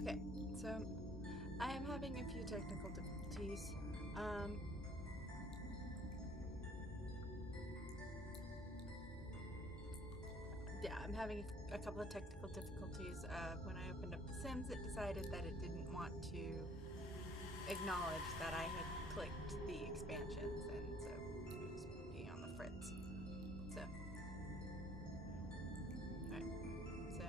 Okay, so I am having a few technical difficulties. Yeah, I'm having a couple of technical difficulties. When I opened up The Sims, it decided that it didn't want to acknowledge that I had clicked the expansions, and so it was being on the fritz. So, alright, so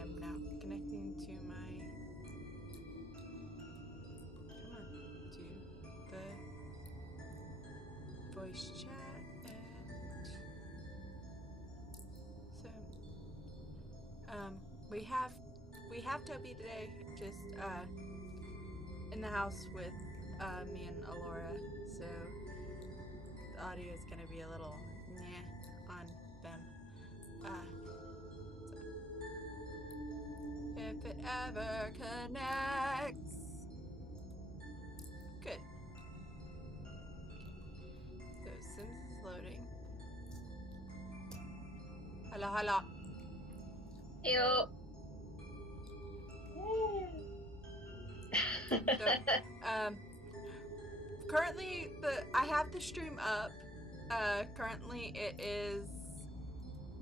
I'm now connecting to my, to the voice chat, and so, we have Toby today, just, in the house with, me and Alora, so the audio is gonna be a little on them. So if it ever connects. Good. So Sims is loading. Hello, hello. Ew. So, currently I have the stream up. Currently it is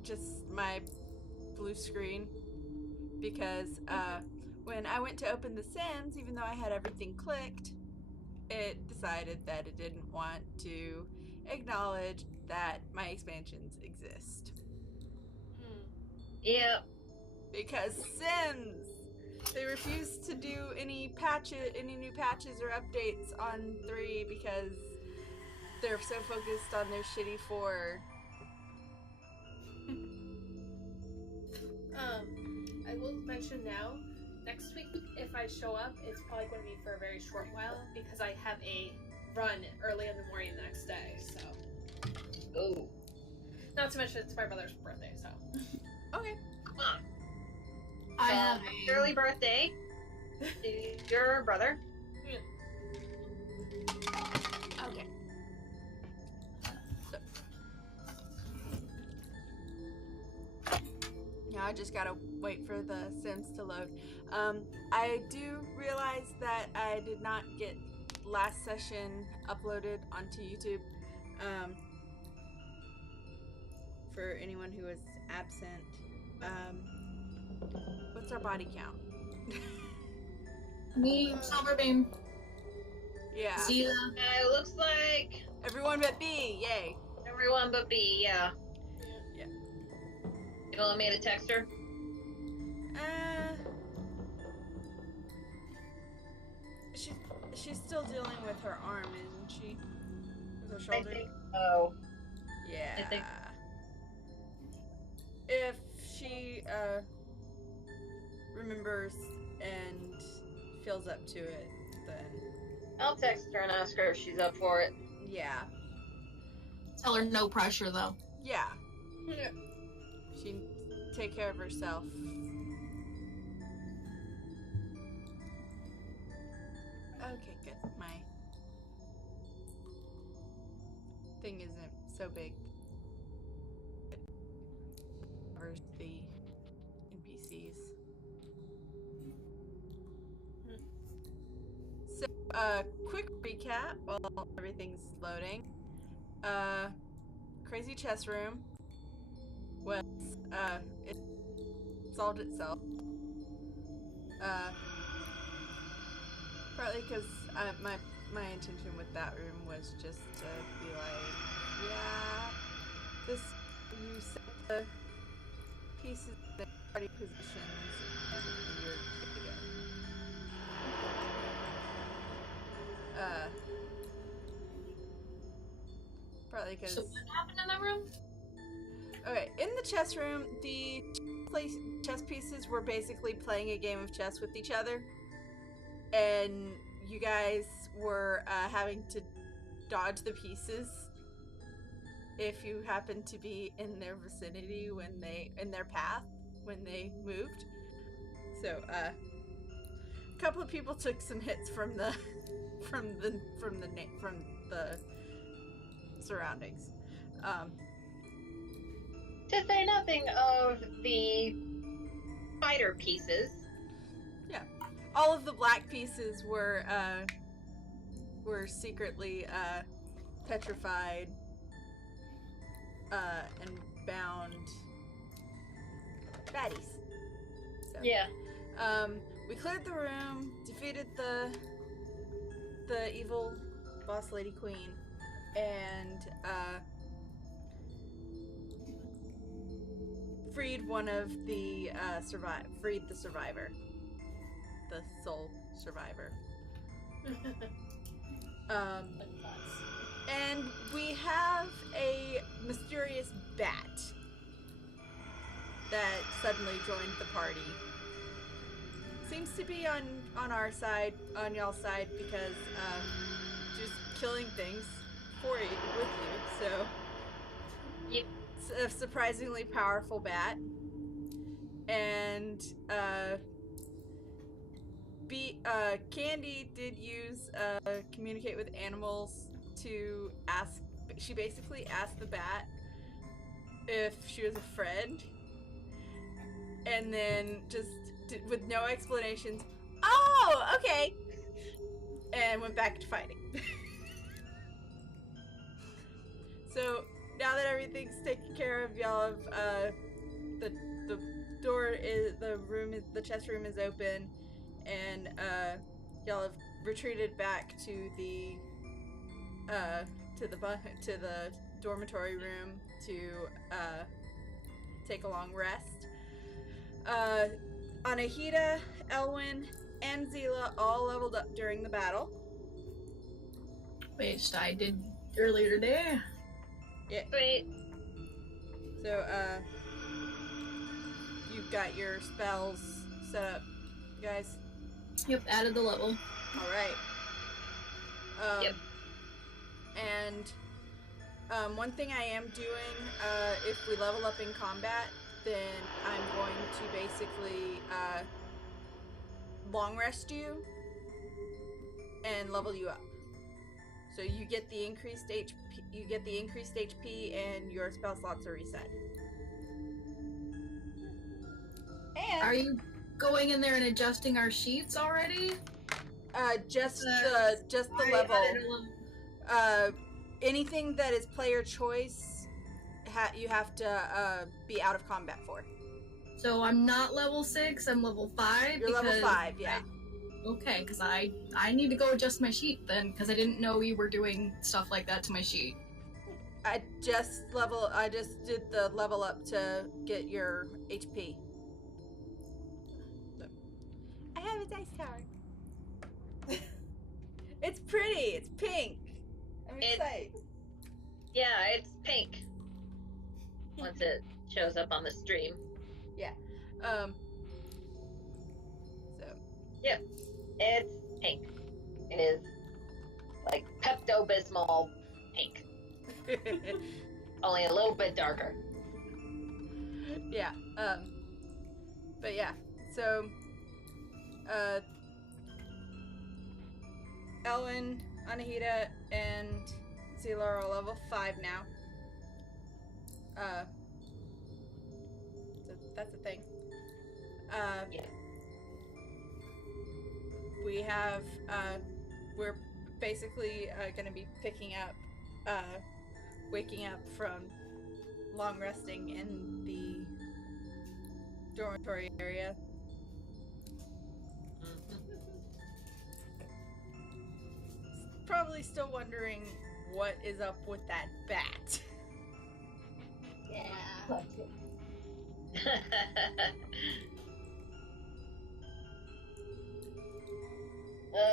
just my blue screen because when I went to open The Sims, even though I had everything clicked, it decided that it didn't want to acknowledge that my expansions exist. Yep. Because Sims! They refuse to do any new patches or updates on 3 because they're so focused on their shitty 4. I will mention now, next week, if I show up, it's probably going to be for a very short while because I have a run early in the morning the next day, so. Oh. Not to mention it's my brother's birthday, so. Okay. Huh. I have early birthday to your brother. Yeah. Okay. So. Now I just gotta wait for the Sims to load. I do realize that I did not get last session uploaded onto YouTube. For anyone who was absent. What's our body count? me, Silverbeam. Yeah. Zila. It looks like Everyone but B, yay. everyone but B, yeah. Yeah. You want me to text her? She's still dealing with her arm, isn't she? With her shoulder? I think so. Yeah. I think. If she remembers and feels up to it, then I'll text her and ask her if she's up for it. yeah. Tell her no pressure, though. Yeah. Yeah. She take care of herself. Okay, good. My thing isn't so big. It covers the NPCs. So, quick recap while everything's loading. Crazy Chess Room was, it solved itself. Partly because my intention with that room was just to be like, yeah, you set the pieces in party positions and you're good to go. Partly because. So what happened in that room? Okay, in the chess room, the chess pieces were basically playing a game of chess with each other. And you guys were having to dodge the pieces if you happened to be in their vicinity in their path when they moved. So a couple of people took some hits from the surroundings. To say nothing of the fighter pieces. all of the black pieces were secretly petrified and bound baddies. So, Yeah. we cleared the room, defeated the evil boss lady queen, and freed one of the freed the survivor, the sole survivor. And we have a mysterious bat that suddenly joined the party. Seems to be on our side, on y'all's side, because just killing things for you, with you. So Yep. it's a surprisingly powerful bat, and Candy did use communicate with animals to ask. She basically asked the bat if she was a friend, and then just with no explanations. Oh, okay, and went back to fighting. So now that everything's taken care of, y'all have the door is the chest room is open, and y'all have retreated back to the dormitory room to take a long rest. Anahita, Elwyn, and Zila all leveled up during the battle. Which I did earlier today. Yeah. Sweet. So you've got your spells set up, guys. Yep, added the level. All right. Yep. And one thing I am doing, if we level up in combat, then I'm going to basically long rest you and level you up. So you get the increased HP. You get the increased HP, and your spell slots are reset. And Are you going in there and adjusting our sheets already? just the level. Anything that is player choice, you have to be out of combat for. So I'm not level 6, I'm level 5. You're level 5, yeah. Okay, because I need to go adjust my sheet then, because I didn't know you were doing stuff like that to my sheet. I just did the level up to get your HP. So. I have a dice tower. It's pretty. It's pink. I'm excited. Yeah, it's pink. Once it shows up on the stream. Yeah. So. Yep. It's pink. It is like Pepto-Bismol pink. Only a little bit darker. Yeah. But yeah. So. Elwyn, Anahita, and Zila are level 5 now. So that's a thing. Yeah. We have, we're basically going to be picking up, waking up from long resting in the dormitory area. Probably still wondering what is up with that bat. Yeah.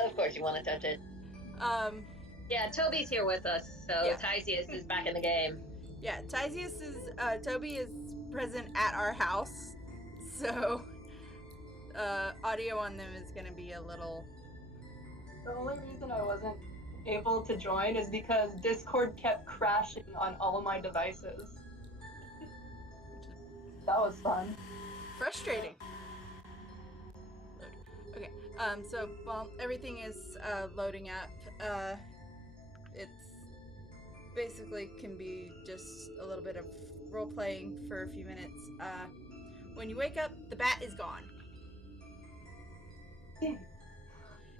Of course you want to touch it. Yeah, Toby's here with us, so Yeah. Tysius is back in the game. Yeah, Tysius is, Toby is present at our house, so, audio on them is gonna be a little... The only reason I wasn't able to join is because Discord kept crashing on all my devices. That was fun. frustrating. Okay, so while everything is loading up, it's basically can be just a little bit of role playing for a few minutes. When you wake up, the bat is gone. Yeah.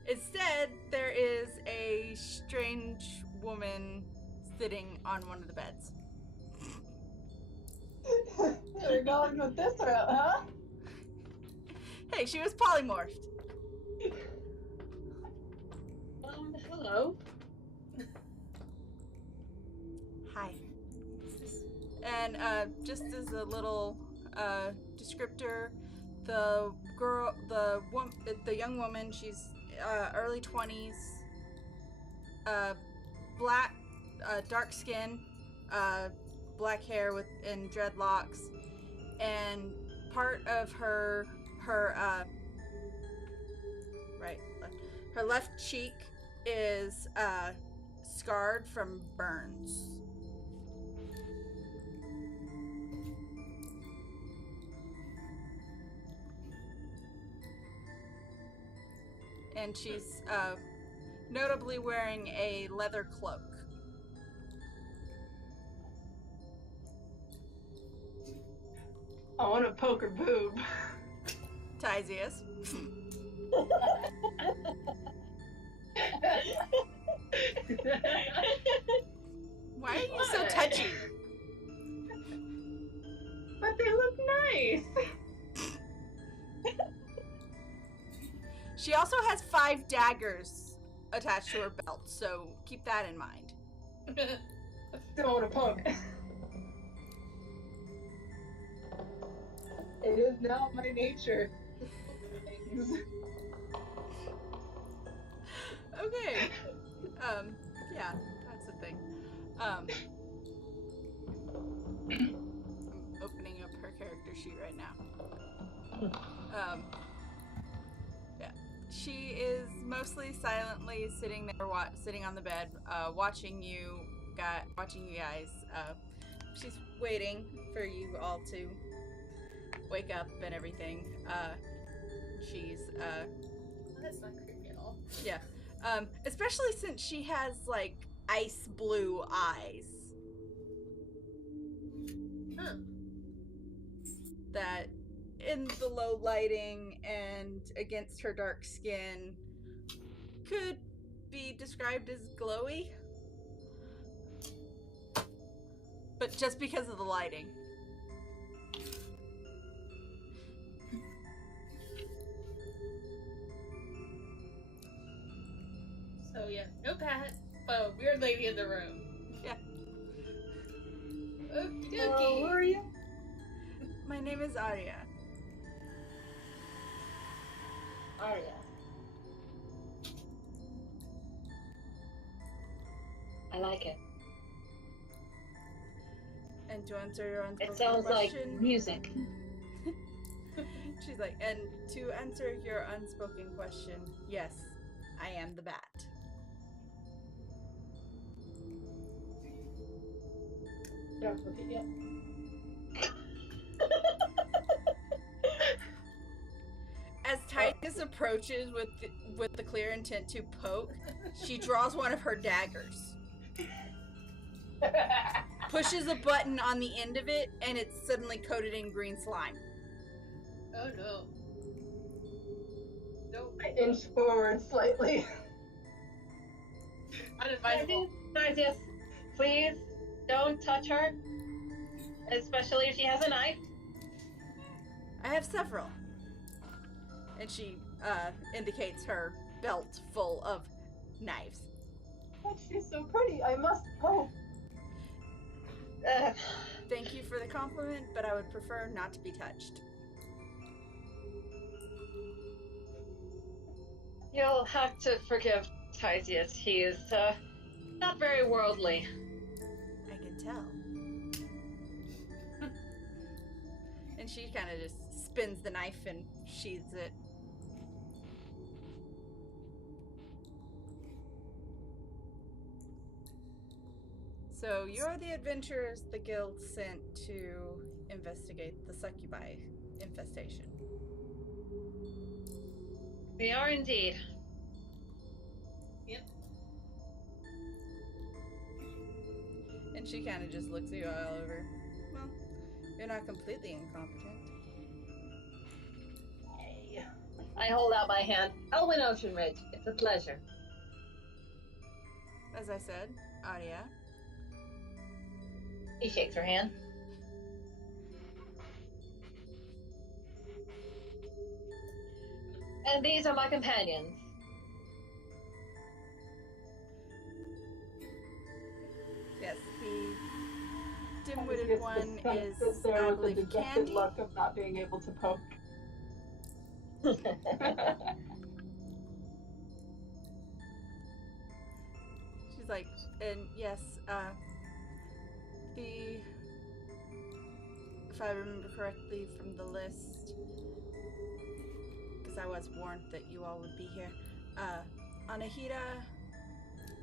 Instead, there is a strange woman sitting on one of the beds. We're going with this route, huh? Hey, she was polymorphed. Hello. Hi. And just as a little descriptor, the young woman, she's early 20s, black, dark skin, black hair and dreadlocks, and part of her left cheek is scarred from burns. And she's notably wearing a leather cloak. I want to poke her boob. Tyzius. Why are you so touchy? But they look nice. She also has 5 daggers attached to her belt, so keep that in mind. Don't want to poke. It is not my nature. Okay. Yeah, that's the thing. I'm opening up her character sheet right now. Yeah. She is mostly silently sitting there, sitting on the bed, watching you guys. She's waiting for you all to wake up and everything. She's That's not creepy at all. yeah. Especially since she has like ice blue eyes. Huh. That in the low lighting and against her dark skin could be described as glowy. But just because of the lighting. So yeah, no Pat, but a weird lady in the room. Yeah. Okie Who dokie. are you? My name is Arya. Arya. I like it. And to answer your unspoken It sounds like question, music. she's like, and to answer your unspoken question, yes, I am the bat. Don't look it yet. As Titus approaches with the clear intent to poke, she draws one of her daggers, pushes a button on the end of it, and it's suddenly coated in green slime. Oh no. Nope. I inch forward slightly. Unadvisable. Yes, please don't touch her. Especially if she has a knife. I have several. And she indicates her belt full of knives. But she's so pretty. I must poke. Thank you for the compliment, but I would prefer not to be touched. You'll have to forgive Tyzius. He is not very worldly. I can tell. And she kind of just spins the knife and sheathes it. So you're the adventurers the guild sent to investigate the succubi infestation. We are indeed. Yep. And she kind of just looks at you all over. Well, you're not completely incompetent. Hey. I hold out my hand. Elwyn Oceanridge, it's a pleasure. As I said, Aria. He shakes her hand. And these are my companions. Yes, the dim-witted It's one just kind of is, sits there I with the believe, dejected Candy. look of not being able to poke. She's like, and yes, if I remember correctly from the list, because I was warned that you all would be here, Anahita,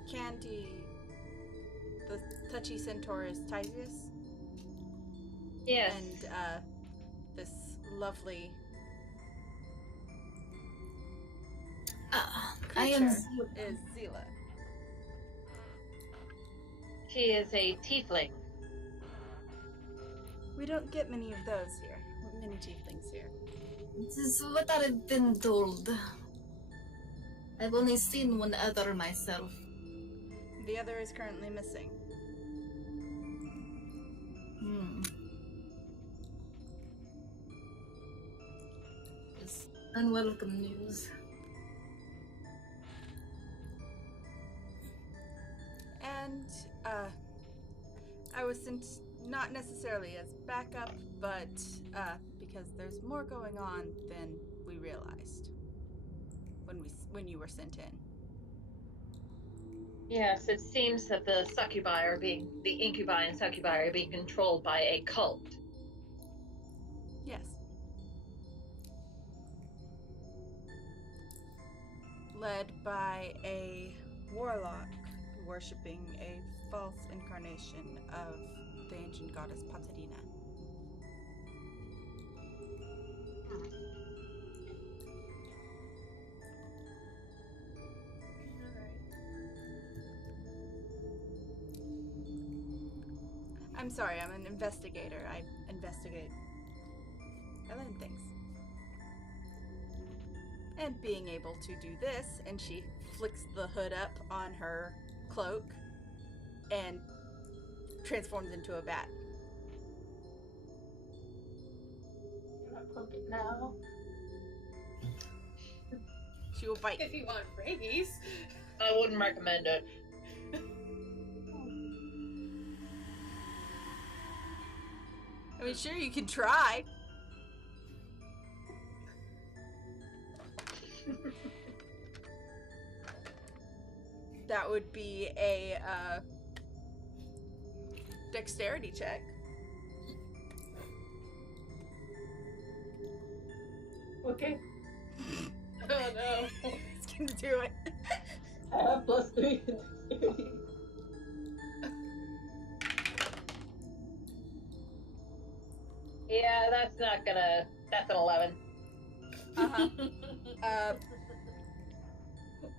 Candy, the touchy centaur is Tisius, Yes. and this lovely I am. creature is Zila. She is a tiefling. We don't get many of those here. Many tieflings here. This is what I've been told. I've only seen one other myself. The other is currently missing. It's unwelcome news. And I was sent not necessarily as backup, but because there's more going on than we realized when you were sent in. Yes, it seems that the incubi and succubi are being controlled by a cult. Yes. Led by a warlock worshipping a false incarnation of the ancient goddess Patarina. I'm sorry, I'm an investigator. I investigate. I learn things. And being able to do this, and she flicks the hood up on her cloak and transforms into a bat. Can I poke it now? She will bite. If you want rabies. I wouldn't recommend it. I mean, sure, you can try. That would be a dexterity check. Okay, Oh no. It's gonna do it. I have +3 in dexterity. Yeah, that's an 11. Uh-huh.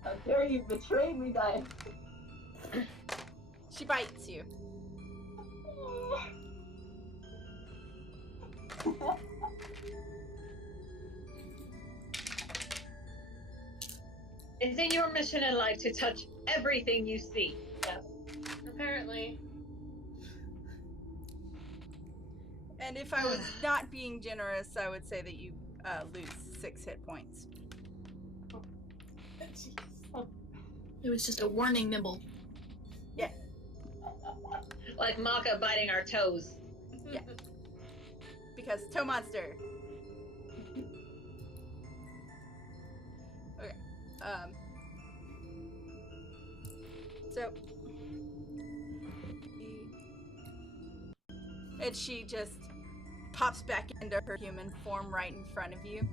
How dare you betray me, guys? She bites you. Is it your mission in life to touch everything you see? Yes. Apparently. And if I was not being generous, I would say that you lose 6 hit points. Jeez. It was just a warning nibble. Like Maka biting our toes. Yeah. Because toe monster. Okay. So. And she just pops back into her human form right in front of you.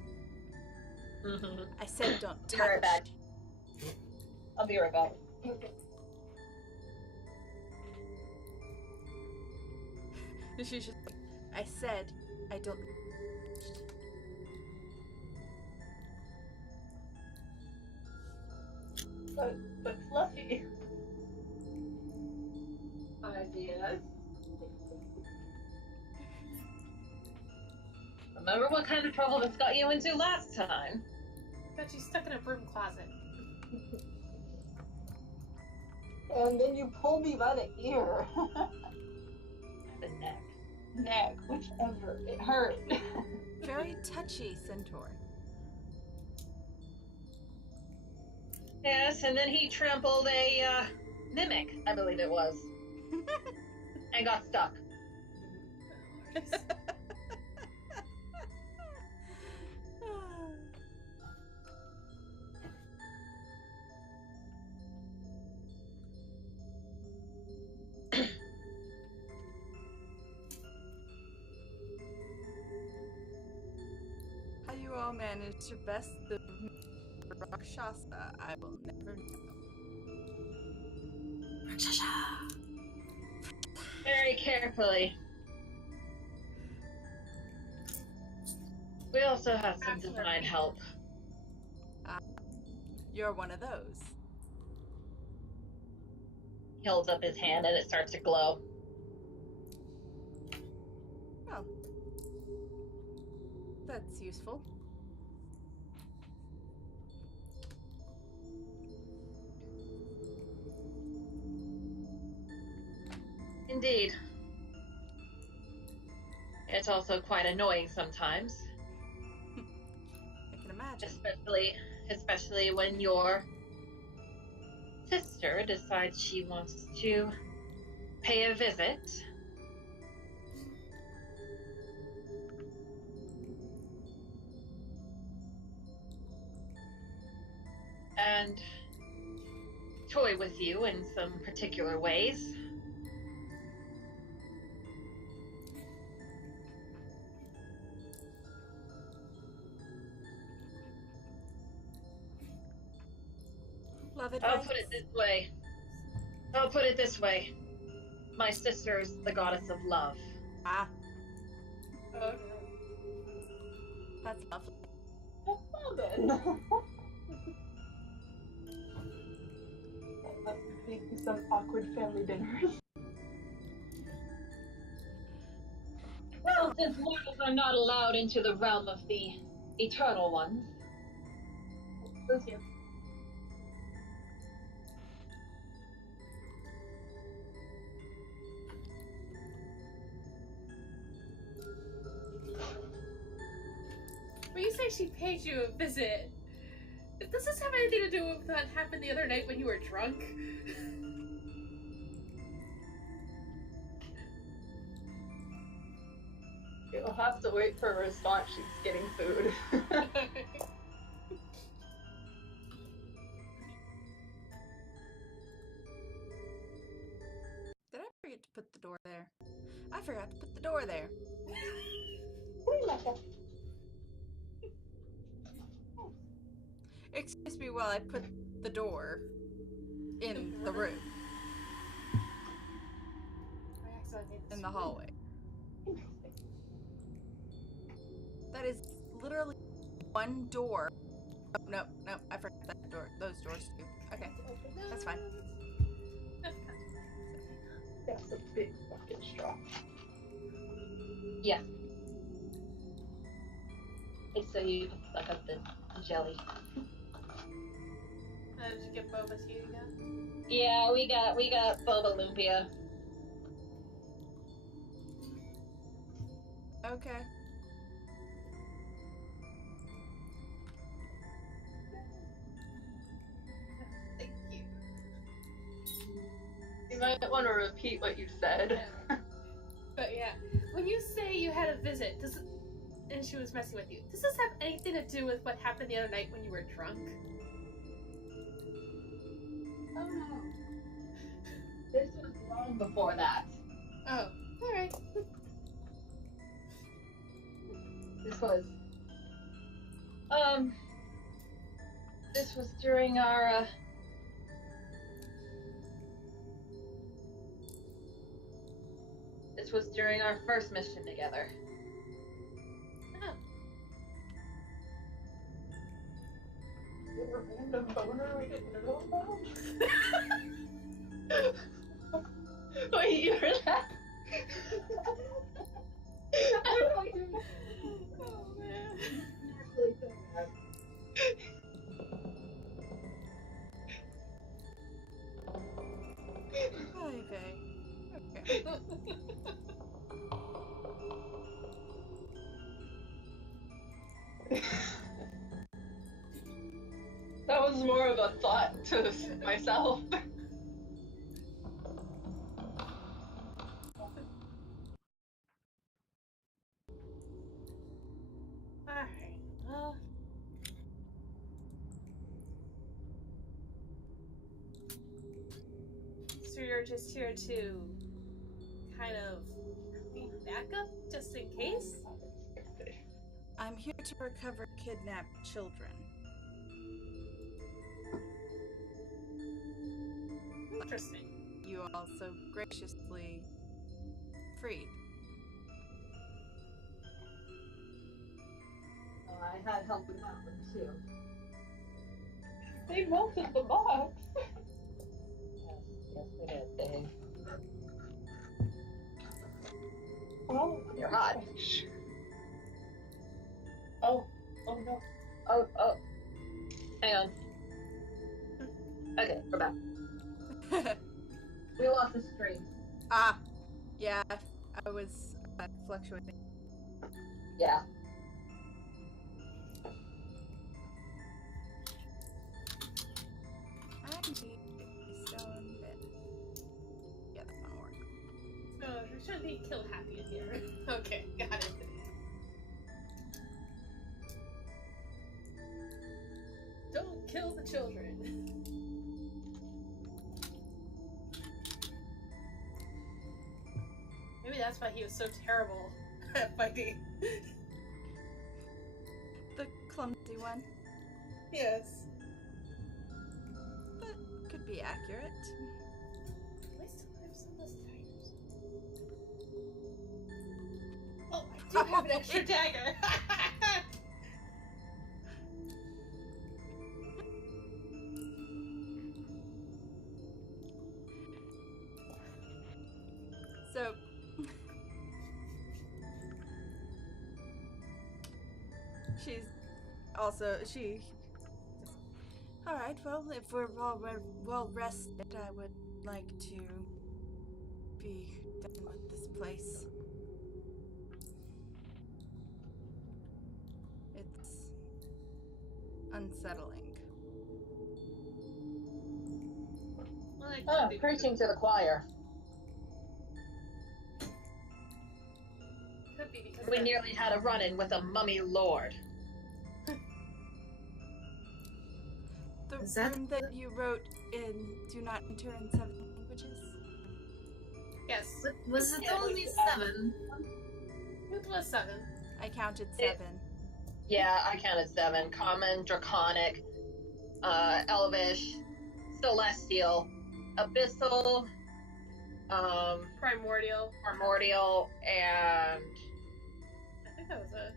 Mm-hmm. I said don't Be right touch. back. I'll be right back. And she's just like, I said I don't. But Fluffy. Ideas. Remember what kind of trouble this got you into last time? Got you stuck in a broom closet. And then you pull me by the ear. The neck. Neck, whichever. It hurt. Very touchy, Centaur. Yes, and then he trampled a mimic, I believe it was, and got stuck. How you all managed to best the Rakshasa, I will never know. Very carefully. We also had some divine help. You're one of those. He holds up his hand and it starts to glow. Well, that's useful. Indeed. It's also quite annoying sometimes, I can imagine. especially when your sister decides she wants to pay a visit. And toy with you in some particular ways. Love I'll advice. put it this way. My sister is the goddess of love. Ah, Oh that's lovely. Well then. That must make some awkward family dinners. Well, since mortals are not allowed into the realm of the eternal ones. Those here. When you say she paid you a visit, does this have anything to do with what happened the other night when you were drunk? You'll have to wait for a response. She's getting food. Did I forget to put the door there? I forgot to put the door there. Excuse me while I put the door in the room, I accidentally made this in the weird. hallway. That is literally one door. Oh, no, I forgot that door. Those doors too. Okay, that's fine. That's a big fucking straw. Yeah. It's so you can suck up the jelly. Did you get Boba tea again? Yeah, we got Boba Lumpia. Okay. Thank you. You might want to repeat what you said. But yeah, when you say you had a visit, and she was messing with you, does this have anything to do with what happened the other night when you were drunk? Oh no. This was long before that. Oh, alright. This was during our first mission together. Oh. A random boner we didn't know about? Wait, you heard that? I don't know. Oh man. Really so bad. That was more of a thought to myself. Alright, well. So you're just here to kind of be backup, just in case? I'm here to recover kidnapped children. Interesting. You also graciously freed. Oh, I had help with that one too. They melted the box. Yes, they did. They... Oh, You're hot. Oh no. Oh. Hang on. Okay, we're back. We lost the stream. Ah, yeah, I was fluctuating. Yeah. I need a stone bed. Yeah, that's not work. So there shouldn't be kill happy in here. Okay, got it. Don't kill the children. Maybe that's why he was so terrible at fighting. The clumsy one. Yes. That could be accurate. Do I still have some of those daggers? Oh, I do have an extra dagger! So, she's also, alright, well, if we're all well rested, I would like to be done with this place. It's unsettling. Well, it Oh, could be preaching to the choir. because We nearly had a run-in with a mummy lord. The Is that room that you wrote in Do Not Enter in 7 languages? Yes, Was it Yeah, only it was, 7? it was 7. I counted 7. Yeah, I counted 7. Common, Draconic, Elvish, Celestial, Abyssal, Primordial. Primordial, and... I think that was it.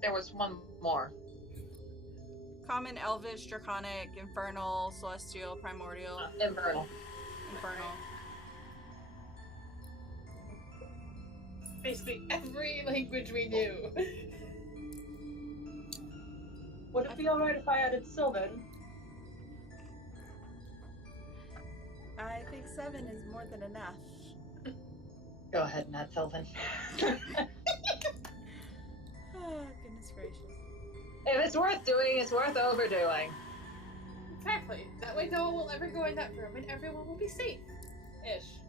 There was one more. Common, Elvish, Draconic, Infernal, Celestial, Primordial, Infernal. Infernal. Basically every language we knew. Would it be alright if I added Sylvan? I think 7 is more than enough. Go ahead, Matt Sylvan. Oh, goodness gracious. If it's worth doing, it's worth overdoing. Exactly. That way no one will ever go in that room and everyone will be safe. Ish.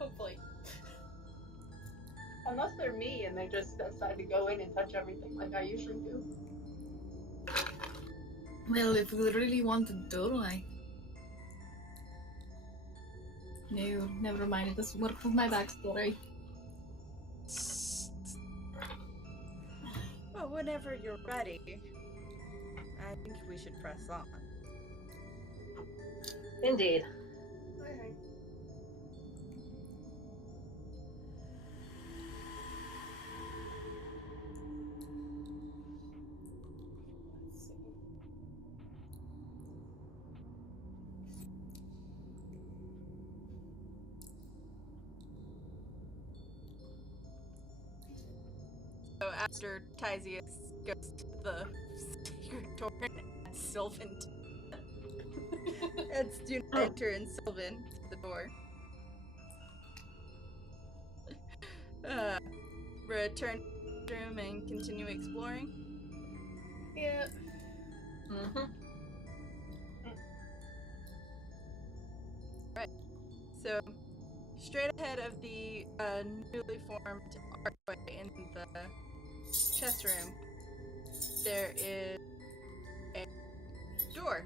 Hopefully. Unless they're me and they just decide to go in and touch everything like I usually do. Well, if we really want to do, like... No, never mind. It doesn't work with my backstory. Well, whenever you're ready, I think we should press on. Indeed. Alright. Let's see. So after Tysius goes to the secret door and adds Sylvan adds do not enter in Sylvan to the door. return to the room and continue exploring? Yeah. Mm-hmm. So, straight ahead of the newly formed archway in the chess room, there is a door.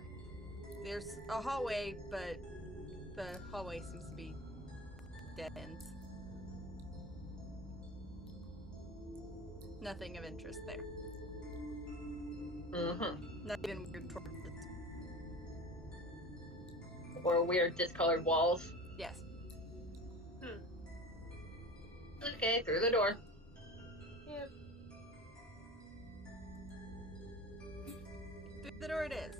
There's a hallway, but the hallway seems to be dead ends. Nothing of interest there. Mm-hmm. Not even weird torches. Or weird discolored walls. Yes. Okay, through the door. Yep. Through the door it is.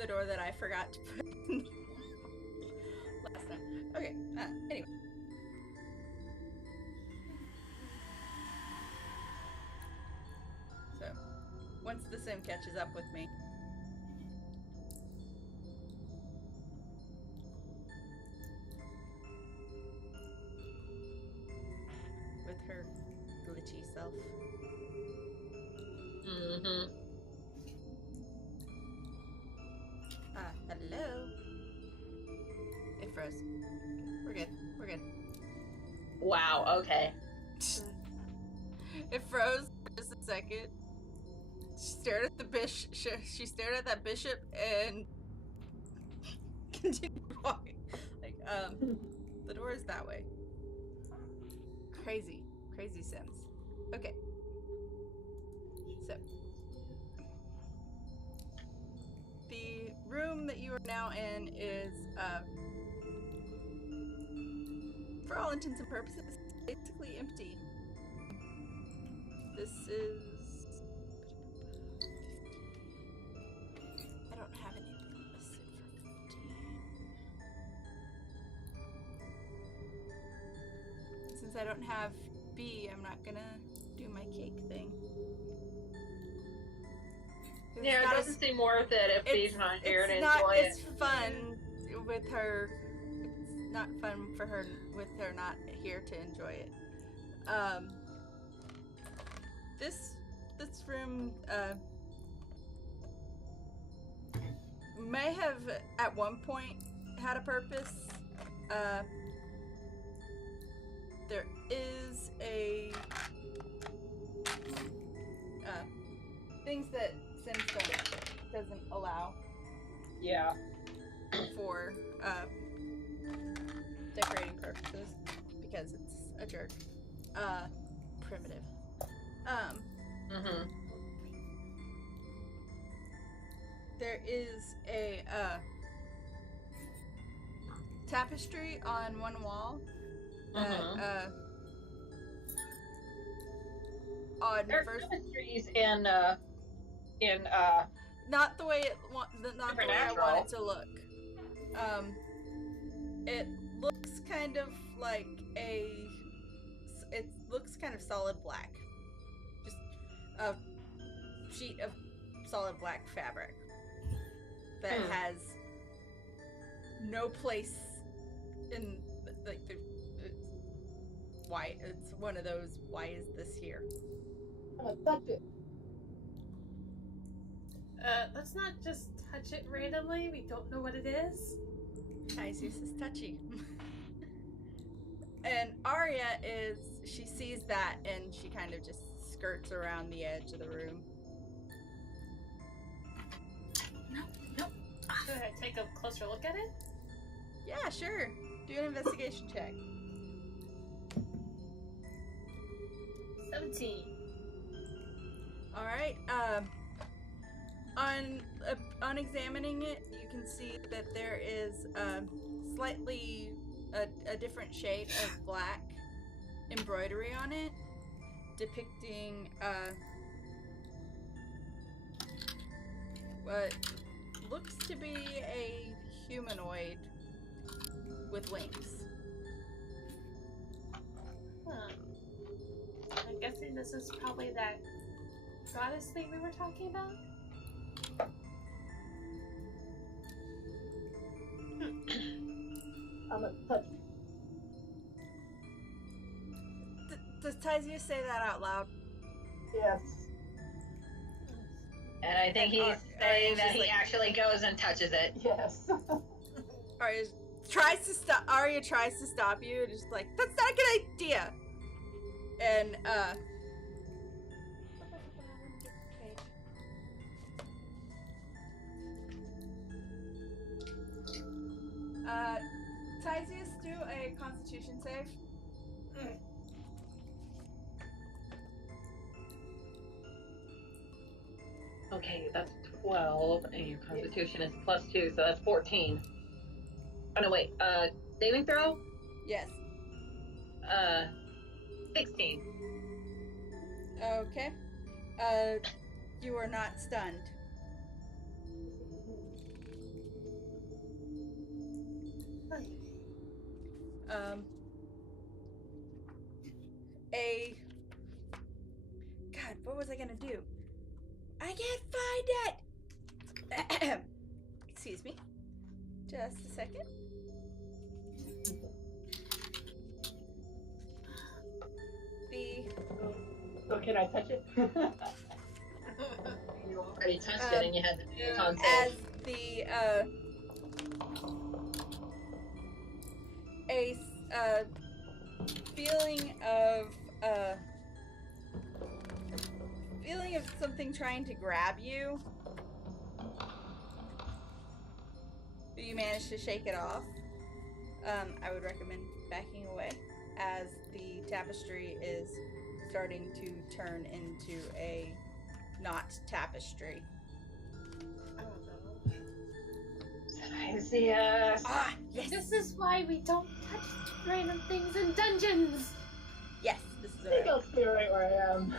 The door that I forgot to put in last time. Okay, anyway. So, once the sim catches up with me. With her glitchy self. Mm-hmm. Hello? It froze. We're good. We're good. Wow, okay. It froze for just a second. She stared at the bishop. She stared at that bishop and continued walking. Like, the door is that way. Crazy. Crazy Sims. Okay. So. The room that you are now in is, for all intents and purposes, basically empty. This is... I don't have anything listed for 15. Since I don't have B, I'm not gonna do my cake thing. Yeah, it doesn't seem worth it if he's not here to enjoy It's it. fun with her. It's not fun for her with her not here to enjoy it. This room may have at one point had a purpose. There is a things that Sims doesn't allow Yeah. for decorating purposes because it's a jerk. Primitive. Mm-hmm. There is a tapestry on one wall that on There are first tapestries in not the way it not the way I want it to look. It looks kind of like it looks kind of solid black. Just a sheet of solid black fabric that has no place in like it's why it's one of those why is this here? I'm gonna touch it. Let's not just touch it randomly. We don't know what it is. Isis is touchy. And Arya she sees that and she kind of just skirts around the edge of the room. No. Should I take a closer look at it? Yeah, sure. Do an investigation check. 17. All right. On examining it, you can see that there is slightly a different shade of black embroidery on it, depicting what looks to be a humanoid with wings. I'm guessing this is probably that goddess thing we were talking about. not touch. Does Tyzia say that out loud? Yes. And I think And he's saying that he actually goes and touches it. Yes. Arya tries to stop. Arya tries to stop you, just like that's not a good idea. And Tyzius, do a Constitution save. Okay, that's 12, and your constitution is +2, so that's 14. Oh no, wait, saving throw? Yes. 16. Okay. You are not stunned. God, what was I gonna do? I can't find it! Excuse me. Just a second. So can I touch it? You already touched it and you had to do a con As save. the, feeling of something trying to grab you. But you manage to shake it off. I would recommend backing away as the tapestry is starting to turn into a not tapestry. I don't know. Tyzius. Ah, yes! This is why we don't touch random things in dungeons. Yes, this is I think I'll stay right where I am.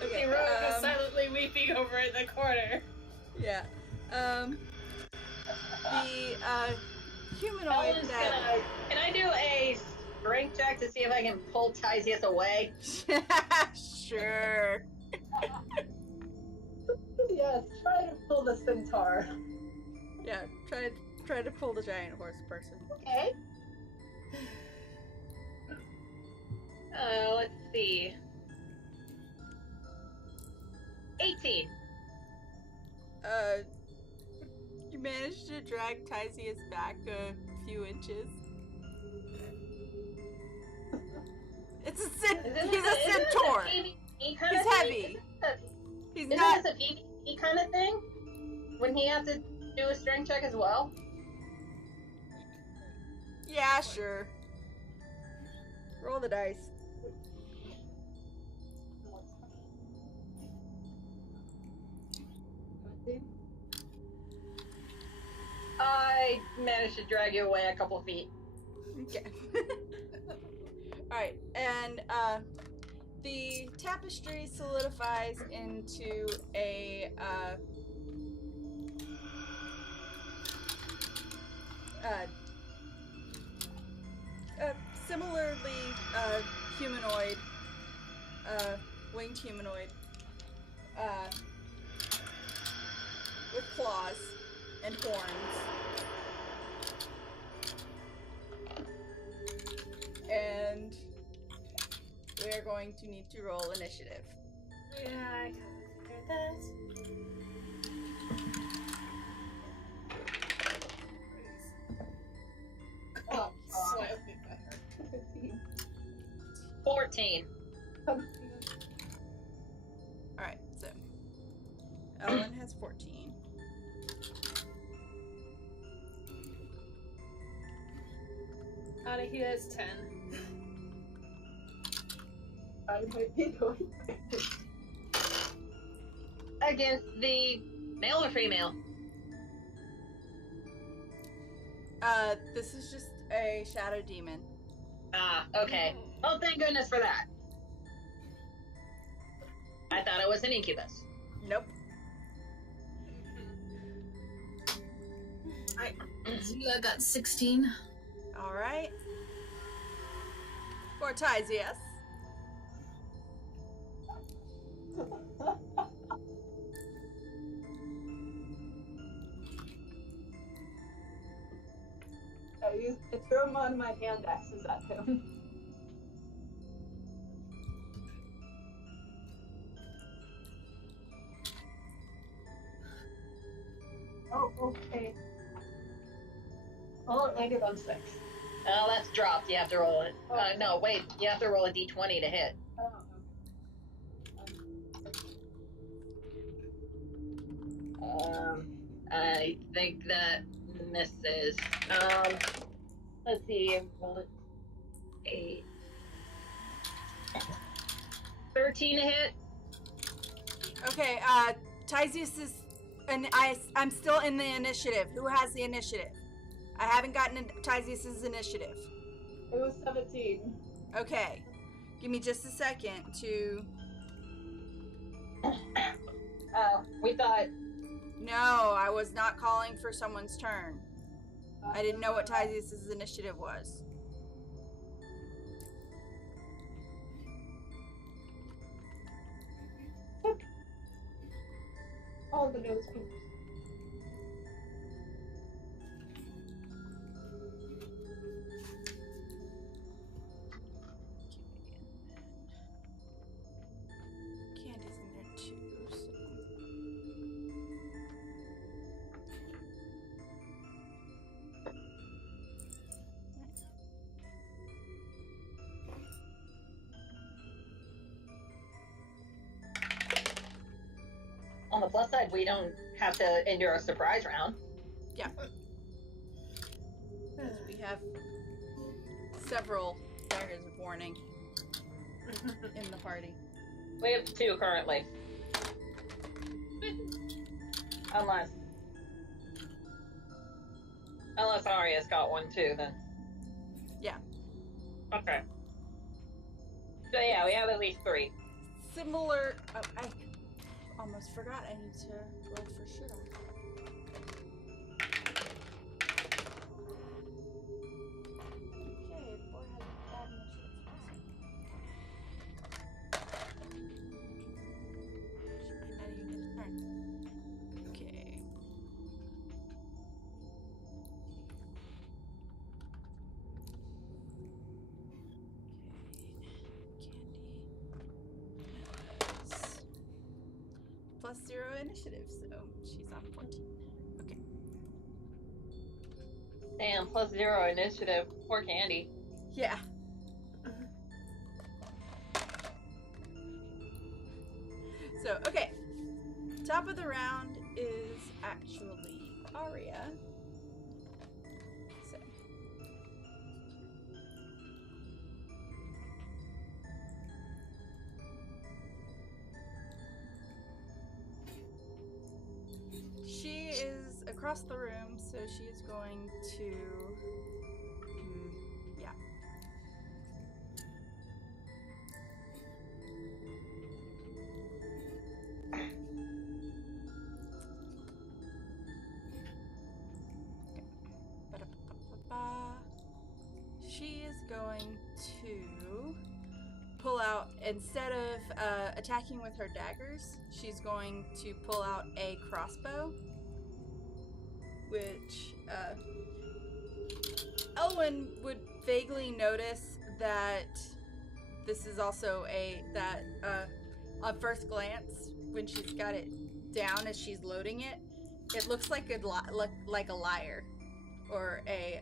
Okay, Heroic is silently weeping over in the corner. yeah. The humanoid Ellen's that... can I do a strength check to see if I can pull Tyzius away? Sure. Yes, try to pull the centaur. Yeah, try to pull the giant horse person. Okay. Let's see. 18. You managed to drag Tyzius back a few inches. It's a he's a centaur. He's heavy. He's Isn't not. this a PvP kind of thing? When he has to do a strength check as well? Yeah, sure. Roll the dice. I managed to drag you away a couple feet. Okay. Alright, and the tapestry solidifies into a similarly humanoid, winged humanoid, with claws and horns. And we are going to need to roll initiative. Yeah, I kind of figured that. Oh, Slightly better. 15. 14. Alright, so Ellen has 14. He has 10. I might be going. Against the male or female? This is just a shadow demon. Ah, okay. Oh, thank goodness for that. I thought it was an incubus. Nope. Zila got 16. Alright. For Tyzius. I threw one of my hand axes at him. Oh, okay. Well, it landed on 6. Oh, that's dropped. You have to roll it. Oh. No, wait. You have to roll a d20 to hit. Oh, I think that misses. Let's see. Roll it. 8. 13 to hit. Okay, Tyzius is, and I'm still in the initiative. Who has the initiative? I haven't gotten Tyzius's initiative. it was 17. Okay, give me just a second to. We thought. No, I was not calling for someone's turn. I didn't know what Tyzius's initiative was. All the nose fingers. Candy's in there too, so. On the plus side, we don't have to endure a surprise round. Yeah. We have several daggers of warning in the party. We have 2 currently. Unless Arya's got one too, then. Yeah. Okay. So yeah, we have at least 3. Similar. Oh, I almost forgot. I need to roll for sure. Okay, boy has a bad initiative. She might not even get a turn. Okay. Plus 0 initiative, so she's on 14. Okay. Damn, plus 0 initiative. Poor Candy. Yeah. So, okay. Top of the round is actually Arya. So. She is across the room, so she is going to. Yeah. She is going to pull out, instead of attacking with her daggers, she's going to pull out a crossbow, which Elwyn would vaguely notice that this is also on first glance, when she's got it down as she's loading it, it looks like a lyre or a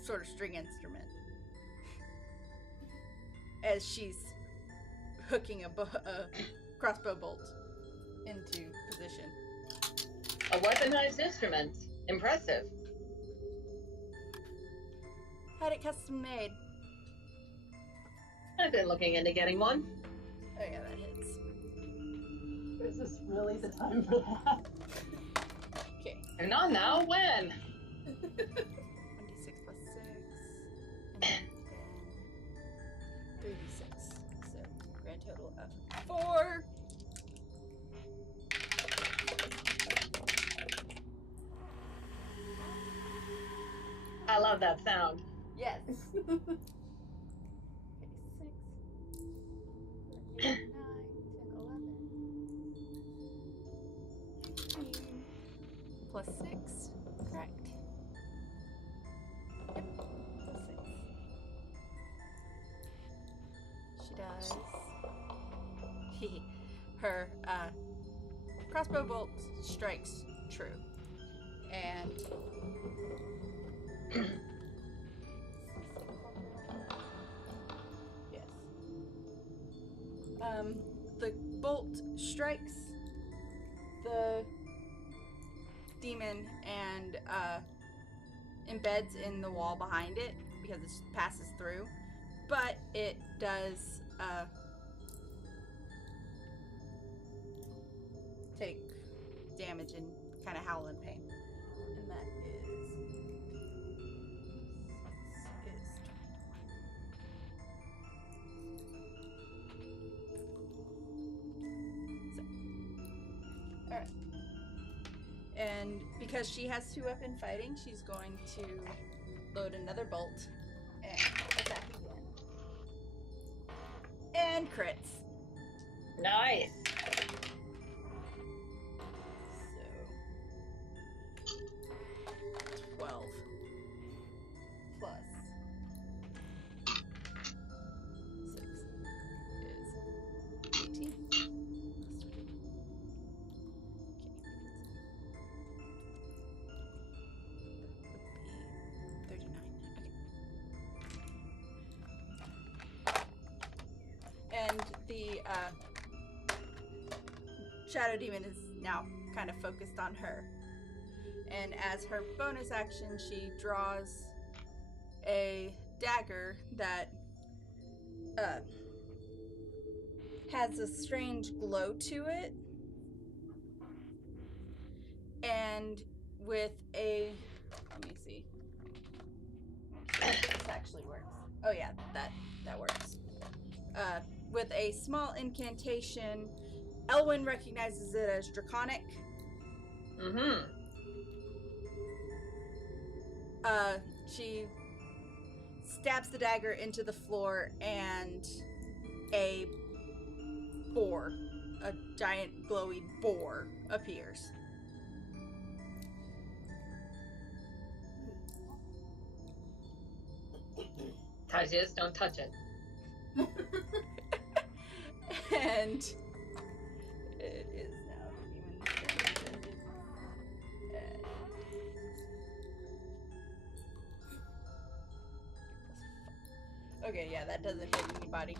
sort of string instrument as she's hooking a crossbow bolt into position. A weaponized instrument. Impressive. Had it custom made. I've been looking into getting one. Oh yeah, that hits. Is this really the time for that? Okay. And not now, when? 1d6 plus 6. And then 3d6. So, grand total of 4. I love that sound. Yes. Okay, 6, 9, 10, 11, 15, plus 6. Correct. her crossbow bolt strikes true. And yes. The bolt strikes the demon and embeds in the wall behind it because it passes through, but it does take damage and kind of howl in pain. And that is 21. So, all right. And because she has 2-weapon fighting, she's going to load another bolt and attack again. And crits. Nice. So 12 plus 6 is 18. And the Shadow Demon is now kind of focused on her. And as her bonus action, she draws a dagger that has a strange glow to it. And with a... let me see. This actually works. Oh yeah, that works. With a small incantation, Elwyn recognizes it as draconic. Mm-hmm. She stabs the dagger into the floor, and a boar, a giant glowy boar, appears. Tajius, don't touch it. And it is now okay, yeah, that doesn't hit anybody.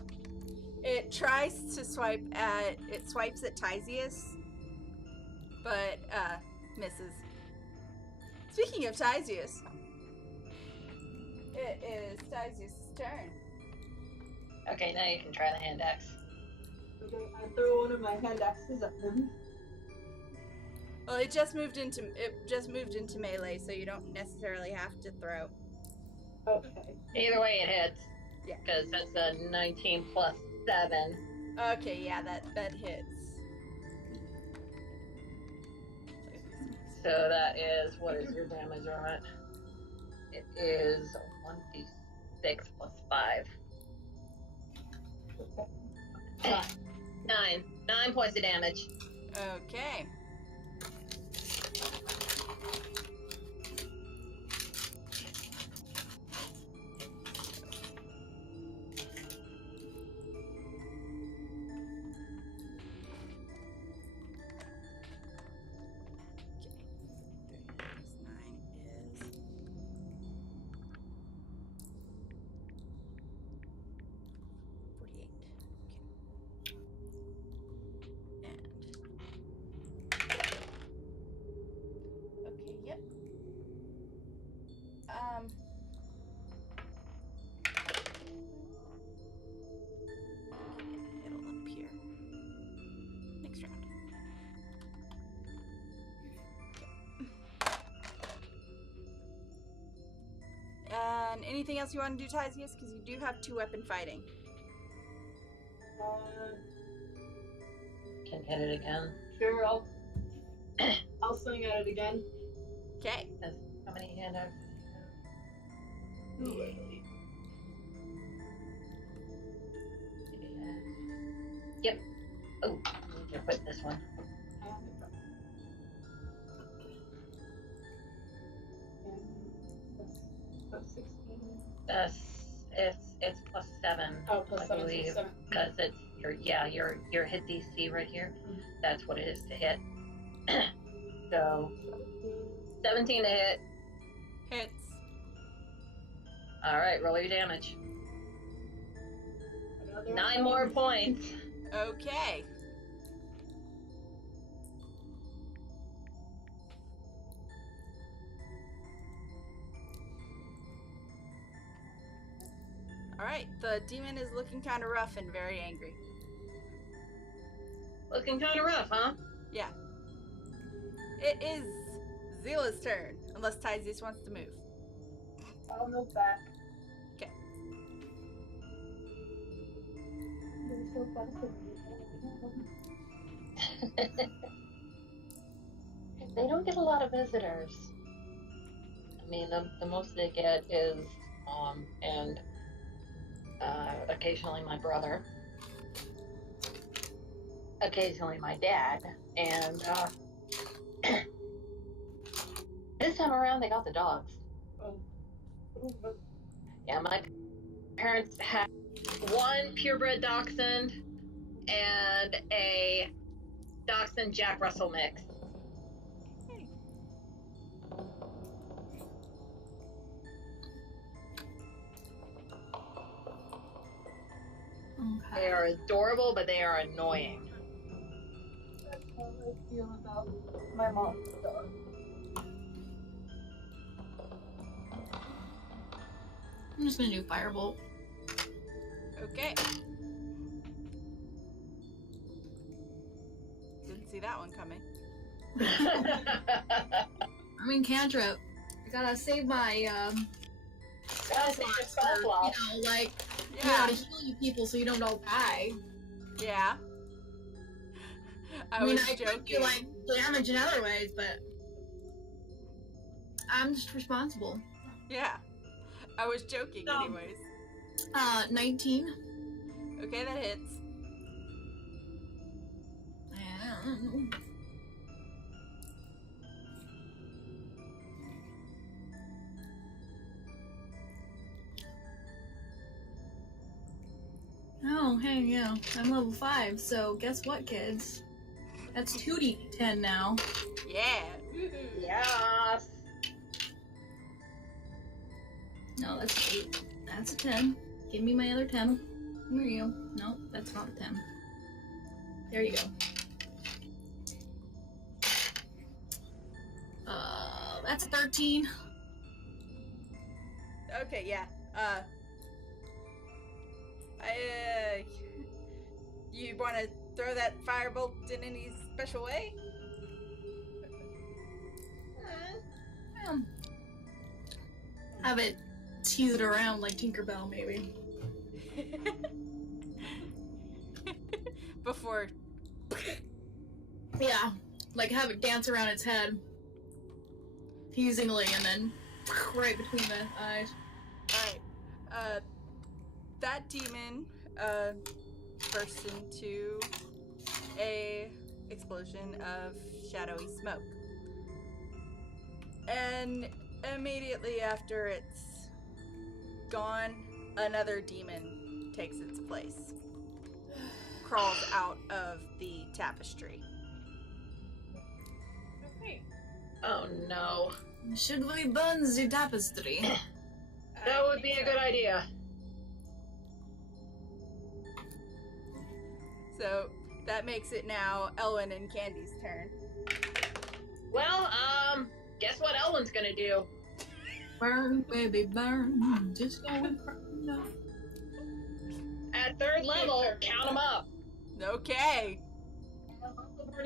It tries to swipe at... it swipes at Tyzius, but misses. Speaking of Tyzius, it is Tyzius' turn. Okay, now you can try the hand axe. Okay, I throw one of my hand axes at them. Well, it just moved into melee, so you don't necessarily have to throw. Okay. Either way, it hits. Yeah. Because that's a 19 plus 7. Okay, yeah, that hits. So that is, what is your damage on it? It is 1d6 plus 5. Okay. 9. 9 points of damage. Okay. It'll appear next round. And anything else you want to do, Tyzius? Because you do have 2-weapon fighting. Can hit it again. Sure, I'll swing at it again. Okay. How many hand axes? Yep. Oh, I put this one. That's 16. It's plus 7. Oh, plus I 7, believe, 7. because it's your hit DC right here. That's what it is to hit. So 17 to hit. Hits. All right, roll your damage. Another 9 more points. Okay. Alright, the demon is looking kind of rough and very angry. Looking kind of rough, huh? Yeah. It is Zila's turn, unless Tyzeus wants to move. I'll move back. Okay. You're so fascinating. They don't get a lot of visitors. I mean, the most they get is mom and occasionally my brother, occasionally my dad, and this time around they got the dogs. Oh. Yeah, my parents had one purebred dachshund and a dachshund Jack Russell mix. They Okay. are adorable, but they are annoying. That's how I feel about my mom's dog. I'm just gonna do firebolt. Okay. Didn't see that one coming. I mean, cantrip. I gotta save my Guys, it's your spell slot. you know, like you Yeah. know, to heal you people so you don't all die. Yeah. I mean, was I could joking. do like damage in other ways, but I'm just responsible. Yeah. I was joking No. anyways. 19. Okay, that hits. Oh, hey, yeah, I'm level 5, so guess what, kids? That's 2d10 now. Yeah. Woohoo. Yes. No, that's 8. That's a 10. Give me my other 10. Where are you? No, that's not a 10. There you go. That's a 13. Okay, yeah. You want to throw that firebolt in any special way? Have it tease it around like Tinkerbell, maybe. Before. Yeah, like have it dance around its head, teasingly, and then right between the eyes. Alright. That demon, bursts into a explosion of shadowy smoke. And immediately after it's gone, another demon takes its place. Crawls out of the tapestry. Okay. Oh no. Should we burn the tapestry? That would be a good idea. So that makes it now Elwyn and Candy's turn. Well, guess what Elwyn's gonna do? Burn, baby, burn. Just go and burn up. At 3rd level, count them up. Okay. For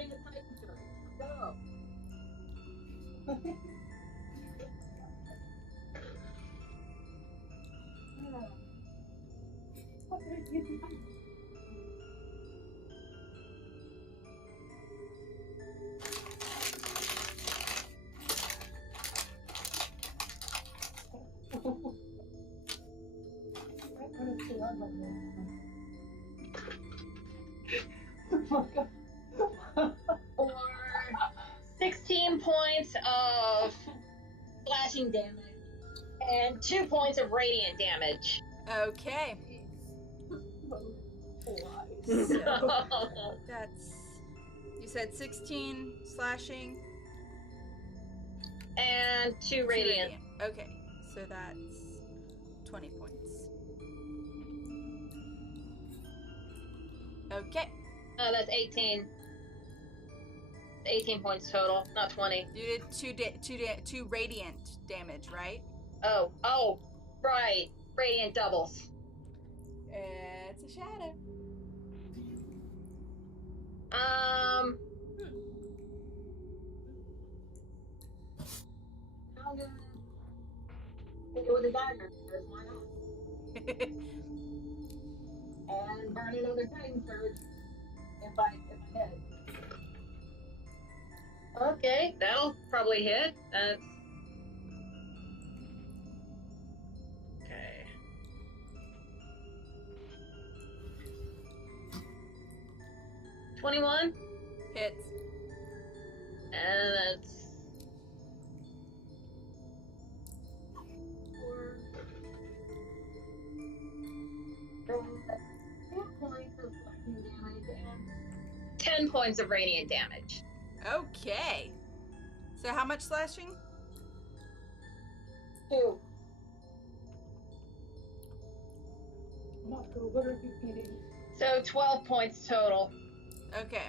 16 points of slashing damage and 2 points of radiant damage. Okay. So that's, you said 16 slashing, and 2 2 radiant. Okay, so that's 20 points. Okay, That's 18. 18 points total, not 20. you did 2 radiant damage, right? Oh, right. Radiant doubles. It's a shadow. I'm gonna hit it with a dagger, because why not? And burn another cutting surge if I hit. Okay, that'll probably hit. That's okay. $21, Hits. and that's 4. 4 points of slashing damage and 10 points of radiant damage. Okay. So how much slashing? 2. What are you eating? So 12 points total. Okay.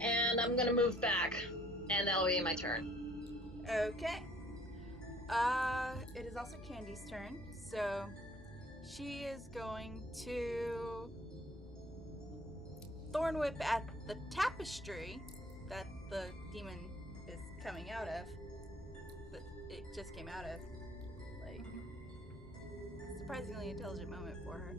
And I'm gonna move back, and that'll be my turn. Okay. It is also Candy's turn, so she is going to Thorn Whip at the tapestry that the demon is coming out of. That it just came out of. Like, surprisingly intelligent moment for her.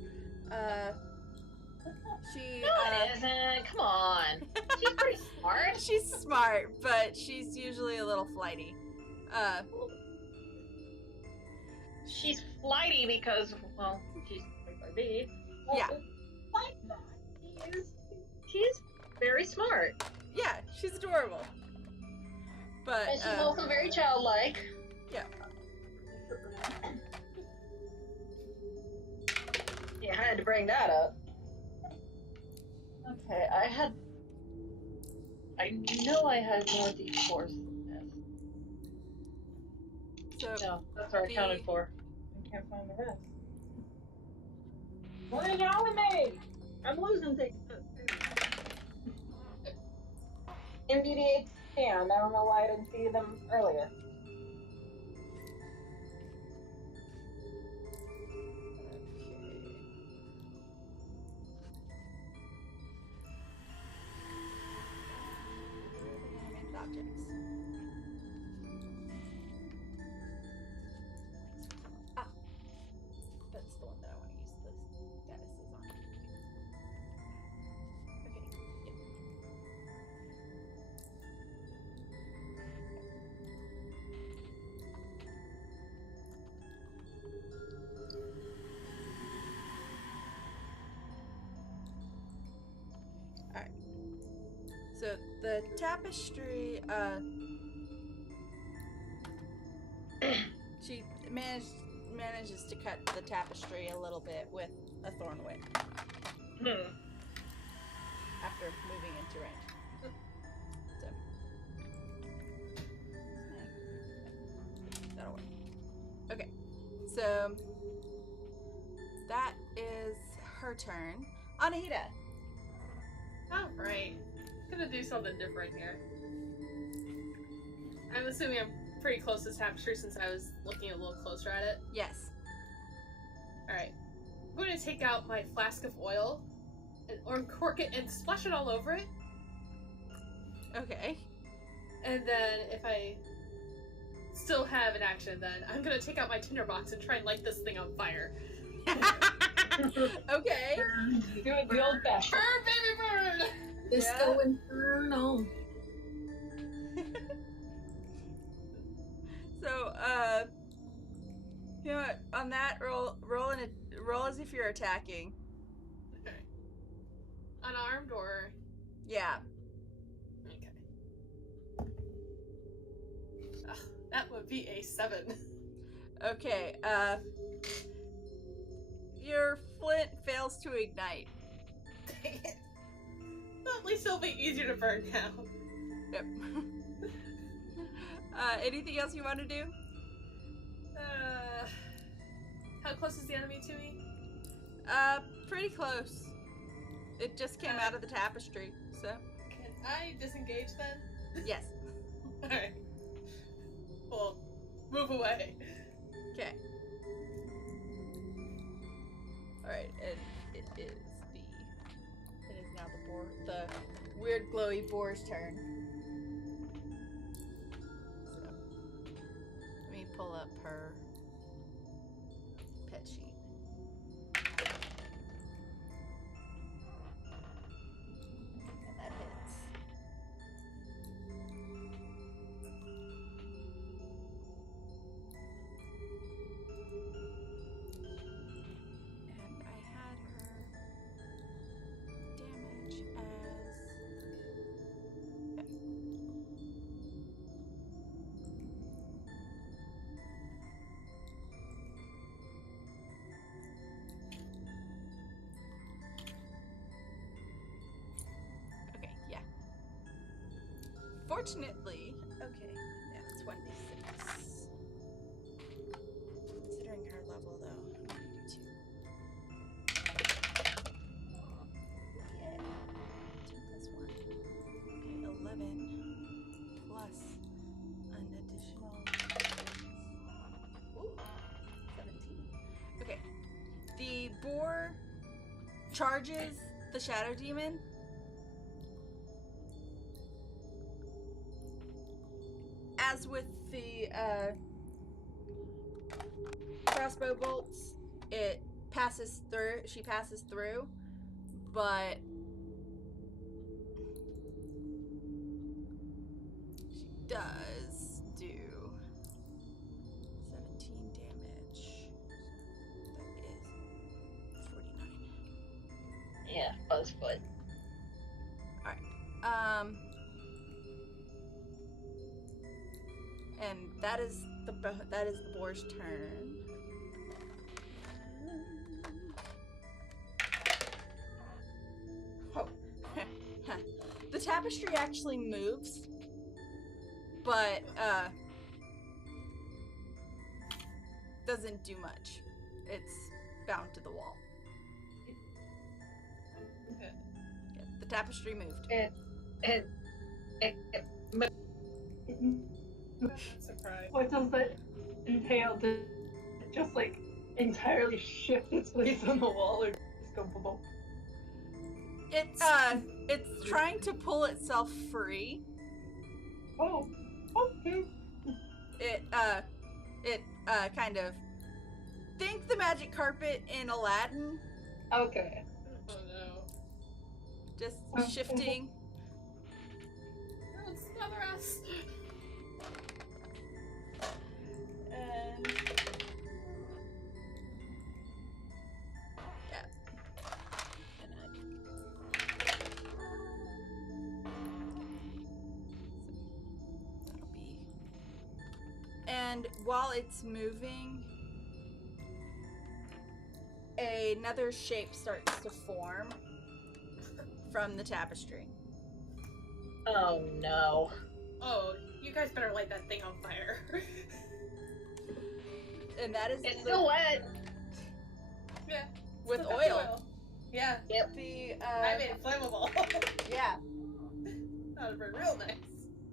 She. No, it isn't. Come on. She's pretty smart. She's smart, but she's usually a little flighty. She's flighty because, well, she's by me. Yeah. Like that. She's very smart. Yeah, she's adorable. But And she's also very childlike. yeah. Yeah, I had to bring that up. Okay, I know I had more D4s than So this. No, that's what I counted for. I can't find the rest. What is wrong with me? I'm losing things. MBD8 stand. I don't know why I didn't see them earlier. animated objects. Ah, that's the one that I want to use the statuses on. Okay. Yep. Alright. So the tapestry, she manages to cut the tapestry a little bit with a thorn whip after moving into range. So that'll work. Okay, so that is her turn. Anahita. Alright. Gonna do something different here. I'm assuming I'm pretty close to tapestry since I was looking a little closer at it. Yes. Alright. I'm going to take out my flask of oil and uncork it and splash it all over it. Okay. And then if I still have an action, then I'm gonna take out my tinderbox and try and light this thing on fire. Okay. Do it the old fashioned. Burn, baby, burn! Disco Inferno. So, you know what? On that, roll as if you're attacking. Okay. Unarmed or... Yeah. Okay. Ugh, that would be a 7. Okay, your flint fails to ignite. Dang it. Well, at least it'll be easier to burn now. Yep. Anything else you want to do? How close is the enemy to me? Pretty close. It just came out of the tapestry, so. Can I disengage then? Yes. Alright. Well, move away. Okay. Alright, and it is now the weird glowy boar's turn. So, let me pull up her pet sheet. And that hits. And I had her damage as... Yeah. Okay, yeah. Fortunately, okay, yeah, it's 1d6. Considering her level, though, I'm gonna do 2. Yeah. 2 plus 1. Okay, 11 plus an additional. Ooh, 17. Okay. The boar charges the shadow demon. As with the crossbow bolts, it passes through. She passes through, but she does do 17 damage. That is 49. Yeah, Buzzfoot. And that is the boar's turn. Oh. The tapestry actually moves, but doesn't do much. It's bound to the wall. Okay. Yeah, the tapestry moved. It I'm surprised. What does that entail? Does it just like entirely shift its place on the wall, or just go boom? It's trying to pull itself free. Oh, okay. It kind of think the magic carpet in Aladdin, Okay. Oh no. just shifting. No, it's smother us. And yeah. That'll be. And while it's moving, another shape starts to form from the tapestry. Oh no. Oh, you guys better light that thing on fire. And that is It's still wet. Yeah. with Still got the oil. Yeah. Yep. The I made it flammable. yeah. That would be real nice.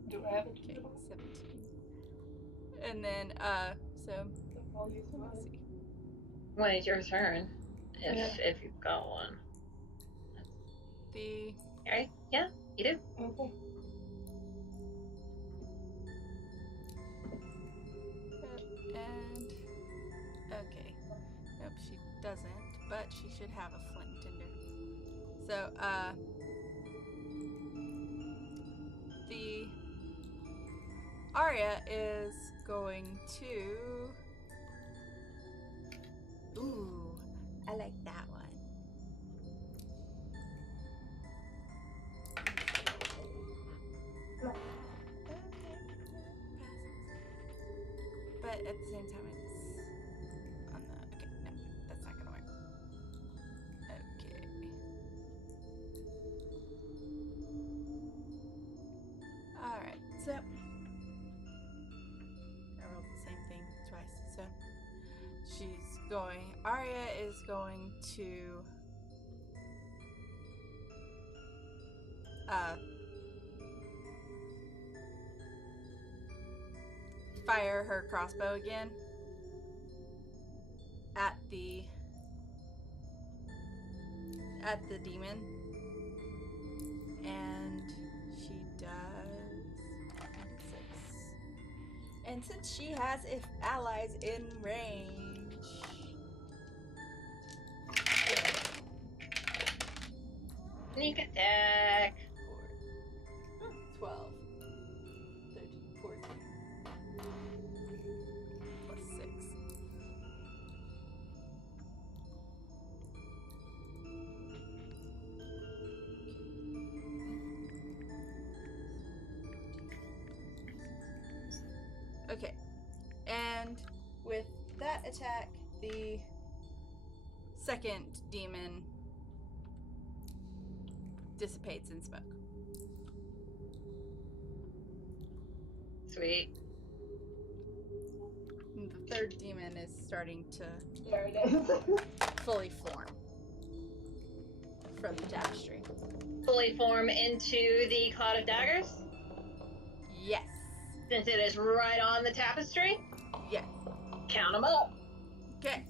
Do I have it? Okay, 17. And then so I'll use let me mine. see. When it's your turn, if Yeah. if you've got one. The Right? Yeah, you do. Okay. and okay. Nope, she doesn't, but she should have a flint tinder. So the Arya is going to ooh, I like that one. Okay, passes. But at the same time, it's So I rolled the same thing twice. So Arya is going to fire her crossbow again at the demon, and she does 6. And since she has allies in range, Sneak attack. 4, 12, 13, 14, plus 6. Okay, and with that attack, the second demon dissipates in smoke. Sweet. And the third demon is starting to There it is. fully form from the tapestry. Fully form into the cloud of daggers, Yes. since it is right on the tapestry. Yes. Count them up. Okay.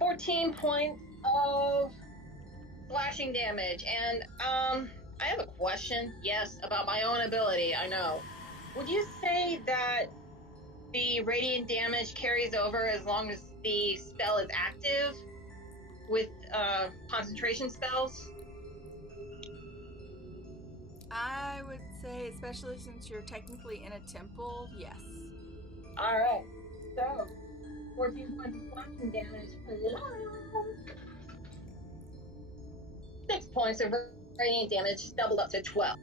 $14 points of slashing damage, and I have a question. Yes, about my own ability. I know. Would you say that the radiant damage carries over as long as the spell is active with concentration spells? I would say, especially since you're technically in a temple, yes. All right. So, 14 points of slashing damage. 6 points of radiant damage, doubled up to 12.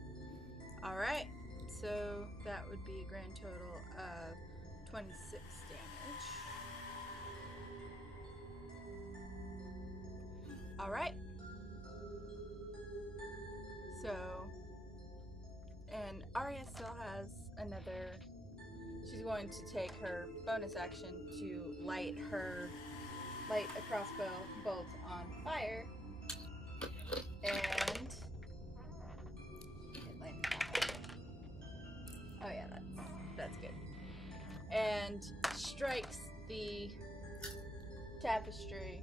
All right. So that would be a grand total of 26 damage. All right. So, and Arya still has another. She's going to take her bonus action to light a crossbow bolt on fire, and it landed on fire. Oh yeah, that's good. And strikes the tapestry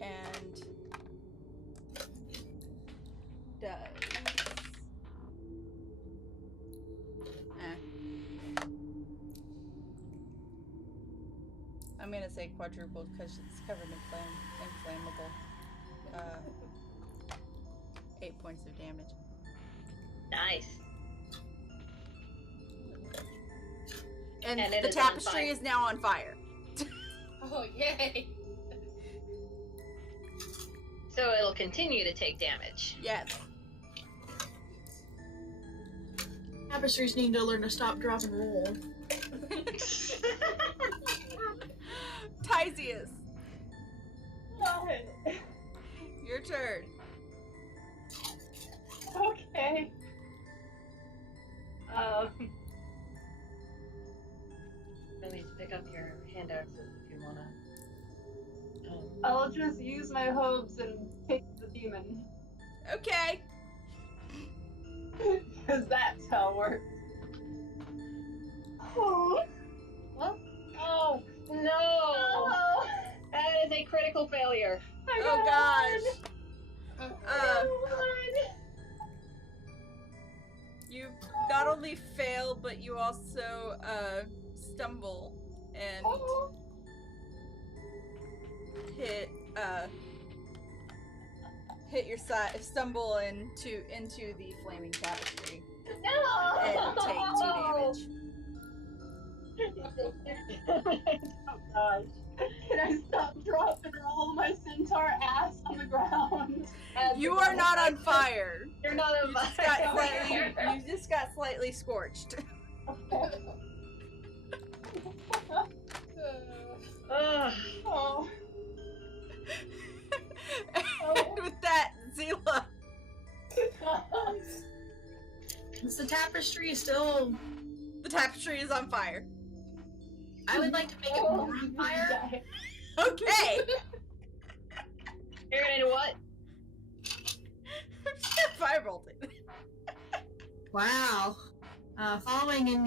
and does I'm gonna say quadrupled because it's covered in inflammable. 8 points of damage. Nice. And it the is tapestry on fire. is now on fire. Oh, yay! So it'll continue to take damage. Yes. Tapestries need to learn to stop, drop, and roll. Tysius, What? your turn. Okay. At least pick up your hand axes if you wanna. I'll just use my hooves and kick the demon. Okay. Because that's how it works. Oh. Well, oh no! Oh. That is a critical failure. I Oh got gosh. one. You not only fail, but you also stumble and Oh. hit your side, stumble into the flaming tapestry No! and take 2 damage. Oh gosh. and I stop, drop, and roll my centaur ass on the ground. You are not on fire. You're not a You just got slightly scorched. Ugh. Oh. And with that, Zila. Is the tapestry still... The tapestry is on fire. I would like to make it more on fire. Okay. You're gonna do what? Firebolt it. Wow. Following in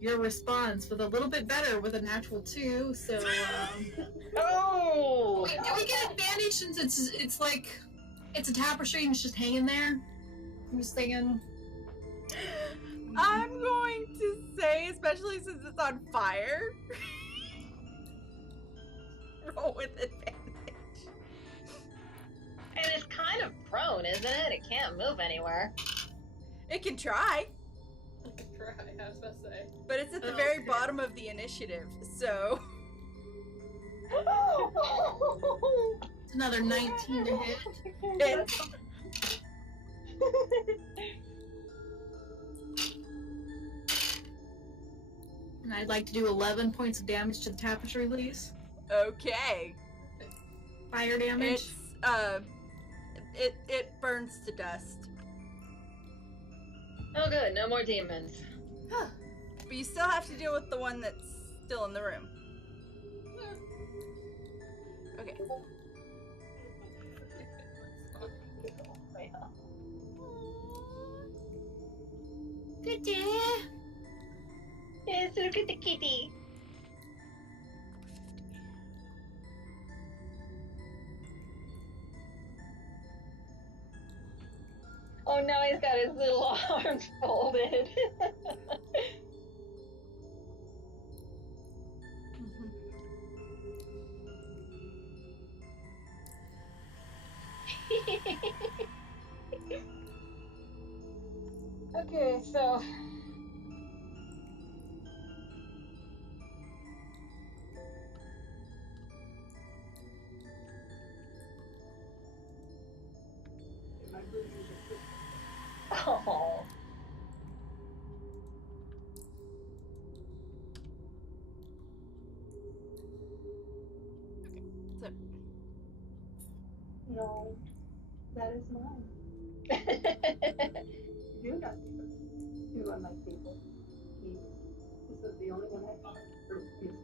your response with a little bit better with a natural 2, so Oh! wait, do we get advantage since it's like it's a tapestry and it's just hanging there? I'm just thinking. I'm going to say, especially since it's on fire, roll with advantage. And it's kind of prone, isn't it? It can't move anywhere. It can try, I was about to say. but it's at the very bottom of the initiative, so. Another 19 to hit. It, And I'd like to do 11 points of damage to the tapestry, please. okay. Fire damage. It's, it burns to dust. Oh good, no more demons. But you still have to deal with the one that's still in the room. Okay. Good day. Yes, look at the kitty. Oh, now he's got his little arms folded. Okay, so oh. So, No, that is mine. You got two on my table. This is the only one I thought for music.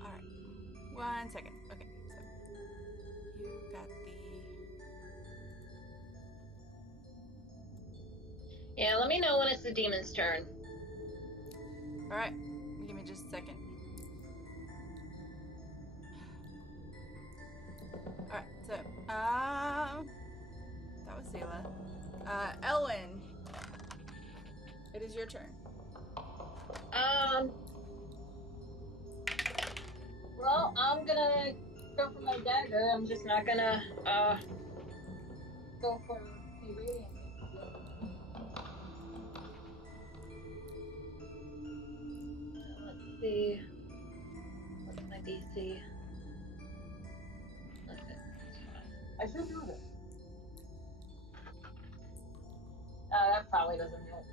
alright. 1 second. Okay, so you got the. Yeah, let me know when it's the demon's turn. Alright, give me just a second. Alright, so, that was Zila. Elwyn, it is your turn. Well, I'm gonna go for my dagger. I'm just not gonna, go for the radiant. Let's see. What's my DC? Okay, that's fine. I should do this. That probably doesn't hit.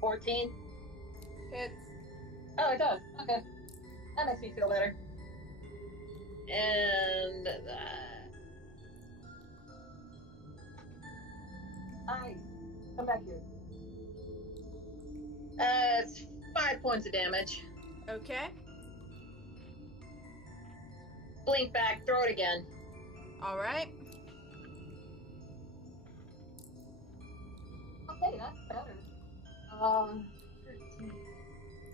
14? Hits. Oh, it does. Okay. That makes me feel better. And that. Aye. Come back here. It's 5 points of damage. Okay. Blink back, throw it again. Alright. Okay, that's better. 13.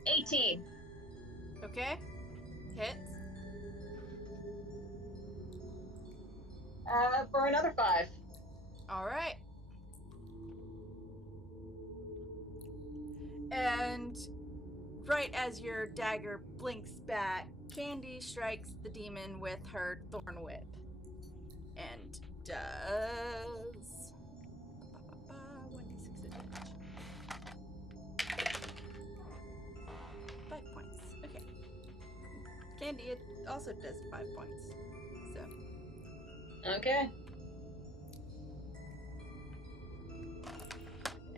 18. Okay. Hits. For another 5. Alright. And right as your dagger blinks back, Candy strikes the demon with her thorn whip. and does 1d6 damage. 5 points. Okay. Candy, it also does 5 points. So. Okay.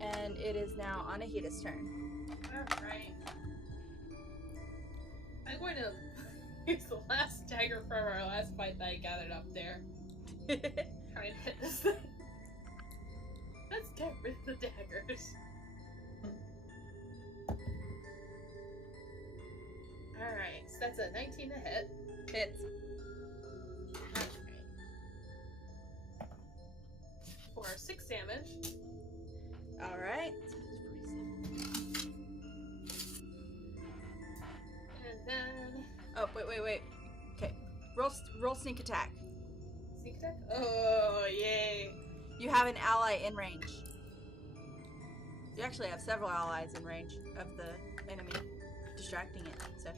And it is now Anahita's turn. Alright. I'm going to use the last dagger from our last fight that I gathered up there. Try and hit this thing. Let's get rid of the daggers. Alright, so that's a 19 to hit. Hits. Alright. For 6 damage. Alright. And then... Oh, wait. Okay. Roll sneak attack. Sneak attack? Oh, yay. You have an ally in range. You actually have several allies in range of the enemy, distracting it, so.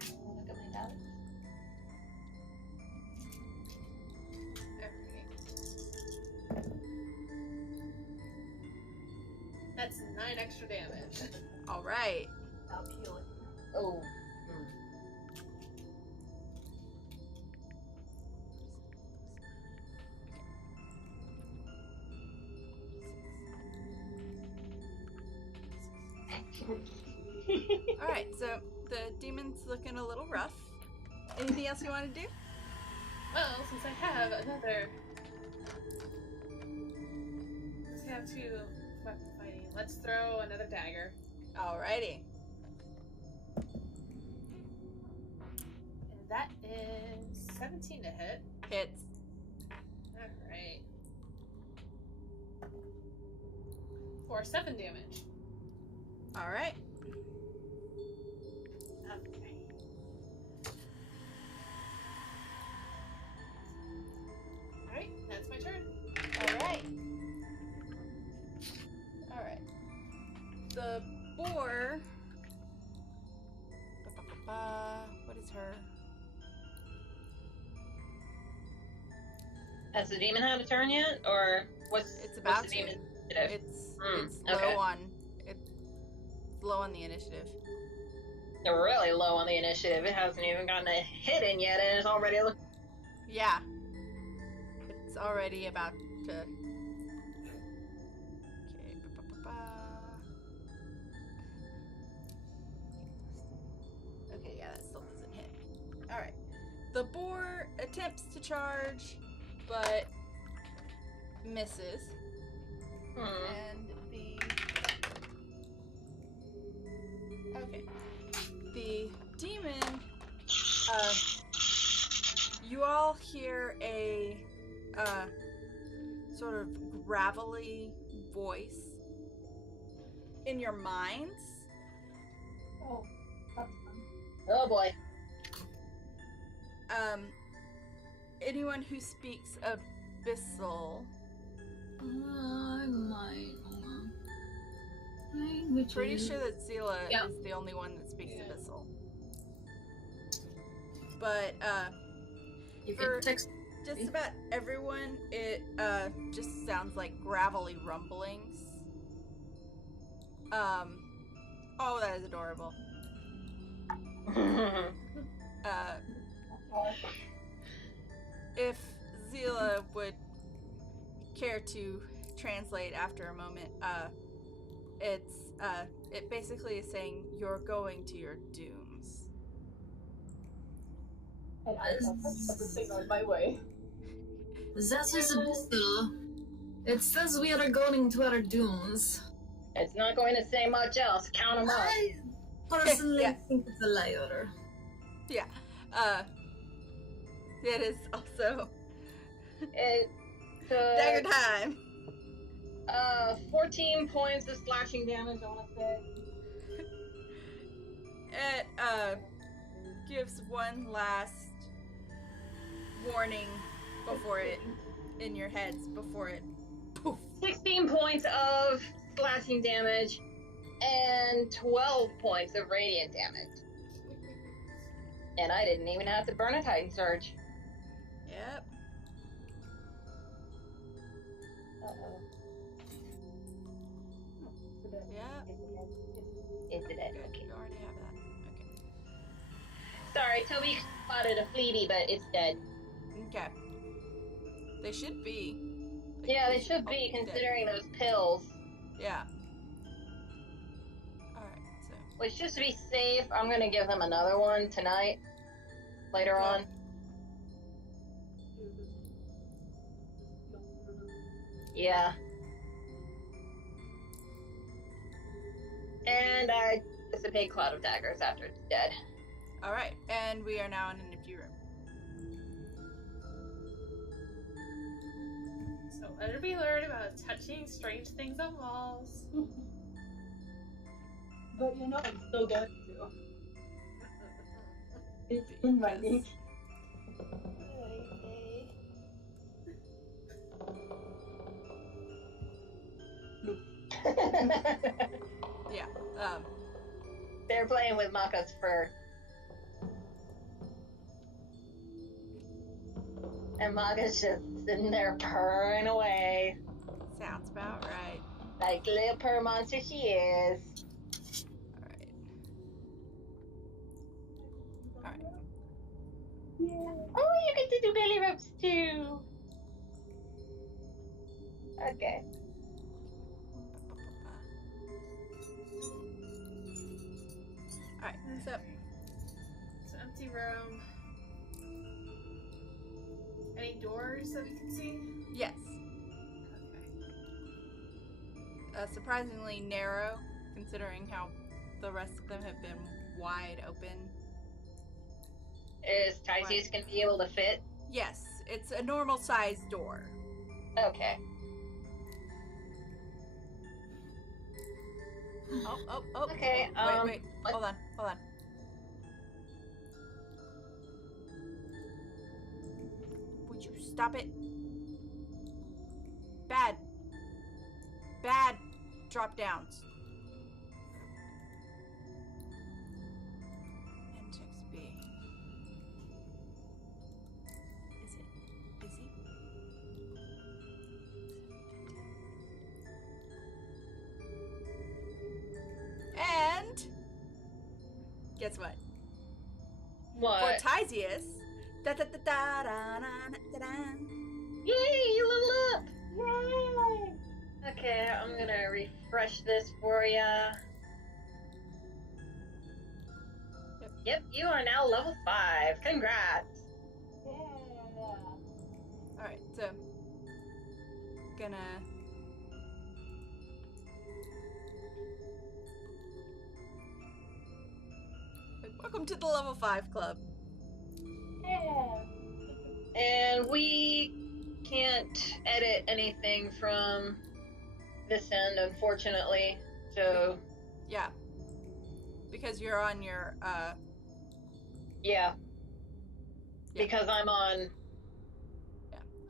Look at my dice. That's 9 extra damage. Alright. I'll heal it. Oh. Alright, so the demon's looking a little rough. Anything else you want to do? Well, since I have another... Since I have 2 weapon fighting, let's throw another dagger. Alrighty. And that is 17 to hit. Hits. Alright. For 7 damage. Alright. Okay. Alright, that's my turn. Alright. Alright. The boar. What is her? Has the demon had a turn yet, or what's It's about the to. demon initiative? It's okay. low on the initiative. They're really low on the initiative. It hasn't even gotten a hit in yet, and it's already looking. Yeah. It's already about to. Okay. Okay, yeah, that still doesn't hit. Alright. The boar attempts to charge, but misses. And okay. The demon, you all hear a, sort of gravelly voice in your minds. Oh, that's fun. Oh boy. Anyone who speaks Abyssal, I might. Hold on. Languages. pretty sure that Zila Yeah. is the only one that speaks Yeah. Abyssal. But, You for- can text. just about everyone, it just sounds like gravelly rumblings. Oh, that is adorable. If Zila would care to translate after a moment, it basically is saying you're going to your dooms. And I got everything on my way. That is Abyssal. It says we are going to our dooms. It's not going to say much else. Count them up. I personally Yeah. think it's a liar. Yeah. It is also It's dagger time. 14 points of slashing damage, I want to say. It gives one last warning before it in your heads before it poof. 16 points of slashing damage and 12 points of radiant damage. And I didn't even have to burn a Titan Surge. Yep. Uh-oh. Yep. It's dead. Good. Okay. You already have that. Okay. Sorry, Toby spotted a fleety, but it's dead. Okay. They should be. Yeah, they should be, dead. considering those pills. Yeah. Alright, so. Which, just to be safe, I'm gonna give them another one tonight. Later on. Yeah. And I dissipate Cloud of Daggers after it's dead. Alright, and we are now in an empty room. So what did we learn about touching strange things on walls? But you know, I'm still going to. It's in my Because- niche. Yeah. They're playing with Maka's fur. And Maka's just sitting there purring away. Sounds about right. Like the little purr monster she is. Alright. Alright. Oh, you get to do belly rubs too. Okay. Alright, so. It's an empty room. Any doors that we can see? Yes. Okay. Surprisingly narrow, considering how the rest of them have been wide open. Is Tysius gonna be able to fit? Yes, it's a normal sized door. Okay. Oh. Okay, Wait, what? hold on. Would you stop it? Bad drop downs. And checks B. Is he? And guess what? What? For Tysius, Yay, you level up! Yay! Okay, I'm gonna refresh this for ya. Yep, you are now level 5. Congrats! Alright, so gonna welcome to the level 5 club. And we can't edit anything from this end, unfortunately. So, Yeah. Because you're on your yeah. Yeah. Because I'm on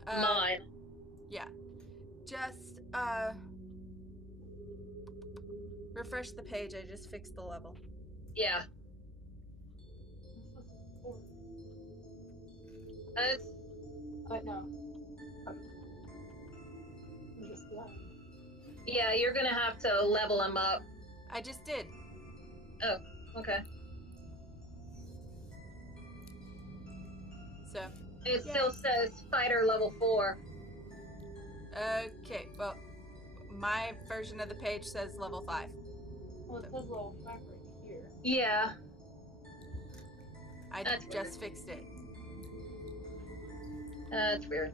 mine. Yeah. Just refresh the page. I just fixed the level. Yeah. It's No. I'm just blind. yeah, you're gonna have to level him up. I just did. Oh, okay. So, It Yeah. still says fighter level 4. okay. Well, my version of the page says level 5. Well, it says level 5 right here. Yeah. I That's just fixed it. That's weird.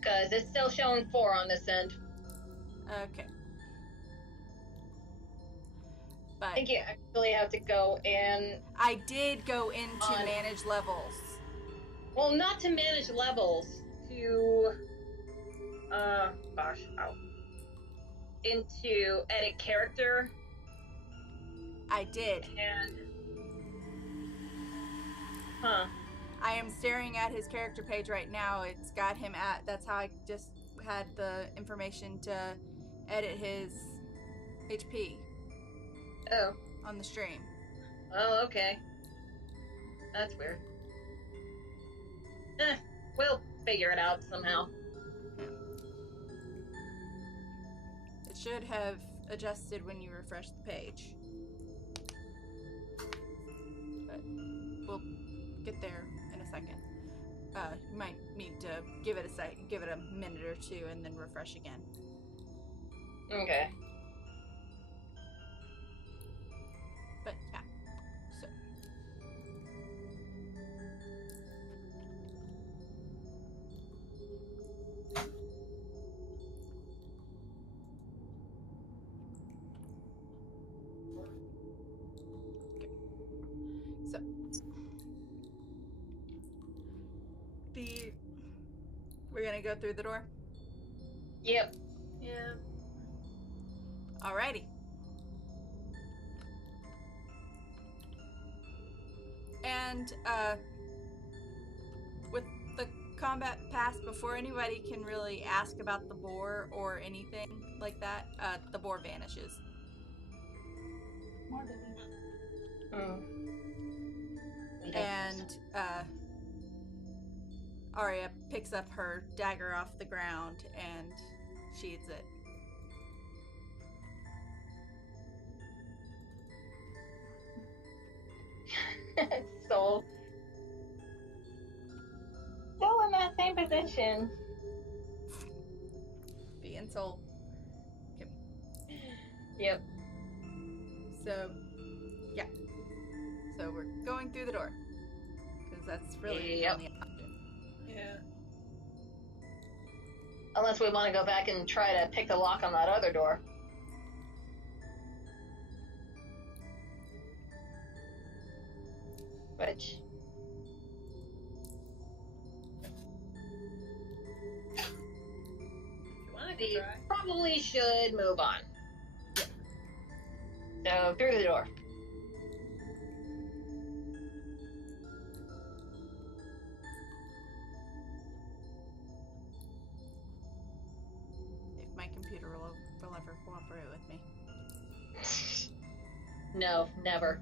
Because it's still showing 4 on this end. Okay. I But think you actually have to go in. I did go into On- manage levels. Well, not to manage levels. To. Gosh. Ow. Into edit character. I did. And. Huh. I am staring at his character page right now. It's got him at. That's how I just had the information to edit his HP. Oh. on the stream. Oh, okay. That's weird. We'll figure it out somehow. It should have adjusted when you refresh the page. But we'll get there in a second. You might need to give it a minute or two and then refresh again. Okay. But yeah. So So, we're gonna go through the door? Yep. Yeah. Alrighty. And, with the combat pass, before anybody can really ask about the boar or anything like that, the boar vanishes. More than And Arya picks up her dagger off the ground and sheathes it. So, still in that same position. Being sold. Yep. So, yeah. So we're going through the door. Because that's really the Yep. only option. Yeah. Unless we want to go back and try to pick the lock on that other door. Which... If you want to we try. probably should move on. So, through the door. If my computer will ever cooperate with me. No, never.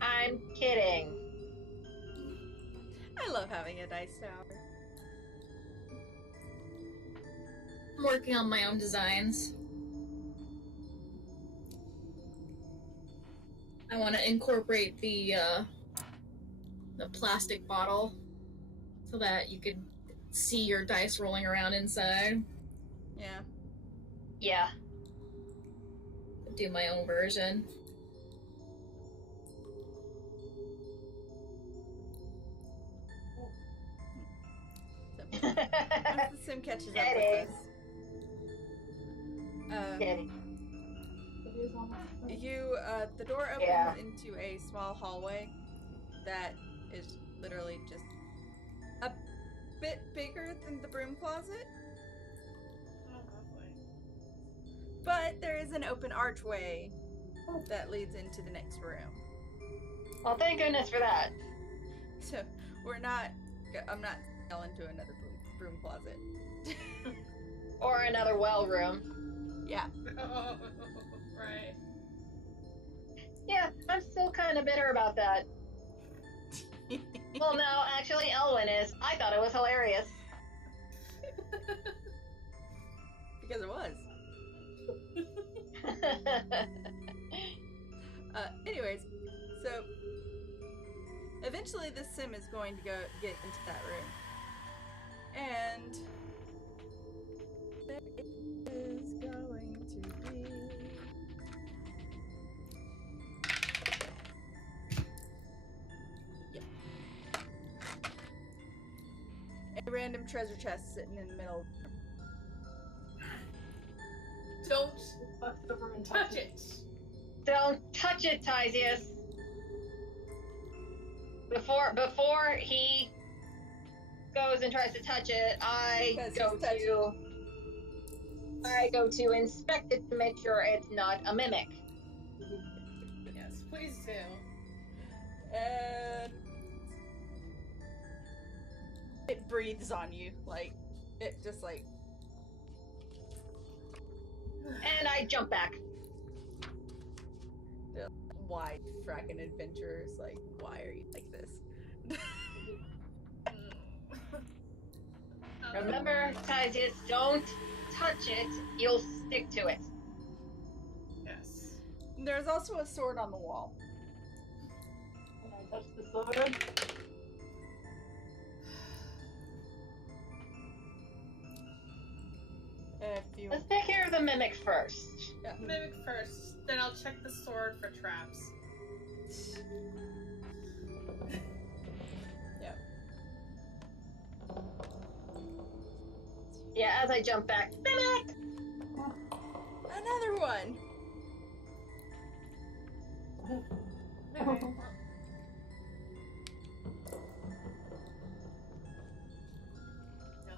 I'm kidding. I love having a dice tower. I'm working on my own designs. I want to incorporate the plastic bottle so that you could see your dice rolling around inside. Yeah. Yeah. Do my own version. So, once the sim catches up Get with it. us, Kidding. It is almost right. the door opens Yeah. into a small hallway that is literally just a bit bigger than the broom closet, Oh, lovely. but there is an open archway that leads into the next room. Well, thank goodness for that. So I'm not going to another broom closet. Or another well room. Yeah. Oh, right. Yeah, I'm still kind of bitter about that. Well, no, actually, Elwyn is. I thought it was hilarious. Because it was. Anyways, so eventually the sim is going to get into that room. And there is going to be a random treasure chest sitting in the middle. Don't Left over and touch it. Don't touch it, Tysius. Before he goes and tries to touch it, I Because go he's touching. to inspect it to make sure it's not a mimic. Yes, please do. And it breathes on you, like it just like And I jump back. Why fracking adventurers? Like, why are you like this? Remember, Titus, don't touch it. You'll stick to it. Yes. There's also a sword on the wall. Can I touch the sword? If you Let's take care of the mimic first. Mimic first, then I'll check the sword for traps. Yep. Yeah, as I jump back, mimic! Another one. Know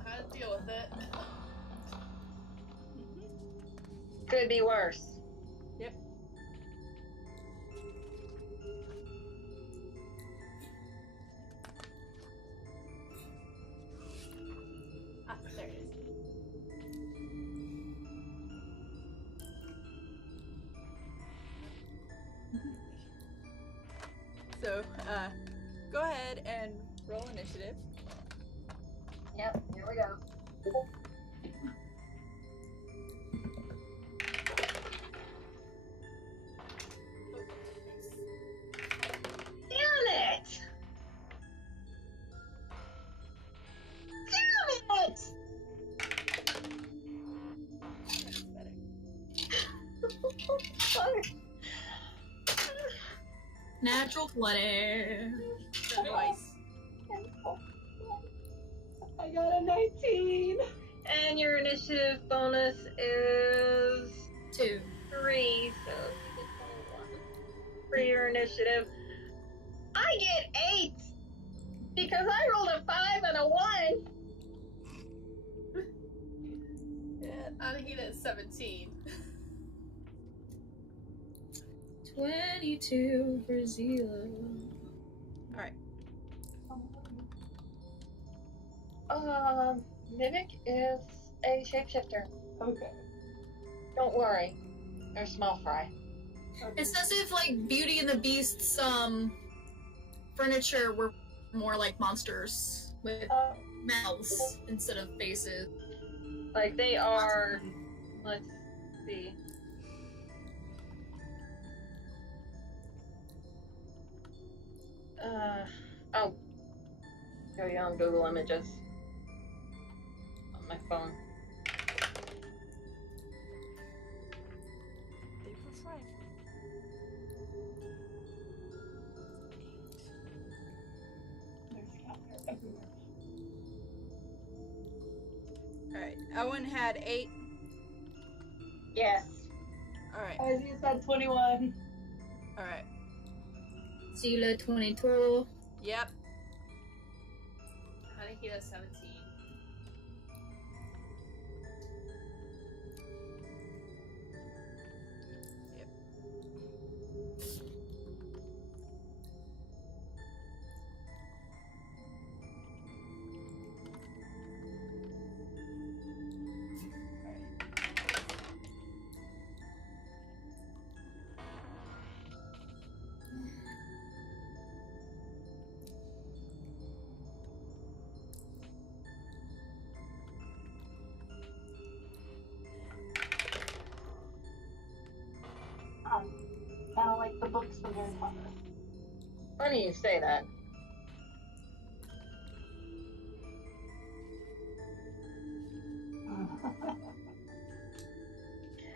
how to deal with it. Could be worse. Yep. Ah, there it is. So, go ahead and roll initiative. Yep, here we go. Damn it! Damn it! That's better. Natural 20. Twice. I got a 19. And your initiative bonus is 2. 3, so for your initiative. I get 8! Because I rolled a 5 and a 1! Yeah. Anahita is 17. 22 for Zila. Alright. Mimic is a shapeshifter. Okay. Don't worry. They're small fry. It's as if, like, Beauty and the Beast's, furniture were more like monsters with mouths instead of faces. Like, they are... Let's see. Oh. Go on Google Images. On my phone. 3 plus 5. There's counter everywhere. Alright. Owen had 8. Yes. Alright. Isaiah said 21. Alright. Zila 22. Yep. Anahita 17. Kind of like the books from Harry Potter. Funny you say that.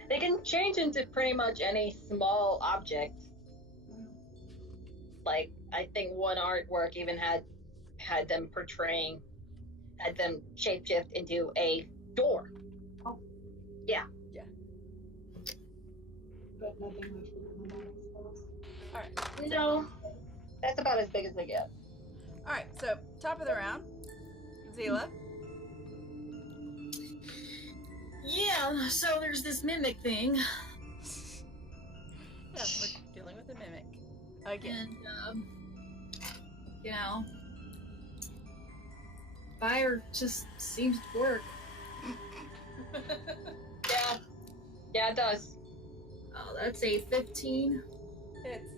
They can change into pretty much any small object. Like, I think one artwork even had them shapeshift into a door. Oh. Yeah. Yeah. But nothing much for the spells. Alright. No, that's about as big as they get. Alright, so top of the round. Zila. Yeah, so there's this mimic thing. Yeah, we're dealing with a mimic. Again. And, you know, fire just seems to work. Yeah, it does. Oh, that's a 15. Hits.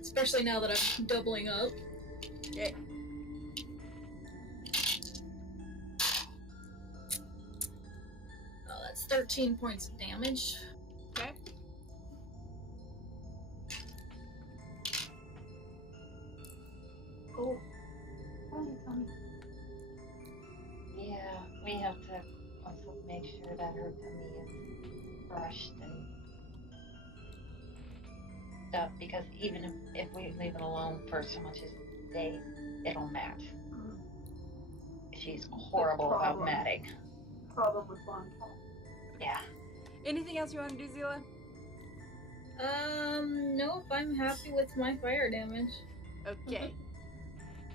Especially now that I'm doubling up. Okay. Oh, that's 13 points of damage. Okay. Oh. Tell me. Yeah, we have to also make sure that her tummy is brushed and stuff, because even if we leave it alone for so much as days, it'll mat. She's horrible about problem. matting. Problem with one. Yeah. Anything else you want to do, Zila? Nope, I'm happy with my fire damage. Okay.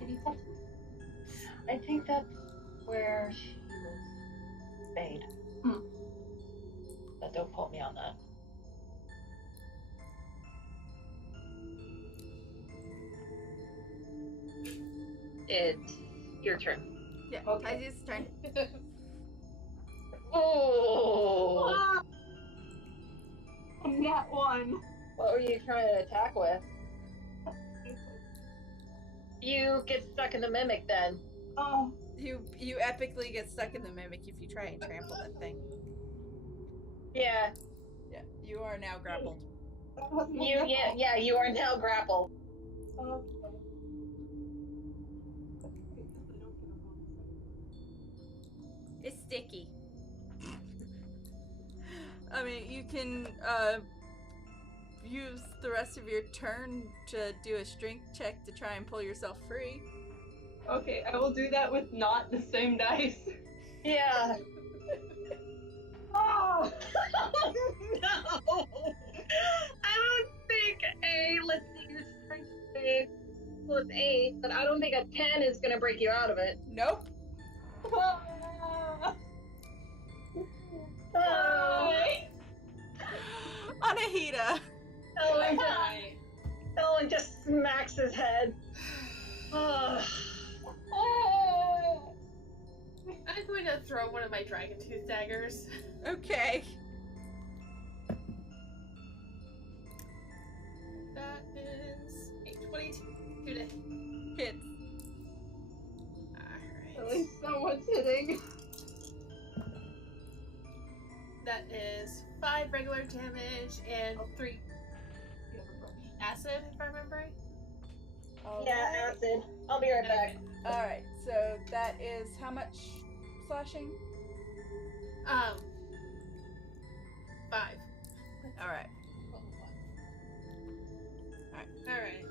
Did you touch me? I think that's where she was spayed. But don't quote me on that. It's your turn. Yeah. Okay. I just turn. Oh! Ah! And that one. What were you trying to attack with? You get stuck in the mimic then. Oh. You epically get stuck in the mimic if you try and trample that thing. Yeah. Yeah. You are now grappled. That wasn't Yeah, you are now grappled. Okay. It's sticky. I mean, you can use the rest of your turn to do a strength check to try and pull yourself free. Okay, I will do that with not the same dice. Yeah. Oh! No! I don't think let's see, your strength save plus 8, but I don't think a 10 is gonna break you out of it. Nope. Anahita. Ellen just smacks his head. Ugh. I'm going to throw one of my dragon tooth daggers. Okay. That is a 22 to hit. Hits. At Alright. least someone's hitting. That is 5 regular damage and 3 acid, if I remember right. Yeah, acid. I'll be right back. Alright, so that is how much slashing? 5. Alright. Alright.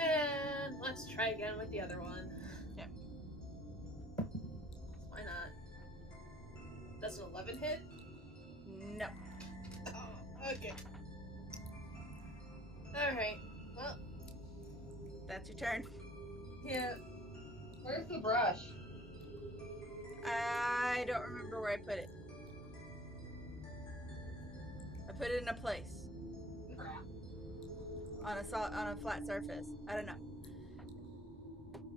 And let's try again with the other one. Yep. Why not? Does an 11 hit? No. Oh, okay. Alright. Well, That's your turn. yeah. Where's the brush? I don't remember where I put it. I put it in a place. On a flat surface. I don't know.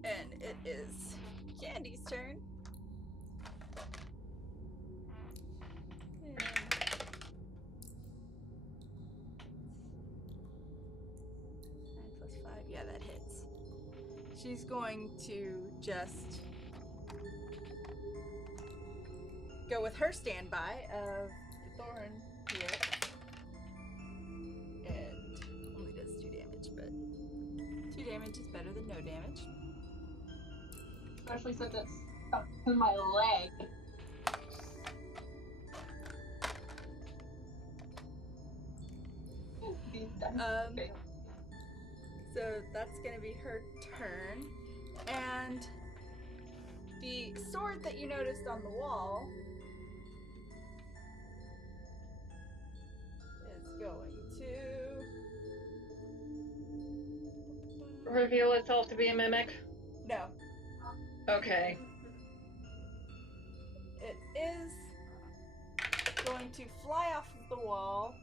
And it is Candy's turn. And 9 plus 5. Yeah, that hits. She's going to just go with her standby of Thorn here. And only does 2 damage, but 2 damage is better than no damage. Especially since it's stuck to my leg. These dice fail. So that's gonna be her turn. And the sword that you noticed on the wall is going to Reveal itself to be a mimic? no. Okay. It is going to fly off of the wall.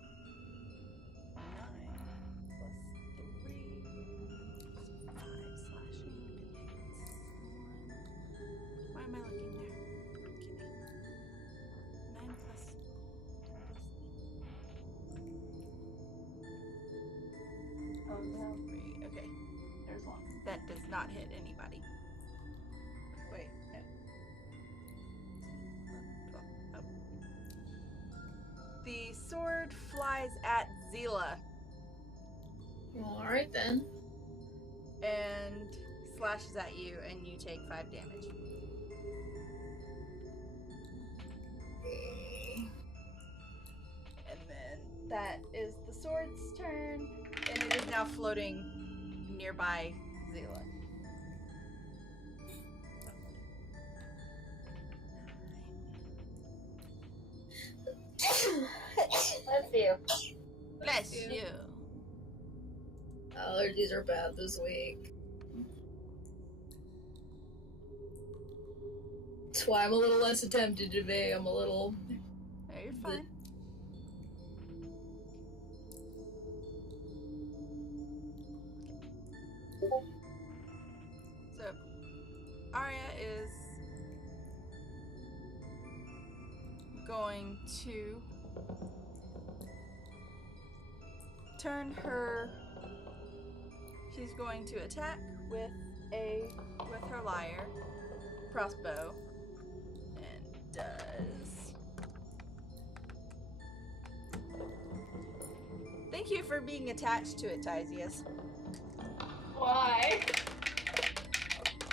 9 plus 3 5 slashing. Why am I Okay, There's one. that does not hit anybody. Wait. Oh. The sword flies at Zila Alright then. and slashes at you, and you take 5 damage. And then that is the sword's turn, and it is now floating nearby Zila. Bless you. Bless you. Allergies are bad this week. That's why I'm a little less attempted today. I'm a little... No, you're fine. So, Arya is going to turn her. She's going to attack with her lyre crossbow, and does. Thank you for being attached to it, Tysius. Why?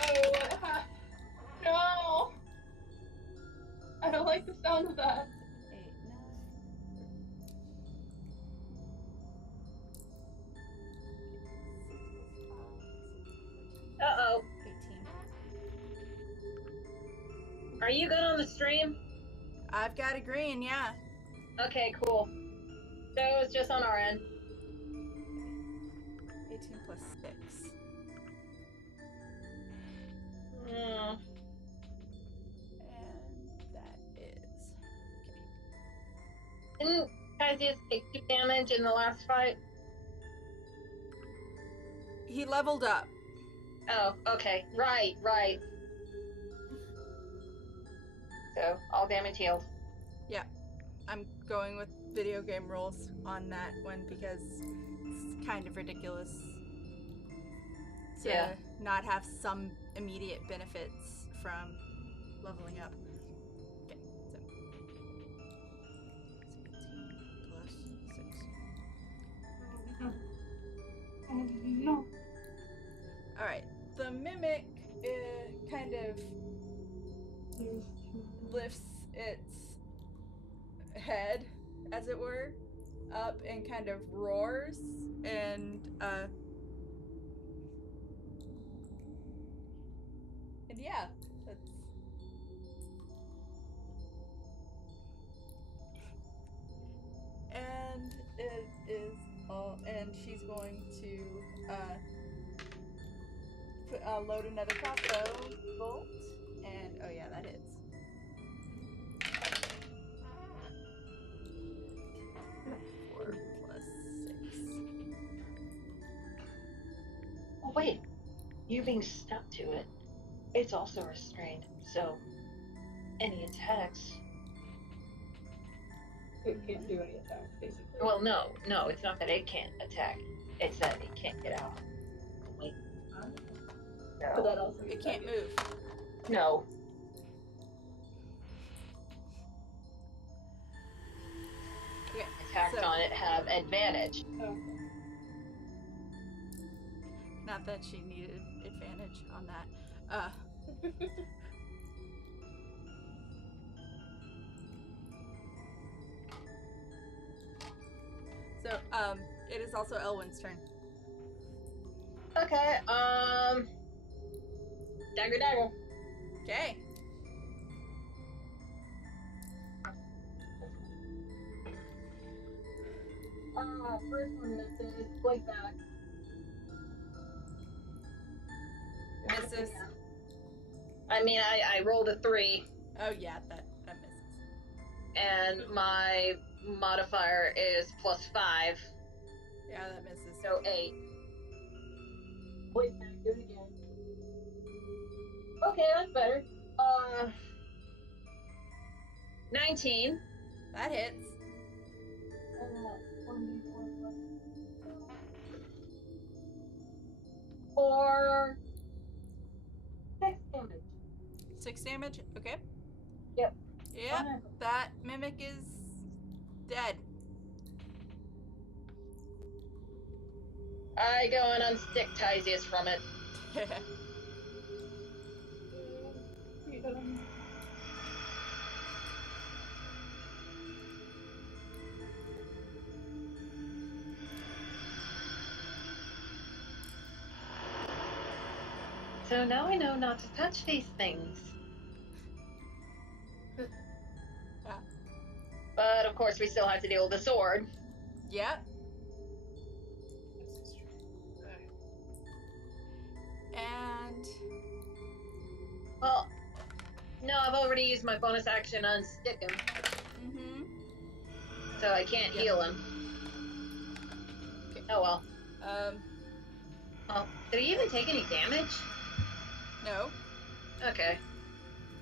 Oh, what happened? No! I don't like the sound of that. 8, 9. Uh-oh. 18. Are you good on the stream? I've got a green, yeah. Okay, cool. So it's just on our end. 18 plus 6. Mm. And that is. Didn't Cassius take 2 damage in the last fight? He leveled up. Oh, okay. Right. So, all damage healed. I'm going with video game rules on that one because it's kind of ridiculous to not have some immediate benefits from leveling up. Okay, so 17 plus 6. Oh, no. Alright, the mimic kind of lifts its head, as it were, up and kind of roars, and yeah, that's and it is all, and she's going to load another crossbow bolt, and oh yeah, that hits. 4 plus 6. Oh, wait. You being stuck to it, it's also restrained. So, any attacks. It can't do any attacks, basically. Well, no, it's not that it can't attack. It's that it can't get out. Wait. But that also It can't move. No. Okay, Attacks so- on it have advantage. Okay. Not that she needed advantage on that. So, it is also Elwyn's turn. Okay, Dagger. Okay. First one misses. Blake back. Misses. I mean, I rolled a 3, Oh yeah, that misses. and my modifier is +5, Yeah, that misses. so 8. Blake back, do it again. Okay, that's better. 19. That hits. 1d4 plus. for 6 damage. 6 damage? Okay. Yep. Yep, that mimic is dead. I go and unstick Tysius from it. So now I know not to touch these things. But of course, we still have to deal with the sword. Yep. And Well, no, I've already used my bonus action to unstick him, so I can't heal him. Okay. Oh well. Um, Did he even take any damage? no. Okay.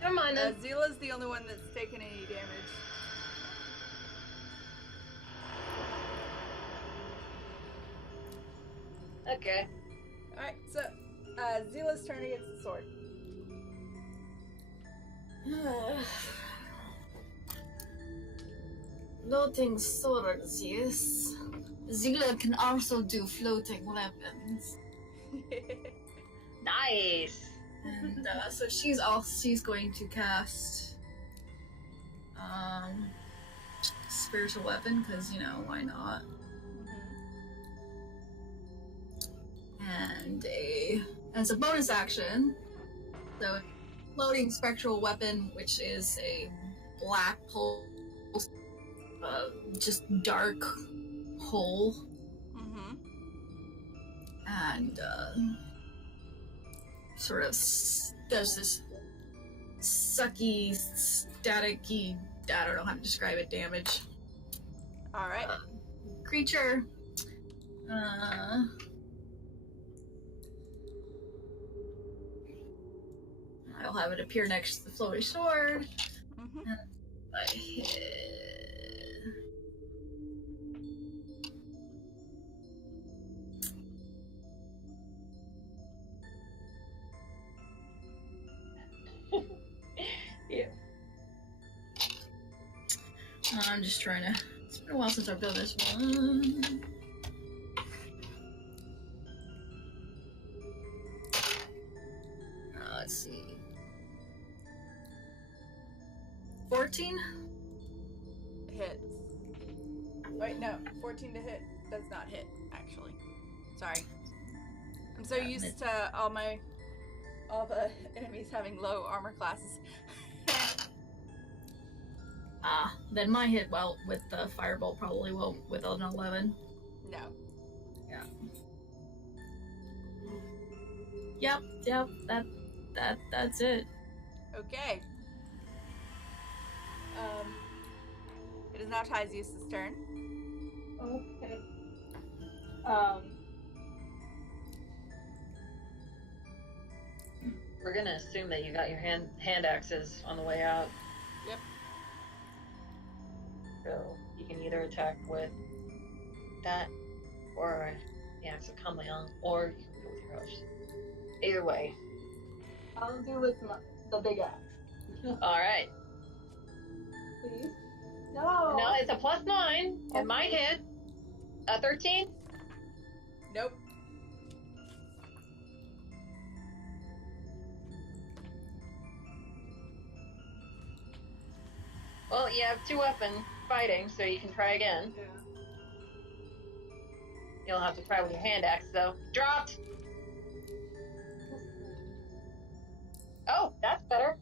Never mind then. Zila's the only one that's taken any damage. Okay. Alright, so Zila's turn against the sword. Floating swords, yes. Zila can also do floating weapons. Nice. And so she's going to cast spiritual weapon, because why not? And as a bonus action, so floating spectral weapon, which is a black pulse, just dark hole, and sort of does this sucky, staticky, I don't know how to describe it, damage. Alright. Creature. I'll have it appear next to the floating sword. And I hit. Yeah. I'm just trying to. It's been a while since I've done this one. Let's see. 14? Hits. Wait, no. 14 to hit does not hit, actually. Sorry. I'm so used to all the enemies having low armor classes. Then my hit, well, with the firebolt probably won't with an 11. No. Yeah. Yep, that's it. Okay. It is now Tysius' turn. Okay. We're gonna assume that you got your hand axes on the way out. Yep. So you can either attack with that, or the axe of Kamleon, or you can go with your host. Either way. I'll do with the big axe. Alright. Please? No! No, it's a +9. It might hit. A 13? Nope. Well, you have 2 weapon fighting, so you can try again. Yeah. You'll have to try with your hand axe, though. Dropped! Oh, that's better.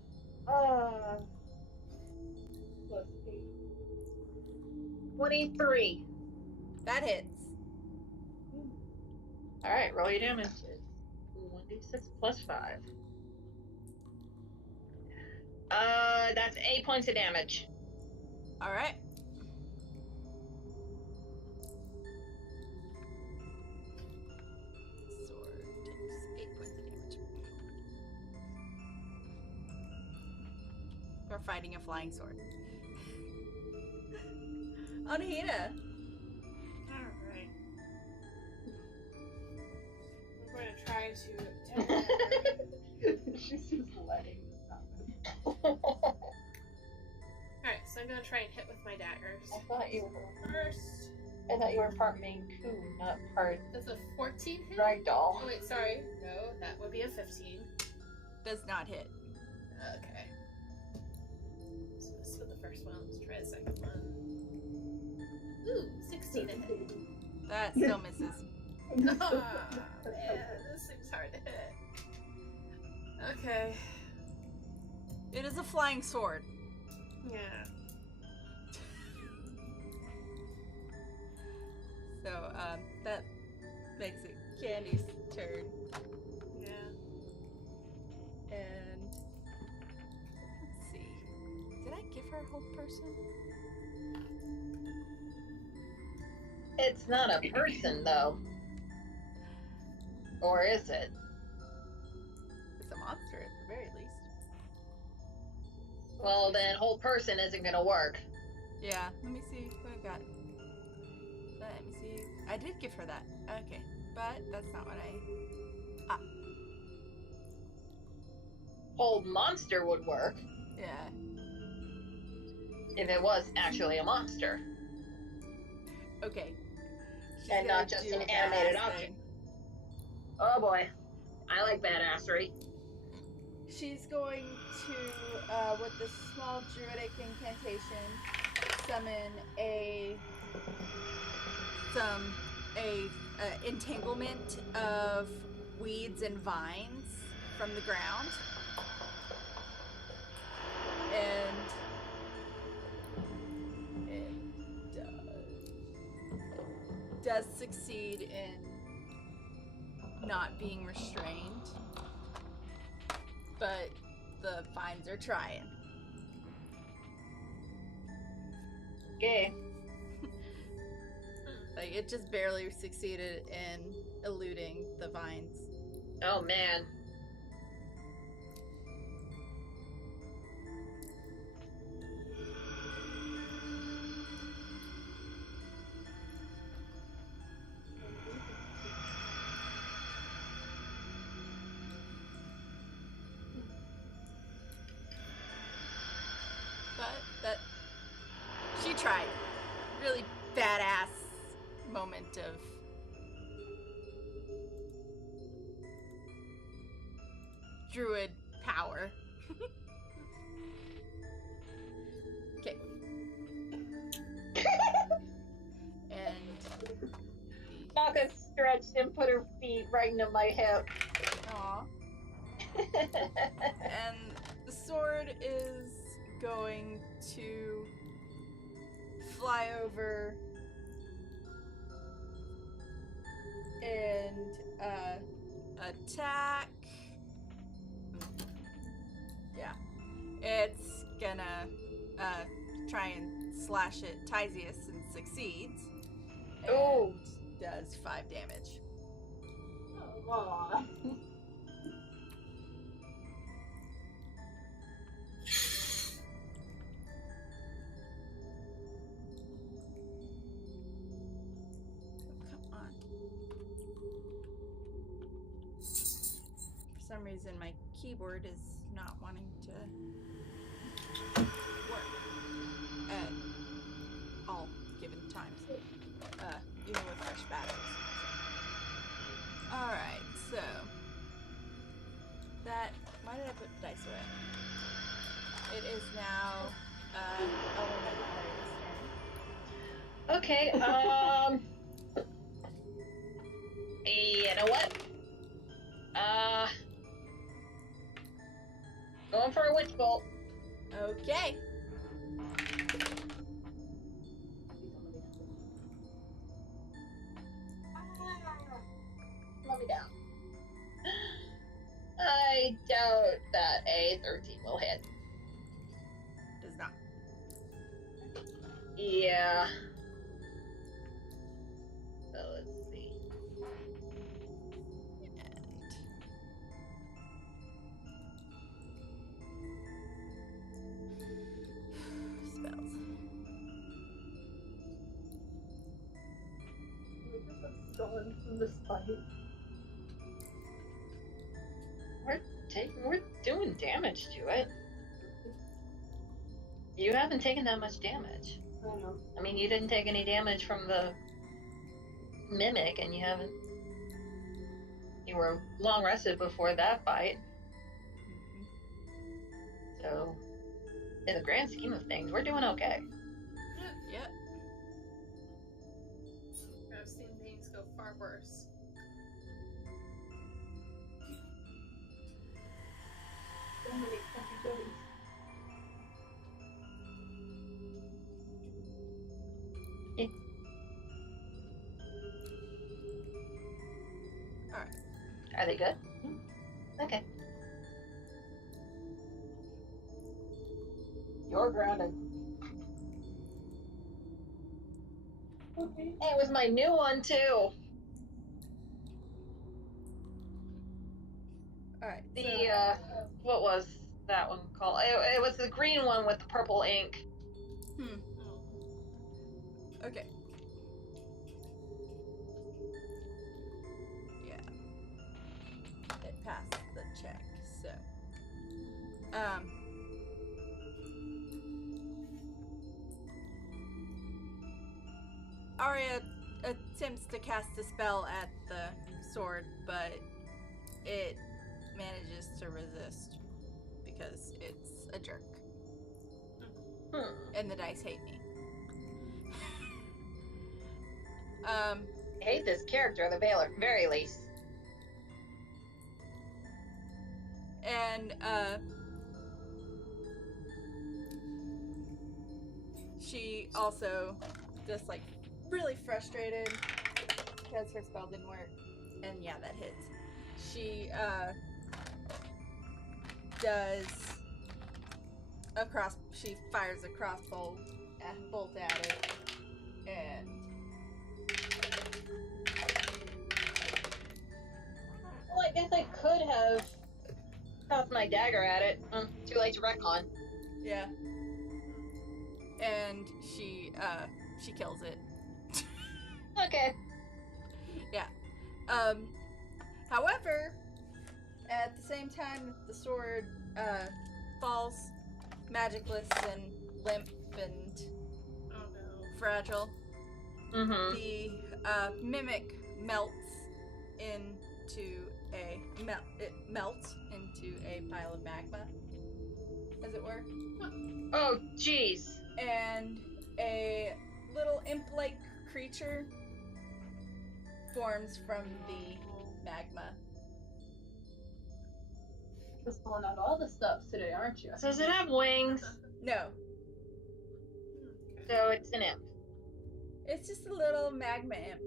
Plus 8. 23. That hits. Alright, roll your damage. 1d6 plus 5. That's 8 points of damage. Alright. Sword takes 8 points of damage. We're fighting a flying sword. Anahita. Alright. I'm going to try trying to attack the dagger. She's just letting this happen. Alright, so I'm gonna try and hit with my daggers. I thought you were First, part Maine Coon, not part that's a 14 hit? Ragdoll. Oh wait, sorry. No, that would be a 15. Does not hit. Okay. So this is the first one. Let's try the second one. Ooh, 16 to hit. That still misses. Ah, man, this thing's hard to hit. Okay. It is a flying sword. Yeah. So, that makes it Candy's turn. Yeah. And let's see. Did I give her Hold Person? It's not a person, though. Or is it? It's a monster at the very least. Well, then whole person isn't gonna work. Yeah, let me see what I got. Let me see. I did give her that. Okay, but that's not what I... Whole monster would work Yeah. if it was actually a monster. Okay. She's And gonna not just do an a animated badass object. thing. Oh boy. I like badassery. She's going to, with the small druidic incantation, summon a entanglement of weeds and vines from the ground. And it does succeed in not being restrained. But the vines are trying. Okay. Like, it just barely succeeded in eluding the vines. Oh man. But that... She tried. Really badass moment of... druid power. Okay. And... Baka stretched and put her feet right into my hip. Aw. And the sword is going to fly over and attack. Yeah. It's gonna try and slash at Tysius and succeeds. And Ooh. does 5 damage. Aw. Come on. For some reason, my keyboard is not wanting to work at all given times, even with fresh batteries. Alright, so that... Why did I put the dice away? It is now Elena and Harry's turn. Okay, you know what? Going for a witch bolt. Okay. Let me down. I doubt that a 13 will hit. Does not. Yeah. So let's see. And spells. We just have stolen from this fight. we're doing damage to it. You haven't taken that much damage. I don't know. I mean, you didn't take any damage from the mimic, and you haven't. You were long rested before that fight. So, in the grand scheme of things, we're doing okay. Yep. I've seen things go far worse. So many fucking goodies. Are they good? Okay. You're grounded. Okay. Hey, it was my new one too. Alright. The what was that one called? It was the green one with the purple ink. Okay. Yeah. It passed the check, so. Arya attempts to cast a spell at the sword, but it manages to resist because it's a jerk. And the dice hate me. I hate this character at the very least. And she also just like really frustrated because her spell didn't work. And yeah, that hits. She she fires a crossbow bolt at it, and Well, I guess I could have tossed my dagger at it. Too late to retcon. yeah. And she kills it. Okay. Yeah. However, at the same time the sword falls magicless and limp and fragile, the mimic melts into it melts into a pile of magma, as it were. Oh, jeez. And a little imp-like creature forms from the magma. Just pulling out all the stops today, aren't you? So does it have wings? No, So it's an imp. it's just a little magma imp.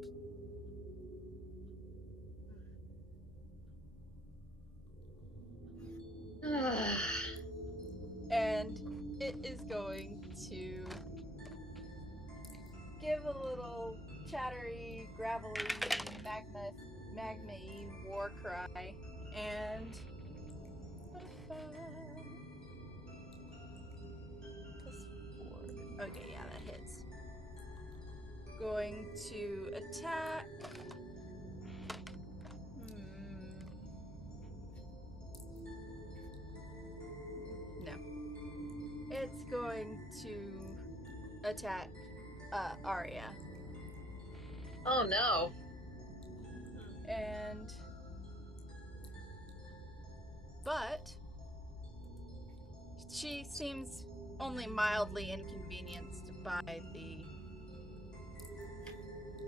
And it is going to give a little chattery, gravelly, magma-y war cry, and +4. Okay, yeah, that hits. Going to attack. No. It's going to attack Arya. Oh no. But she seems only mildly inconvenienced by the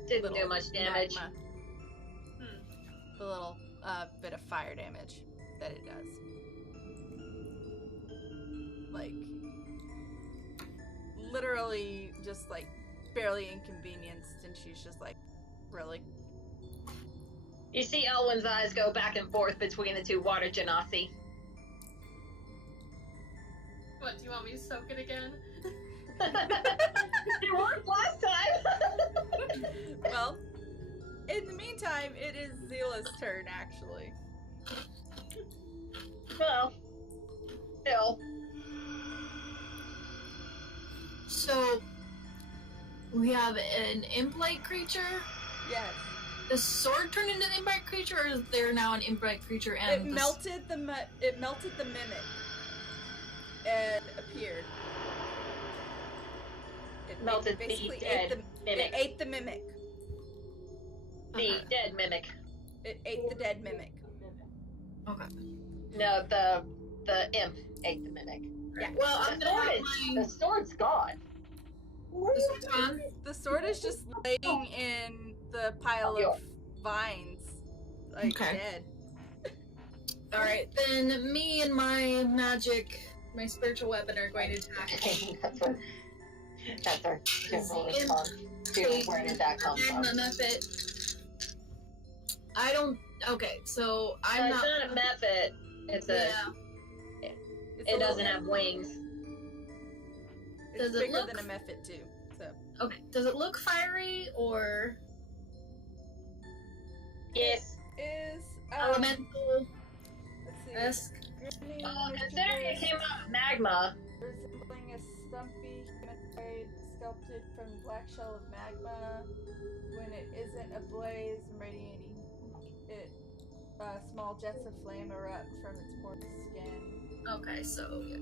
Didn't do much damage. magma. The little bit of fire damage that it does. Like, literally just like barely inconvenienced, and she's just like, really? You see Elwyn's eyes go back and forth between the two water genasi. What, do you want me to soak it again? It worked last time! Well, in the meantime, it is Zila's turn, actually. Well, still. So, we have an imp-like creature. Yes. the sword turned into an imbright creature, or is there now an imbright creature and It melted the mimic and appeared. It Melted basically the ate dead mimic. It ate the mimic. The dead mimic. It ate the dead mimic. Okay. No, the imp ate the mimic. Yeah. Well, I'm gonna have The my... sword's gone. The sword's gone. The sword is just laying in the pile of vines, like Okay. dead. Alright, then me and my spiritual weapon are going to attack. That's our general response to where did that come from. Method. I don't... Okay, so I'm It's not a method. It's Yeah. It doesn't have wings. It's Does it bigger look- than a mephit too. So Okay, does it look fiery, or... Yes. is elemental let's see. esque? Considering it came out of magma, Resembling a stumpy humanoid sculpted from the black shell of magma. When it isn't ablaze and radiating, small jets of flame erupt from its porous skin. Okay, so, yeah.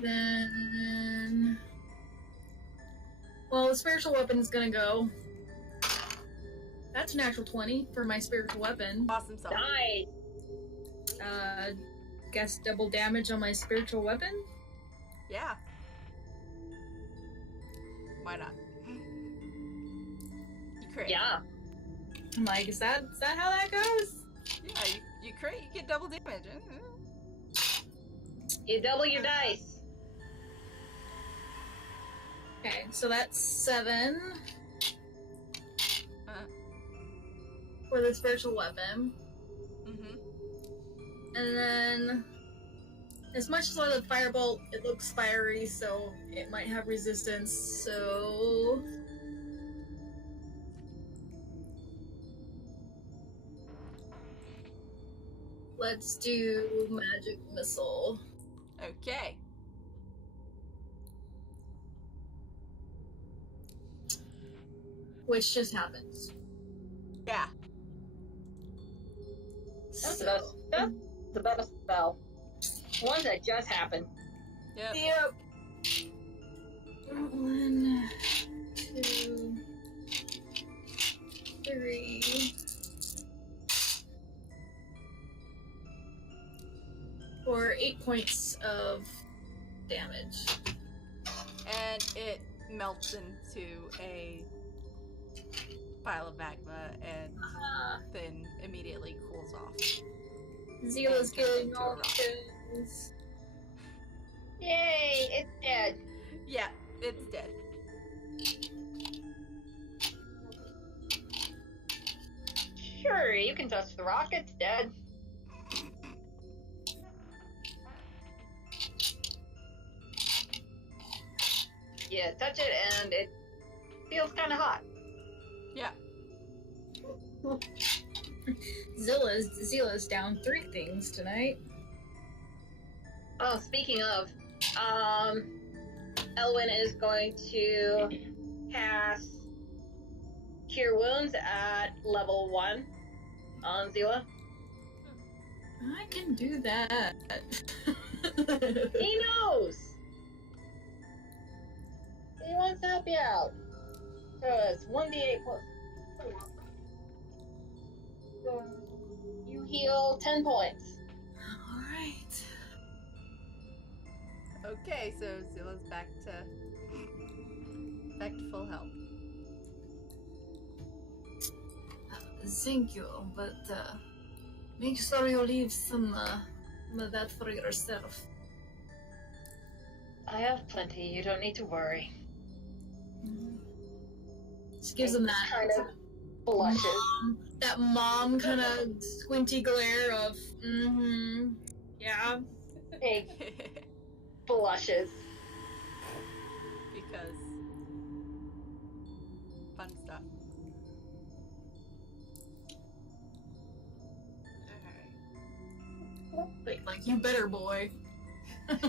Then... Well, the spiritual weapon is gonna go. That's a natural 20 for my spiritual weapon. Awesome sauce. nice. Guess double damage on my spiritual weapon? Yeah. Why not? You crit. Yeah. I'm like, is that how that goes? Yeah, you crit, you get double damage. You double your dice. Okay, so that's 7 for the spiritual weapon. Mm-hmm. And then, as much as I love Firebolt, it looks fiery, so it might have resistance, so... Let's do Magic Missile. Okay. Which just happens. Yeah. That's the best spell. One that just happened. Yep. Yep. 1, 2, 3, 4, 8 points of damage. And it melts into a pile of magma and then immediately cools off. Zila's And turns getting into all a rock. kills. Yay, it's dead. Yeah, it's dead. Sure, you can touch the rock, it's dead. Yeah, touch it and it feels kind of hot. Yeah. Zila's down 3 things tonight. Oh, speaking of, Elwyn is going to cast Cure Wounds at level 1 on Zila. I can do that. He knows! He wants to help you out. So it's 1d8 plus 4. So you heal 10 points. Alright. Okay, so Zilla's back to full health. Thank you, but make sure you leave some of that for yourself. I have plenty, you don't need to worry. Just gives them that Kind of blushes. mom kind of squinty glare of, yeah. Big blushes. Because fun stuff. Alright. Like you better, boy. Okay.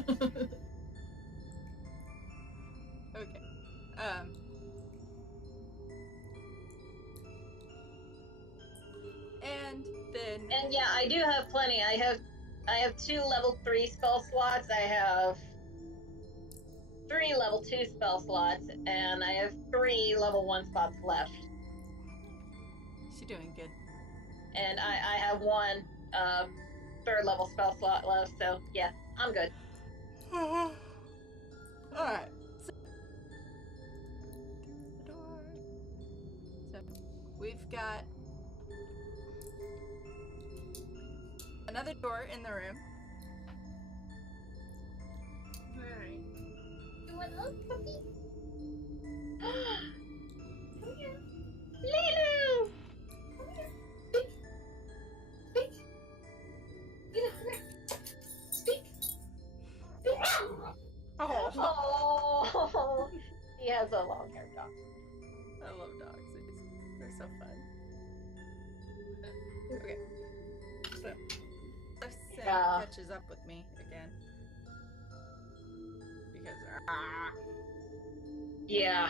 And then And yeah, I do have plenty. I have 2 level 3 spell slots. I have 3 level 2 spell slots, and I have 3 level 1 spots left. she's doing good. And I have 1 3rd level spell slot left, so yeah, I'm good. Alright. So, the door. So we've got another door in the room. Alright. You want up, puppy? Come here. Lulu! Come here. Speak. Speak. Lulu, come here. Speak. Speak. Oh, he has a long-haired dog. I love dogs. They're so fun. Okay. So, if Sin Yeah. catches up with me again. Because, Yeah.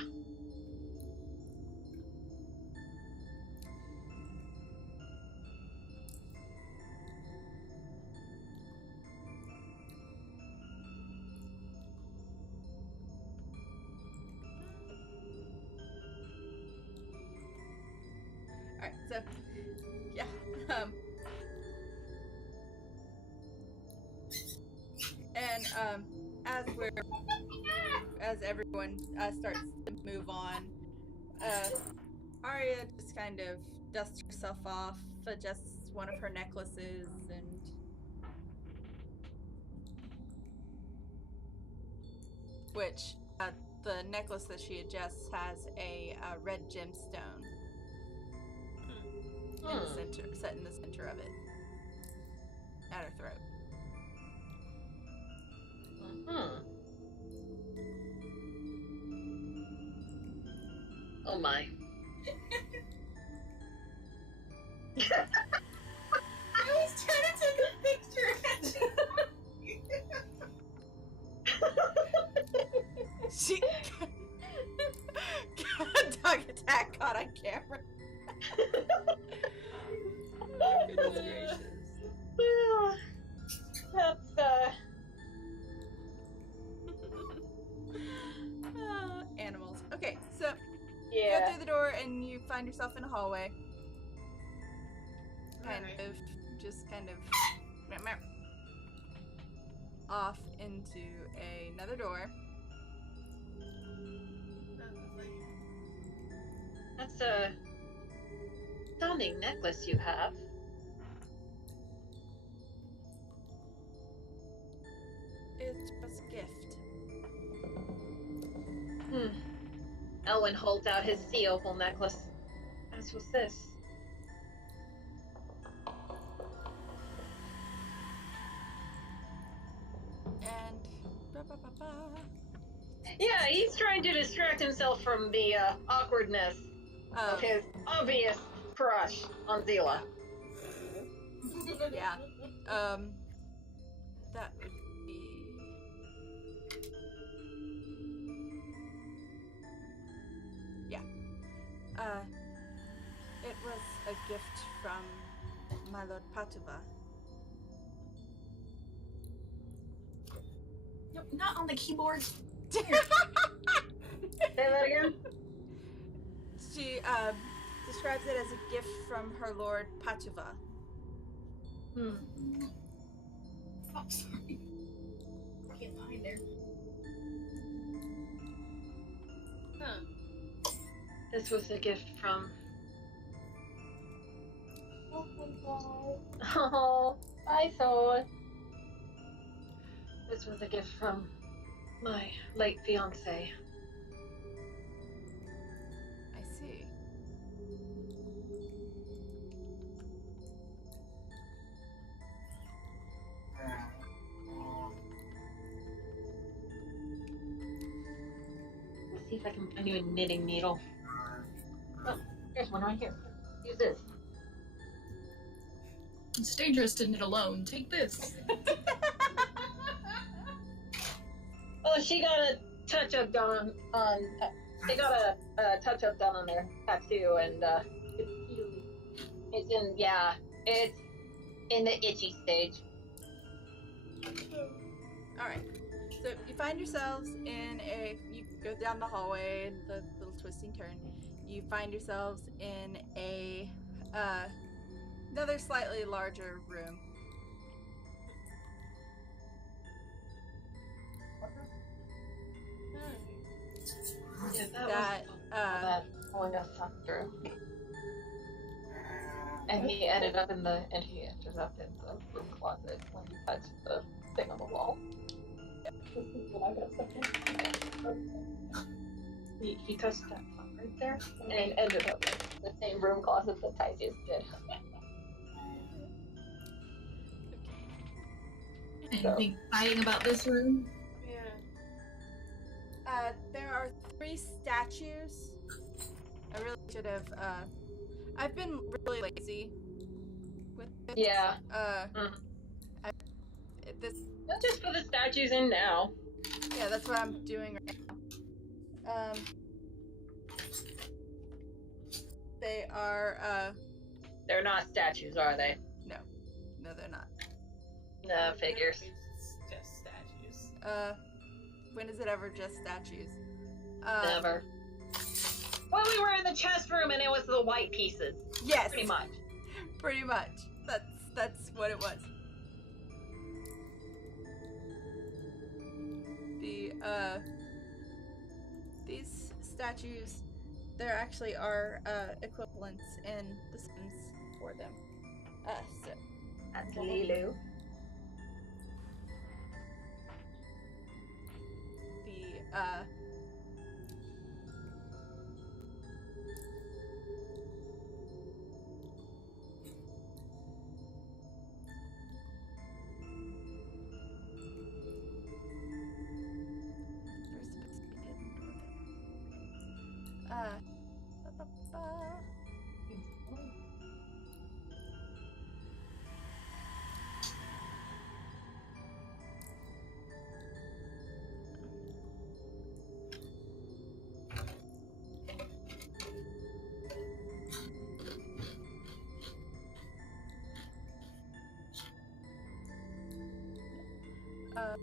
Alright, so, yeah, and, as everyone, starts to move on, Arya just kind of dusts herself off, adjusts one of her necklaces, and which, the necklace that she adjusts has a red gemstone in the center, set in the center of it, at her throat. Oh my. I was trying to take a picture. She dog attack caught on camera. Goodness gracious. That's Animals. Okay, so you go yeah. through the door and you find yourself in a hallway. Kind Alright. of, just kind of off into another door. That's a stunning necklace you have. It was a gift. Elwyn holds out his sea opal necklace. As was this. And Yeah, he's trying to distract himself from the awkwardness of his obvious crush on Zila. yeah. That would be it was a gift from my Lord Patuva. Nope, not on the keyboard. Say that again? She describes it as a gift from her Lord Patuva. Oh, sorry. Can't find there. Huh. This was a gift from... Oh, I saw it. This was a gift from my late fiancé. I see. Let's see if I can find you a knitting needle. Oh, there's one right here. Use this. It's dangerous to knit alone. Take this. she got a touch-up done they got a touch-up done on their tattoo, and it's in the itchy stage. Alright. So you find yourselves you go down the hallway and the little twisting turn. You find yourselves in another slightly larger room. Yeah, That, that pulling us through. And he ended up in the room closet when he touched the thing on the wall. This is what I got stuck in. He touched that spot right there and ended up in the same room closet that Tysius did. Anything exciting about this room? Yeah. There are 3 statues. I really should have, I've been really lazy with this. Yeah. This, Just put the statues in now. yeah, that's what I'm doing right now. They are, They're not statues, are they? no, they're not. No, figures. It's just statues. When is it ever just statues? Never. Well, we were in the chest room and it was the white pieces. Yes. Pretty much. Pretty much. That's what it was. These statues, there actually are equivalents in The Sims for them. So That's Lilu.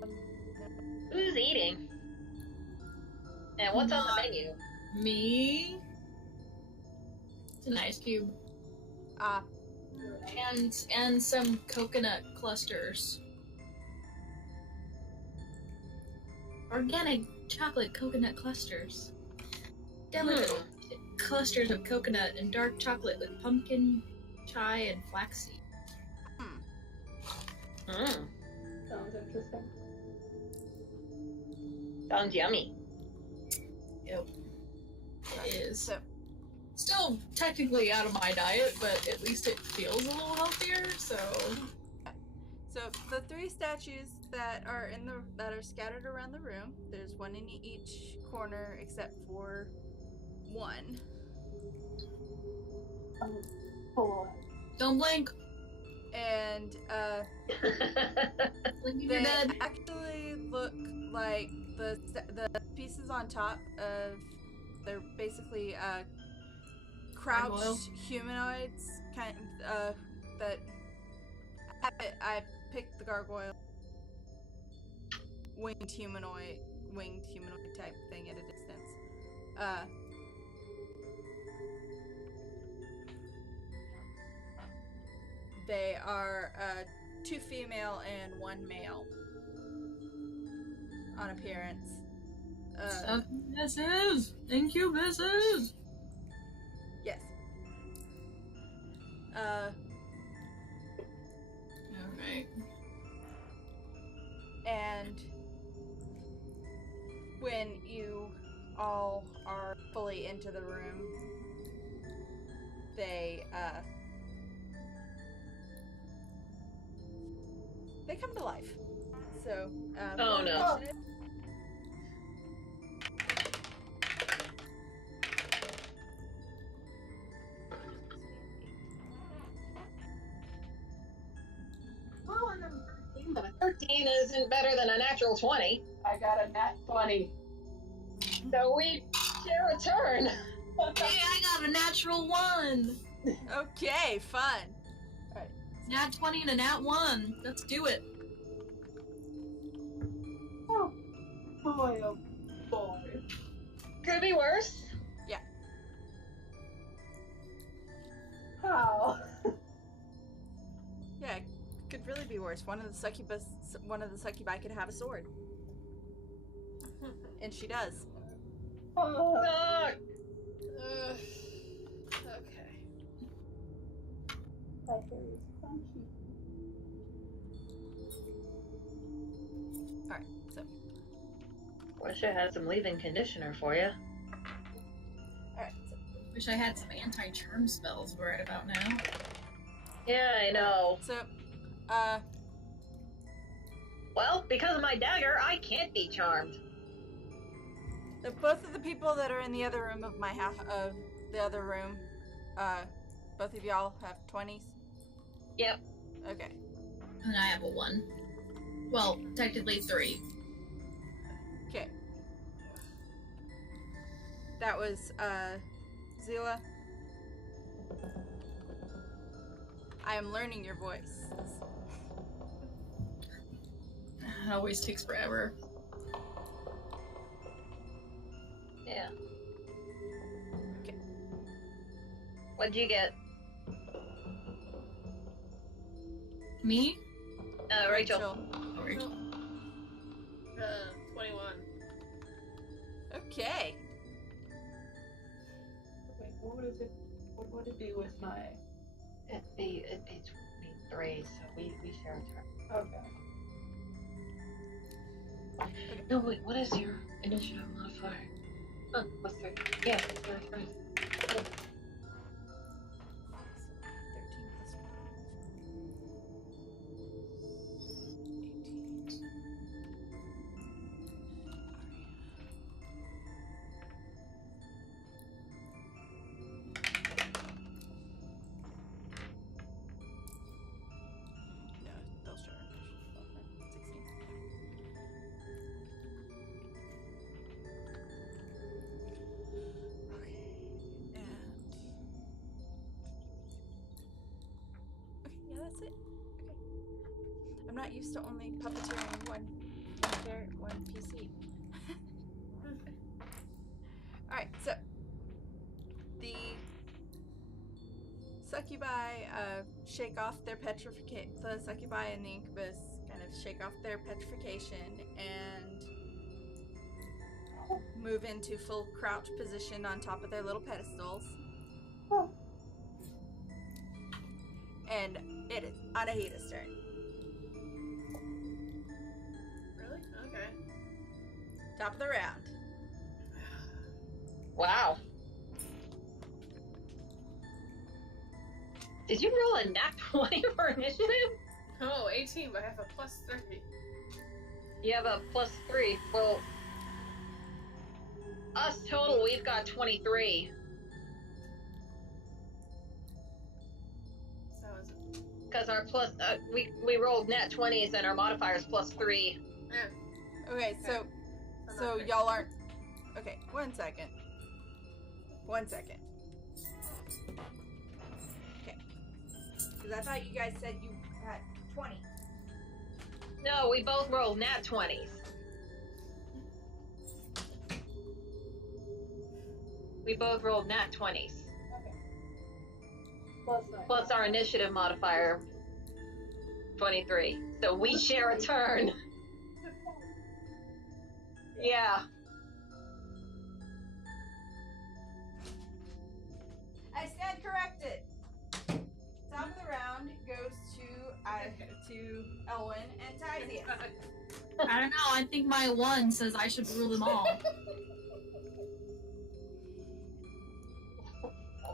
the Who's eating? And what's on the menu? Me? It's an ice cube. And some coconut clusters. Organic chocolate coconut clusters. Delicate clusters of coconut and dark chocolate with pumpkin, chai, and flaxseed. Sounds interesting. Sounds yummy. Yep. It is. So Still technically out of my diet, but at least it feels a little healthier, so... So the 3 statues that are scattered around the room, there's one in each corner except for one. Full on. Don't blink! And Blink if they you're dead. actually look like the pieces on top of, they're basically crouched Gargoyle. humanoids, that I picked the gargoyle winged humanoid type thing at a distance. They are 2 female and 1 male on appearance. Incubuses! Incubuses! Yes. Alright. And when you all are fully into the room, they come to life. So, Oh, no. initiative. Well, I'm 13, but a 13 isn't better than a natural 20. I got a nat 20. So we share a turn. Hey, I got a natural 1! Okay, fun. Alright. Nat 20 and a nat 1. Let's do it. Oh boy, oh boy. Could be worse. How? Yeah, it could really be worse. One of the succubi could have a sword. And she does. Suck. Okay. My hair is crunchy. Alright, so. Wish I had some leave-in conditioner for you. Alright, so. Wish I had some anti-charm spells right about now. Yeah, I know. So, Well, because of my dagger, I can't be charmed. both of the people that are in the other room of my house, both of y'all have 20s? Yep. Okay. And I have a 1. Well, technically 3. Okay. That was, Zila. I am learning your voice. It always takes forever. Yeah. Okay. What'd you get? Me? Rachel. Oh, Rachel. 21. Okay. Wait, what is it? What would it be with my... It'd be 23, so we share a turn. Okay. No, wait, what is your initiative modifier? Oh, plus 3. Yeah, plus 3. 13 plus 5. 18. No, they'll share. 16. Okay. And okay, yeah, that's it. Okay. I'm not used to only puppeteering one PC. Alright, so the succubi shake off their petrification. The succubi and the incubus kind of shake off their petrification and move into full crouch position on top of their little pedestals. Oh. And it is Anahita's turn. Really? Okay. Top of the round. Wow. Did you roll a nat 20 for initiative? Oh, 18, but I have a plus 30. You have a plus 3. Well, us total, we've got 23. So is it? Because our plus, we rolled nat 20s and our modifier's plus 3. Yeah. Okay, so not great. y'all aren't. Okay, 1 second. 1 second. Okay. Because I thought you guys said you had 20. No, we both rolled nat 20s. We both rolled nat 20s. Okay. Plus 9. Plus our initiative modifier, 23. So we share a turn. Yeah. I stand corrected. Top of the round goes to Elwyn and Tysia. I don't know, I think my 1 says I should rule them all.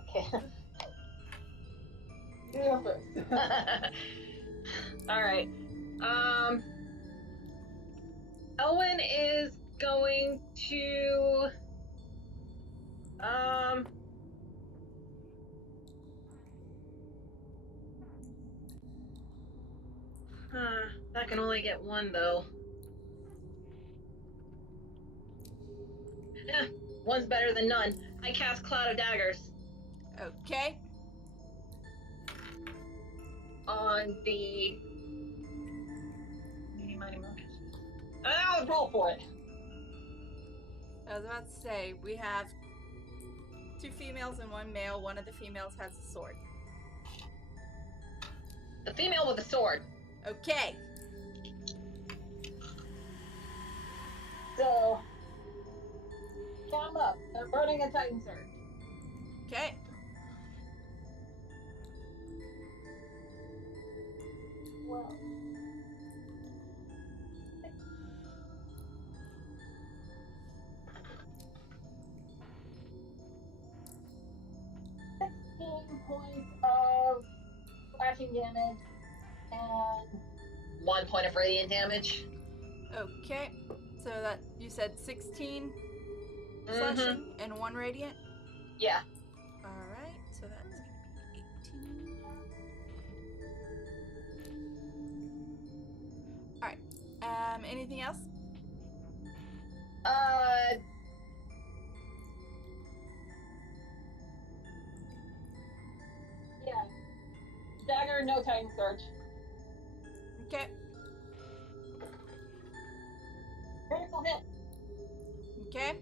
Okay. You go first. Alright. Owen is going to that can only get 1 though. One's better than none. I cast Cloud of Daggers Okay. on the. I'll roll for it. I was about to say, we have 2 females and 1 male. One of the females has a sword. The female with the sword. Okay. So, climb up. I'm burning a Titan Surge. Okay. Well. Points of slashing damage and 1 point of radiant damage. Okay. So that you said 16 Mhm. slashing and 1 radiant? Yeah. Alright, so that's gonna be 18. Alright. Anything else? yeah. Dagger, no Titan Surge. Okay. Critical hit. Okay.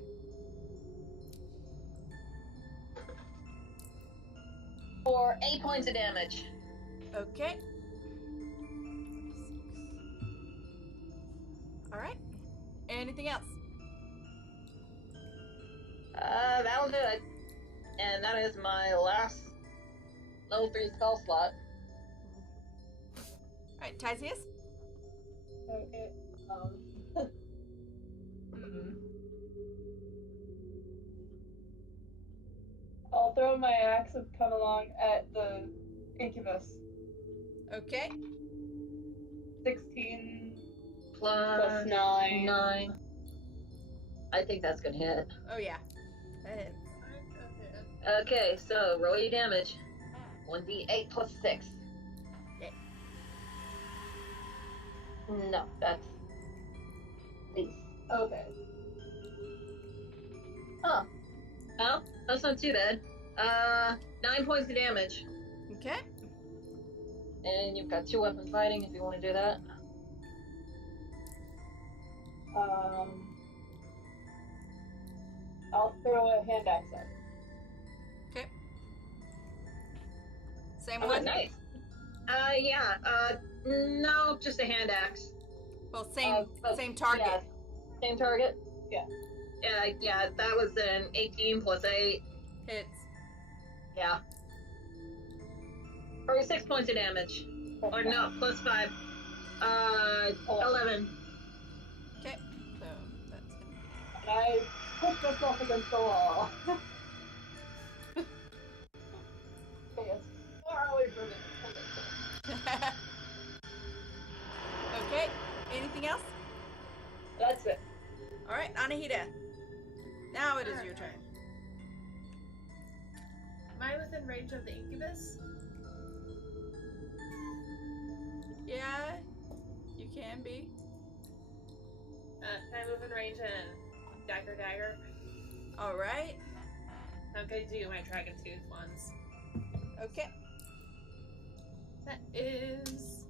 For 8 points of damage. Okay. Alright. Anything else? That'll do it. And that is my last level 3 spell slot. Alright, Tysius? Okay. I'll throw my axe of come along at the incubus. Okay. 16 Plus 9. 9. I think that's gonna hit. Oh yeah. That hits. Okay, so roll your damage. 1d8 plus 6. Okay. No, that's least. Okay. Oh. Well, that's not too bad. 9 points of damage. Okay. And you've got 2 weapon fighting if you want to do that. I'll throw a hand axe at it. Okay. Same Oh, one? nice. Yeah, no, just a hand axe. Well, same target. Yeah, same target? Yeah. Yeah, that was an 18 plus 8. Hits. Yeah. For 6 points of damage. Or no, plus 5. 11. Okay. So that's gonna And I push myself against the wall. Okay, it's far away from it. be. Okay. Anything else? That's it. Alright, Anahita. Now it is your turn. Am I within range of the incubus? Yeah, you can be. Can I move in range and dagger? Alright. I'm gonna do my dragon tooth ones. Okay. That is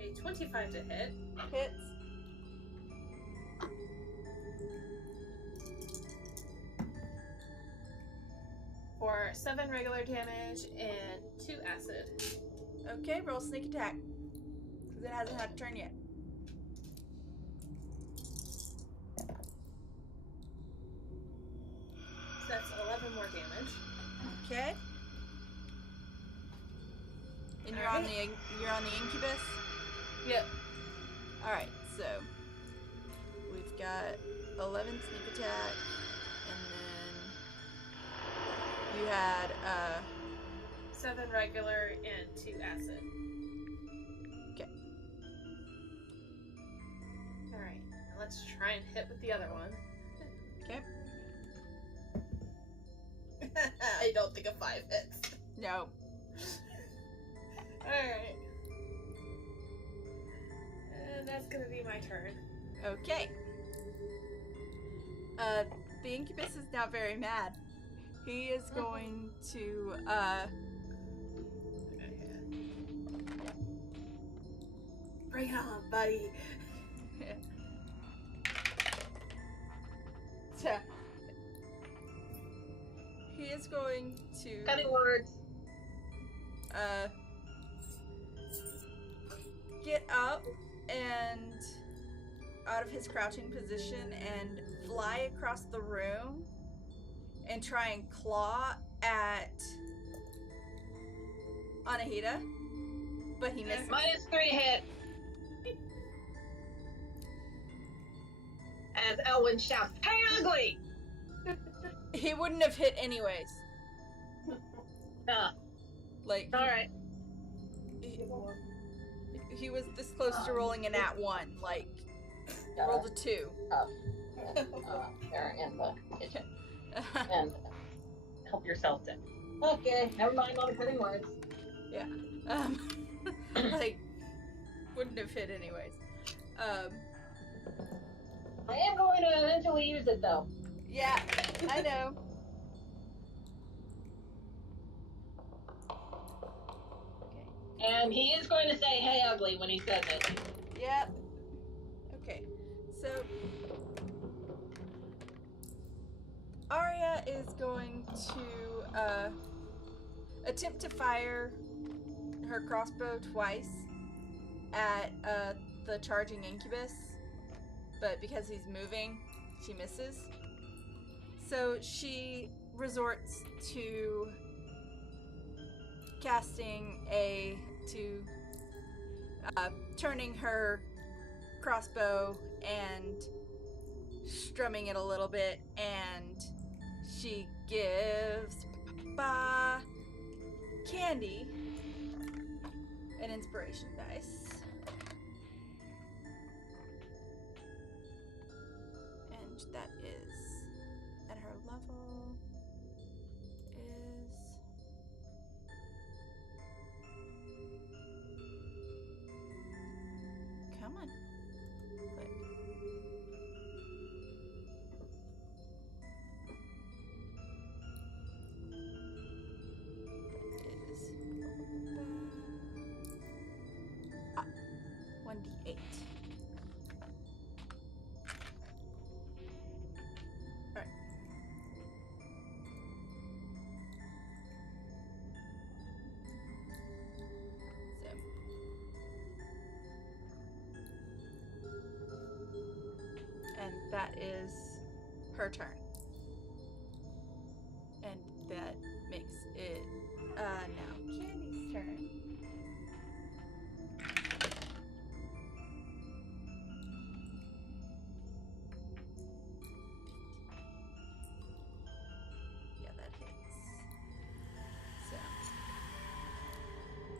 a 25 to hit. Hits. For 7 regular damage and 2 acid. Okay, roll sneak attack. Because it hasn't had a turn yet. So that's 11 more damage. Okay. And you're on the incubus? Yep. Alright, so we've got 11 sneak attack, and then you had 7 regular and 2 acid. Okay. Alright, now let's try and hit with the other one. Okay. I don't think a 5 hits. No. Alright. And that's gonna be my turn. Okay. the incubus is now very mad. He is going to Bring it on, buddy. so he is going to Cutting words. Get up and out of his crouching position and fly across the room and try and claw at Anahita, but he misses. -3 hit. As Elwyn shouts, "Hey, ugly!" He wouldn't have hit anyways. Like, Alright. he was this close to rolling an @1. Like, rolled a 2. There in the kitchen. And help yourself to. Okay, never mind all the cutting words. Yeah. Like, wouldn't have hit anyways. I am going to eventually use it though. Yeah, I know. And he is going to say, "Hey, ugly," when he says it. Yep. Okay. So Arya is going to attempt to fire her crossbow twice at the charging incubus, but because he's moving, she misses. So she resorts to turning her crossbow and strumming it a little bit, and she gives Candy an inspiration dice. And that is at her level is come on. Click. That is 1d8. Alright. And that is her turn. And that makes it now Candy's turn. Yeah, that hits. So,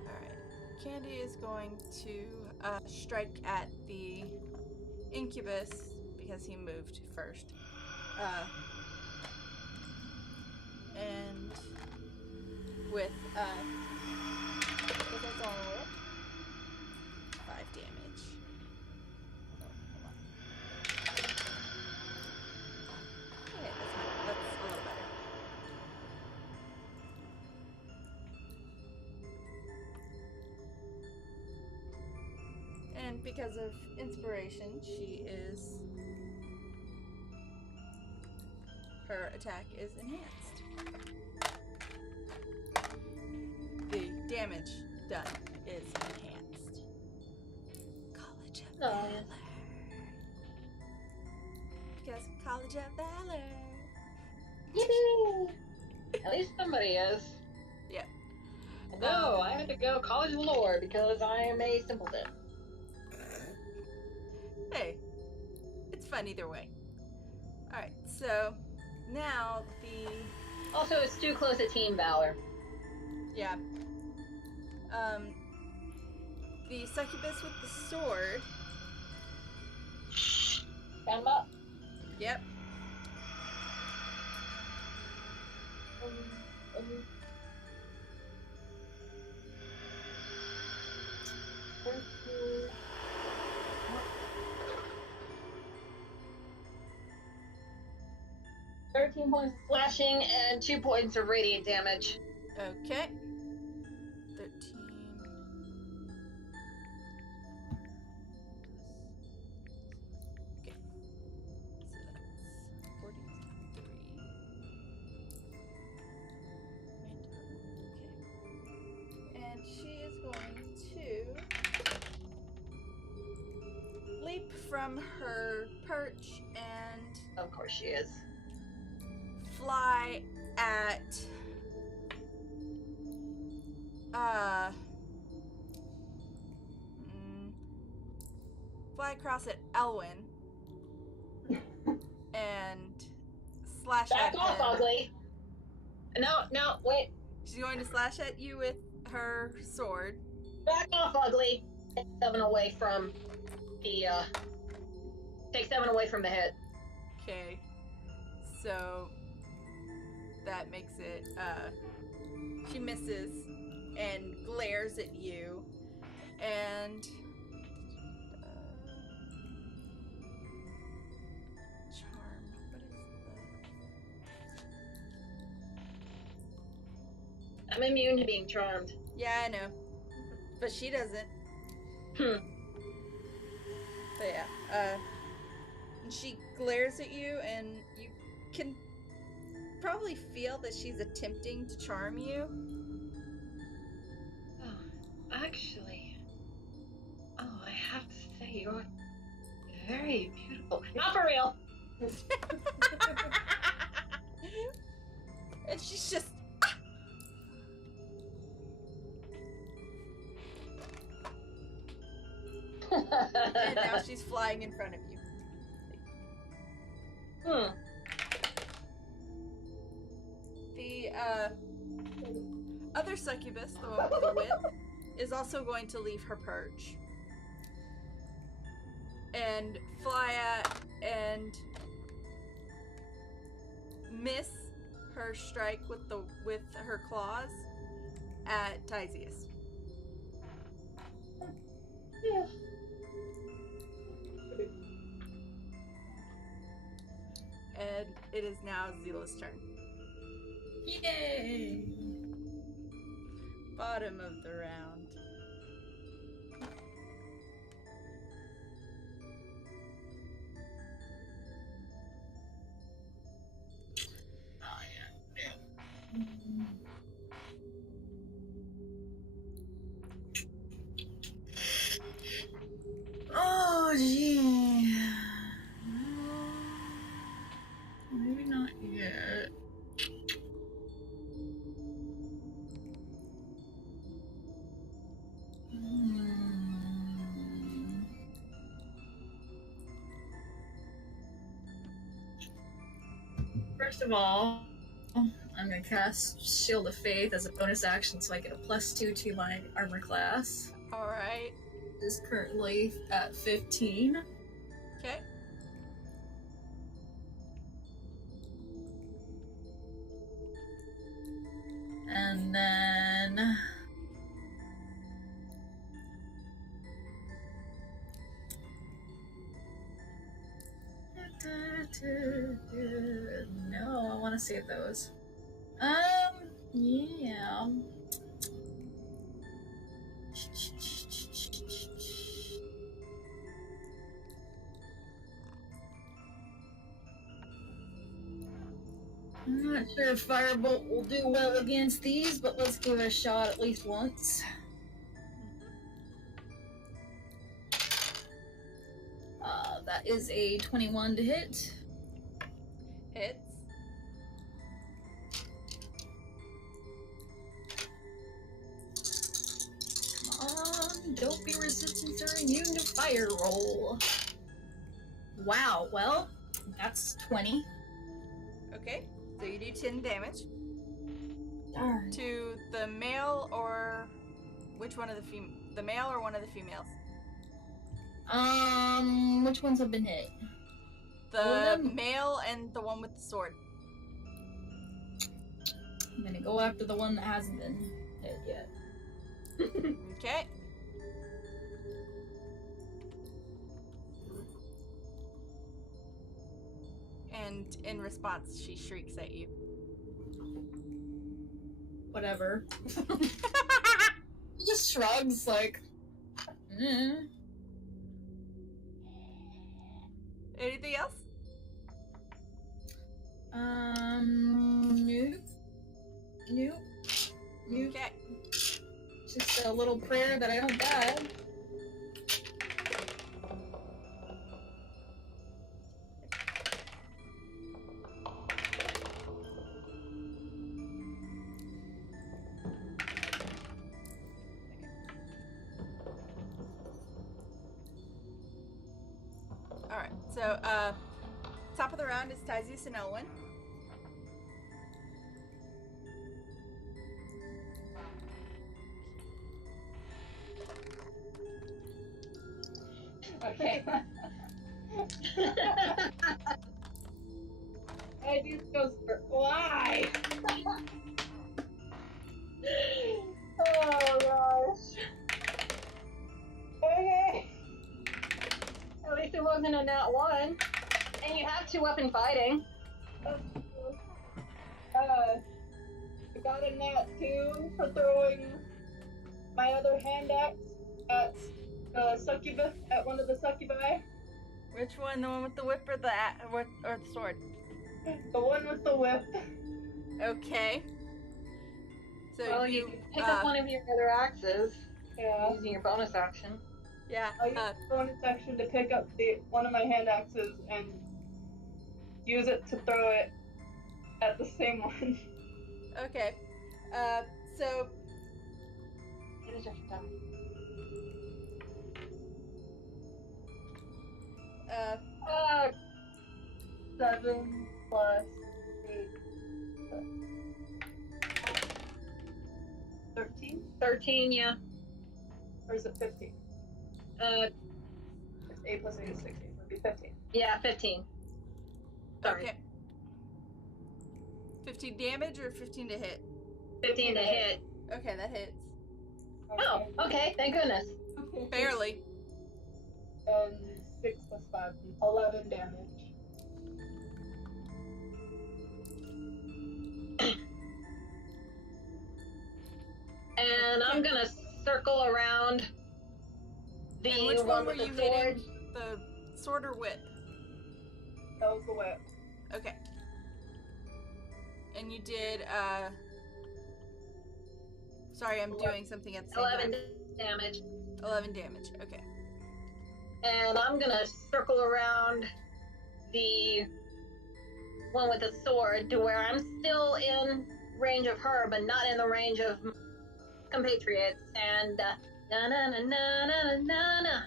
alright. Candy is going to strike at the incubus because he moved first. And with that's all 5 damage. Oh, hold on. Okay, that's a little better. And because of inspiration, her attack is enhanced. The damage done is enhanced. College of Valor. Because College of Valor. Yippee! At least somebody is. Yeah. No, I had to go College of Lore because I am a simpleton. Hey, it's fun either way. Alright, so now Also, it's too close to Team Valor. yeah. The succubus with the sword. Stand 'em up. Yep. 13 points of slashing and 2 points of radiant damage. Okay. 13. Okay. So that's 43. Okay. And she is going to leap from her perch and Of course she is. fly at fly across at Elwyn and slash Back at off, him. ugly. No, wait. She's going to slash at you with her sword. Back off, ugly. Take 7 away from the, Take 7 away from the hit. Okay. So that makes it, she misses and glares at you. And charm. What is I'm immune to being charmed. Yeah, I know. But she doesn't. Hmm. But yeah, and she glares at you, and you can probably feel that she's attempting to charm you. Oh, actually, I have to say, you're very beautiful. Not for real. And she's just. And now she's flying in front of you. The other succubus, the one with the whip, is also going to leave her perch and fly at and miss her strike with her claws at Tysius. Yeah. And it is now Zila's turn. Yay! Bottom of the round. Oh, yeah. Oh, gee. Maybe not yet. First of all, I'm gonna cast Shield of Faith as a bonus action so I get a +2 to my armor class. Alright. It is currently at 15. Okay. And then no, I want to save those. Yeah. I'm not sure if Firebolt will do well against these, but let's give it a shot at least once. That is a 21 to hit. Hits. Come on, don't be resistant or immune to fire roll. Wow, well, that's 20. Okay. So you do 10 damage Darn. to the male or which one of the male or one of the females? Which ones have been hit? The male and the one with the sword. I'm gonna go after the one that hasn't been hit yet. Okay. and in response, she shrieks at you. Whatever. He just shrugs, like, Anything else? Nope. Nope. Nope. Okay. Just a little prayer that I don't die. Alright, so, top of the round is Tyzius and Elwyn. Okay. I do goes for why? Oh gosh. Okay. At least it wasn't a nat 1. And you have 2-weapon fighting. I got a nat 2 for throwing my other hand axe at the succubus, at one of the succubi. Which one? The one with the whip or the sword? The one with the whip. Okay. So Well, you can pick up one of your other axes Yeah. using your bonus action. Yeah. I'll use bonus action to pick up one of my hand axes and use it to throw it at the same one. Okay. So It is your turn. 7 plus 8. 13? 13, yeah. Or is it 15? Uh, It's 8 plus 8 is 16. It would be 15. yeah, 15. Sorry. okay. 15 damage or 15 to hit? 15 to hit. Okay, that hits. Oh, okay, thank goodness. Barely. And 6 plus 5, 11 damage. And I'm gonna circle around the And which one were with you the sword. hitting? The sword or whip? That was the whip. Okay. And you did, sorry, I'm doing something at the same 11 time. damage. 11 damage, okay. And I'm gonna circle around the one with the sword to where I'm still in range of her, but not in the range of compatriots. And na na na na na na na.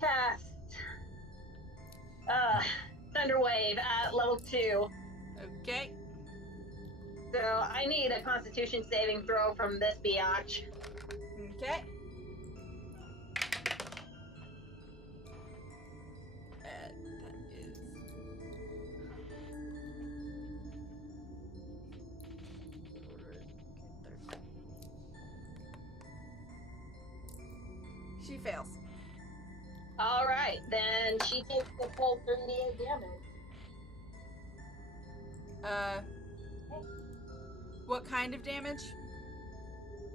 Cast Thunderwave at level 2. Okay. So I need a Constitution saving throw from this biatch. Okay. That is... She fails. All right, then she takes the full 38 damage. What kind of damage?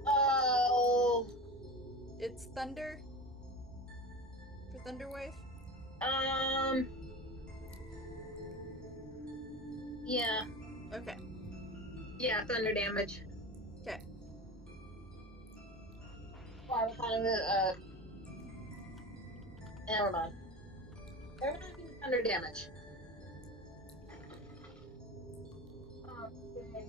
Oh, It's thunder? For Thunder Wave? yeah, Okay. yeah, thunder damage. Okay. Well, kind of never mind. They're not doing thunder damage. Okay.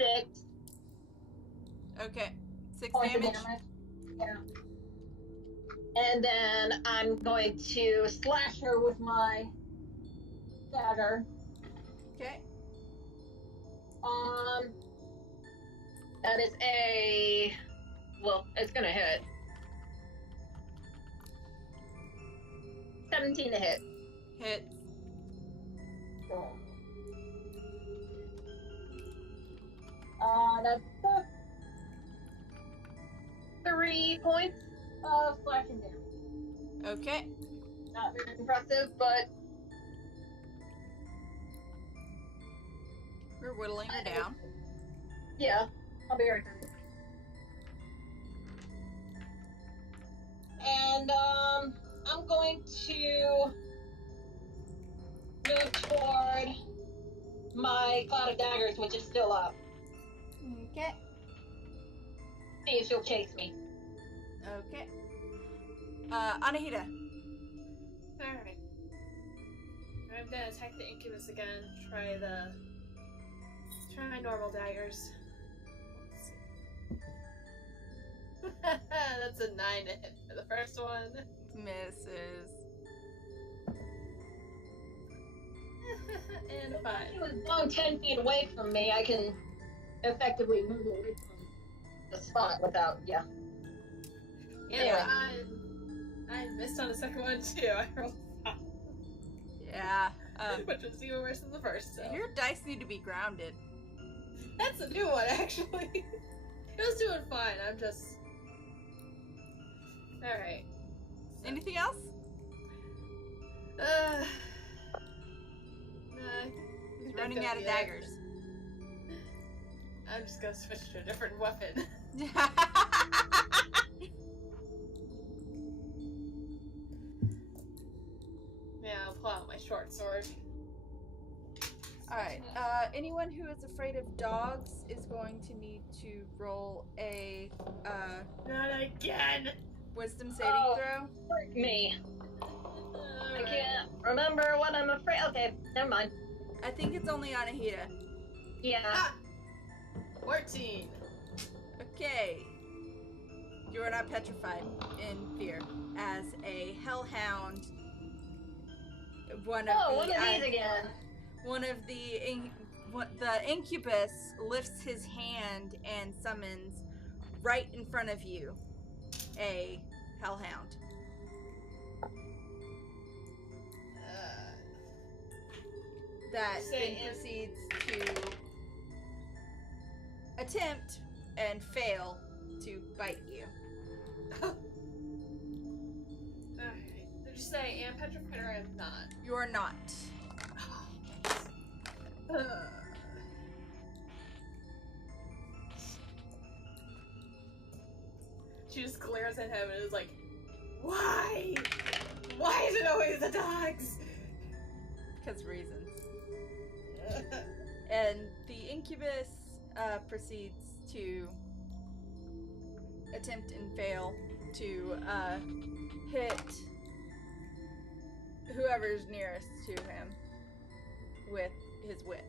6 Okay. 6 points of damage? damage. Yeah. And then I'm going to slash her with my dagger. Okay. That is a... Well, it's gonna hit. 17 to hit. Hit. That's 3 points of slashing damage. Okay. Not very impressive, but We're whittling her down. yeah, I'll be right back. And I'm going to move toward my cloud of daggers, which is still up. Okay. See if she'll chase me. Okay. Anahita. Alright. I'm gonna attack the incubus again. Try my normal daggers. Let's see. That's a 9 to hit for the first one. Misses. And a 5. If he was going 10 feet away from me, I can effectively move away from the spot without, yeah. Yeah, I missed on the second one too. I rolled 5. Yeah. Which was even worse than the first, so. Your dice need to be grounded. That's a new one, actually. It was doing fine, I'm just... Alright. Anything else? Nah, He's running out of daggers. I'm just gonna switch to a different weapon. Yeah, I'll pull out my short sword. Alright, anyone who is afraid of dogs is going to need to roll a, Not again! wisdom saving Oh. throw. Frick me. I Alright. can't remember what I'm afraid. Okay, never mind. I think it's only Anahita. Yeah. Ah! 14. Okay. You are not petrified in fear. As a hellhound, one of Oh, one of these again. One of the incubus lifts his hand and summons right in front of you a hellhound. That Say then it. proceeds to attempt and fail to bite you. Alright. Did you say am petrified or am not? You are not. She just glares at him and is like, why? Why is it always the dogs? Because reasons. And the incubus proceeds to attempt and fail to hit whoever's nearest to him with his whip.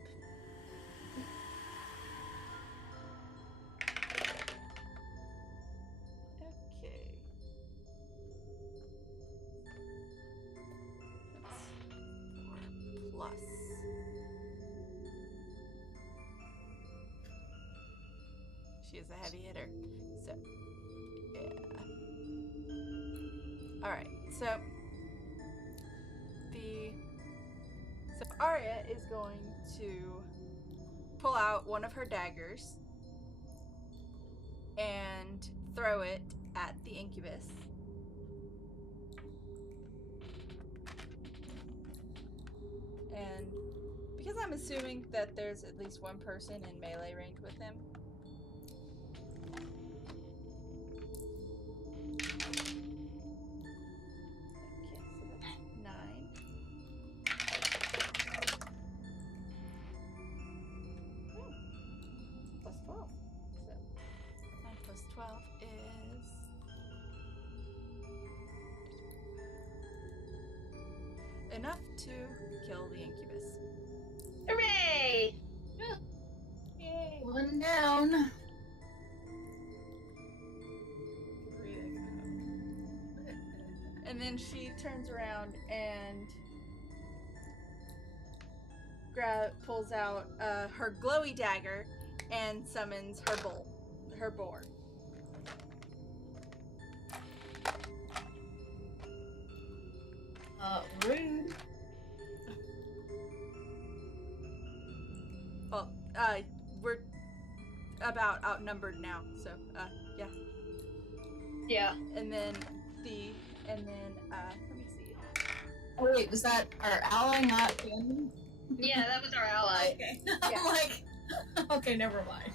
Okay. That's 4 plus. She is a heavy hitter. So, yeah. Alright, so Arya is going to pull out one of her daggers and throw it at the incubus. And because I'm assuming that there's at least one person in melee range with him, okay, so that's 9. Plus 12. So 9 plus 12 is enough to kill the incubus. Hooray! Yay. One down. And then she turns around and pulls out her glowy dagger and summons her boar. Rude. Well, we're about outnumbered now, so yeah. Yeah. And then let me see. Oh, wait, was that our ally, not Candy? Yeah, that was our ally. Okay. Yeah. I'm like, okay, never mind.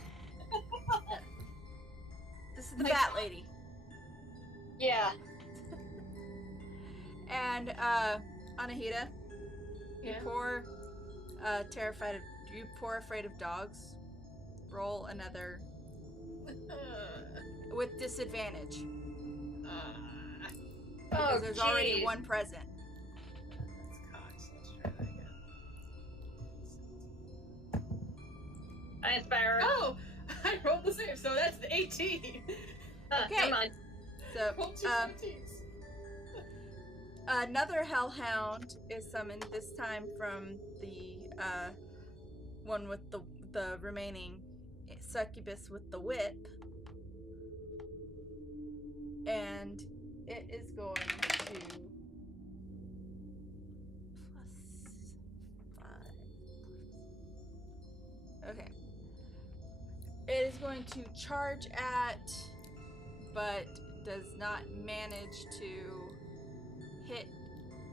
This is the Bat Lady. Yeah. And Anahita, you Yeah. pour afraid of dogs. Roll another with disadvantage. Because there's already jeez. one present. That's cocked. Let's try that again. I inspire her. Oh! I rolled the same, so that's the 18. Okay. Never mind. So Rolled 2 17s. another hellhound is summoned, this time from the one with the remaining succubus with the whip. And it is going to +5. Okay. It is going to charge at, but does not manage to hit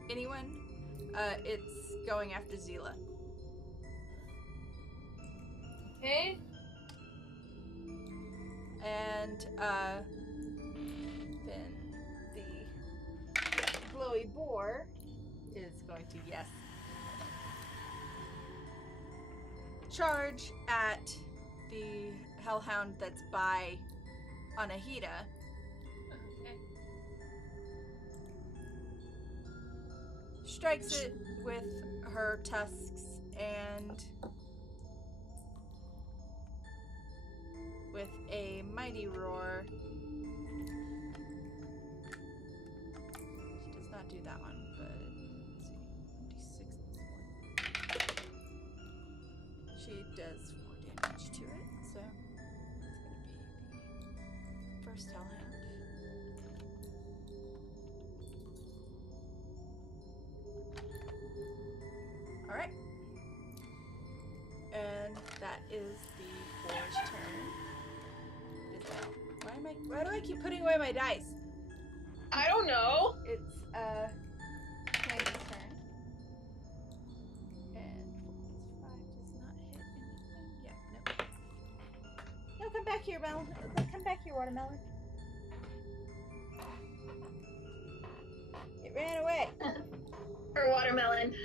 anyone. It's going after Zila. Okay. And then the glowy boar is going to, yes, charge at the hellhound that's by Anahita. Okay. Strikes it with her tusks and with a mighty roar. She does not do that one, but let's see. D6 plus 1. She does 4 damage to it, so it's gonna be the first hellhound. Alright. And that is the boar's turn. It is now. Why do I keep putting away my dice? I don't know. It's Candy's turn. And 4 plus 5 does not hit anything. Yeah, nope. No, come back here, Melon. Come back here, Watermelon. It ran away. Her watermelon.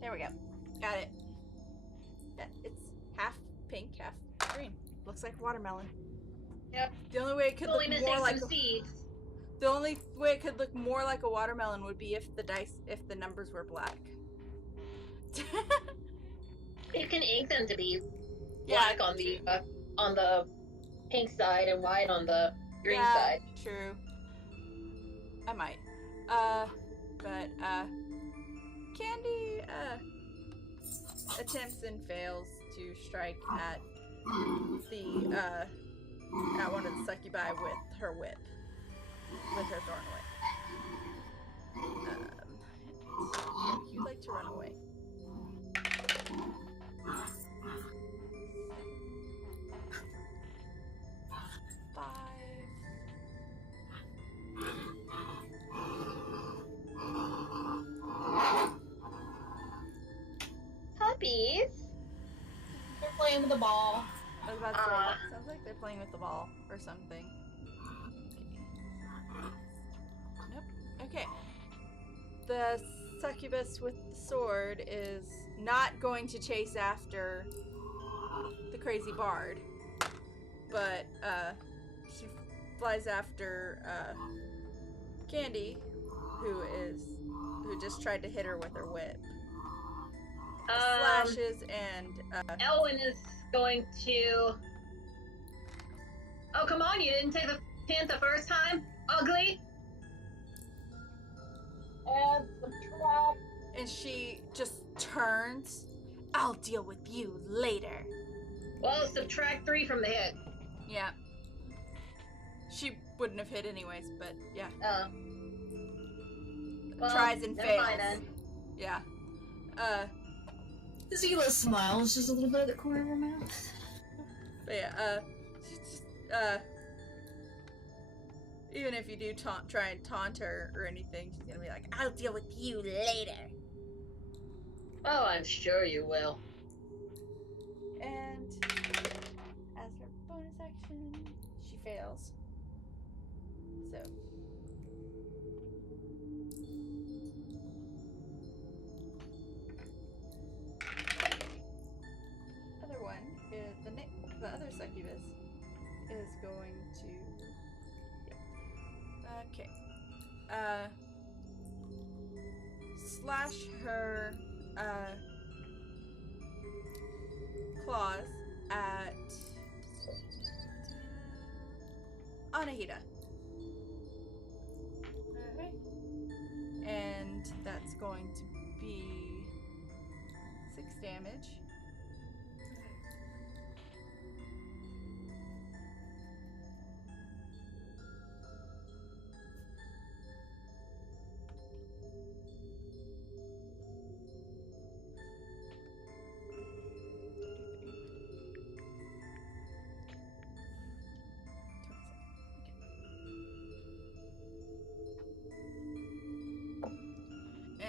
There we go. Got it. It's half pink, half green. Looks like watermelon. Yep. The only way it could Only look missing more like some seeds. the only way it could look more like a watermelon would be if the numbers were black. You can ink them to be Yeah, black on the pink side and white on the green side. True. I might. But Candy attempts and fails to strike at at one of the succubi with her whip. With her thorn whip. You'd like to run away. Puppies. They're playing with the ball. I was about to say, that sounds like they're playing with the ball or something. Nope. Okay. The succubus with the sword is not going to chase after the crazy bard, but she flies after Candy, who just tried to hit her with her whip. Slashes and Elwyn is going to. Oh, come on! You didn't take the hint the first time, ugly. And subtract. and she just turns. I'll deal with you later. Well, subtract 3 from the hit. Yeah. She wouldn't have hit anyways, but yeah. Well, Tries and never fails. mind then. Yeah. Zila smiles just a little bit at the corner of her mouth. But yeah, even if you do try and taunt her or anything, she's gonna be like, I'll deal with you later. Oh, I'm sure you will. And as her bonus action, she fails. So. Other one is the other succubus is going to. Yeah. Okay. Slash her claws at Anahita. Alright. And that's going to be 6 damage.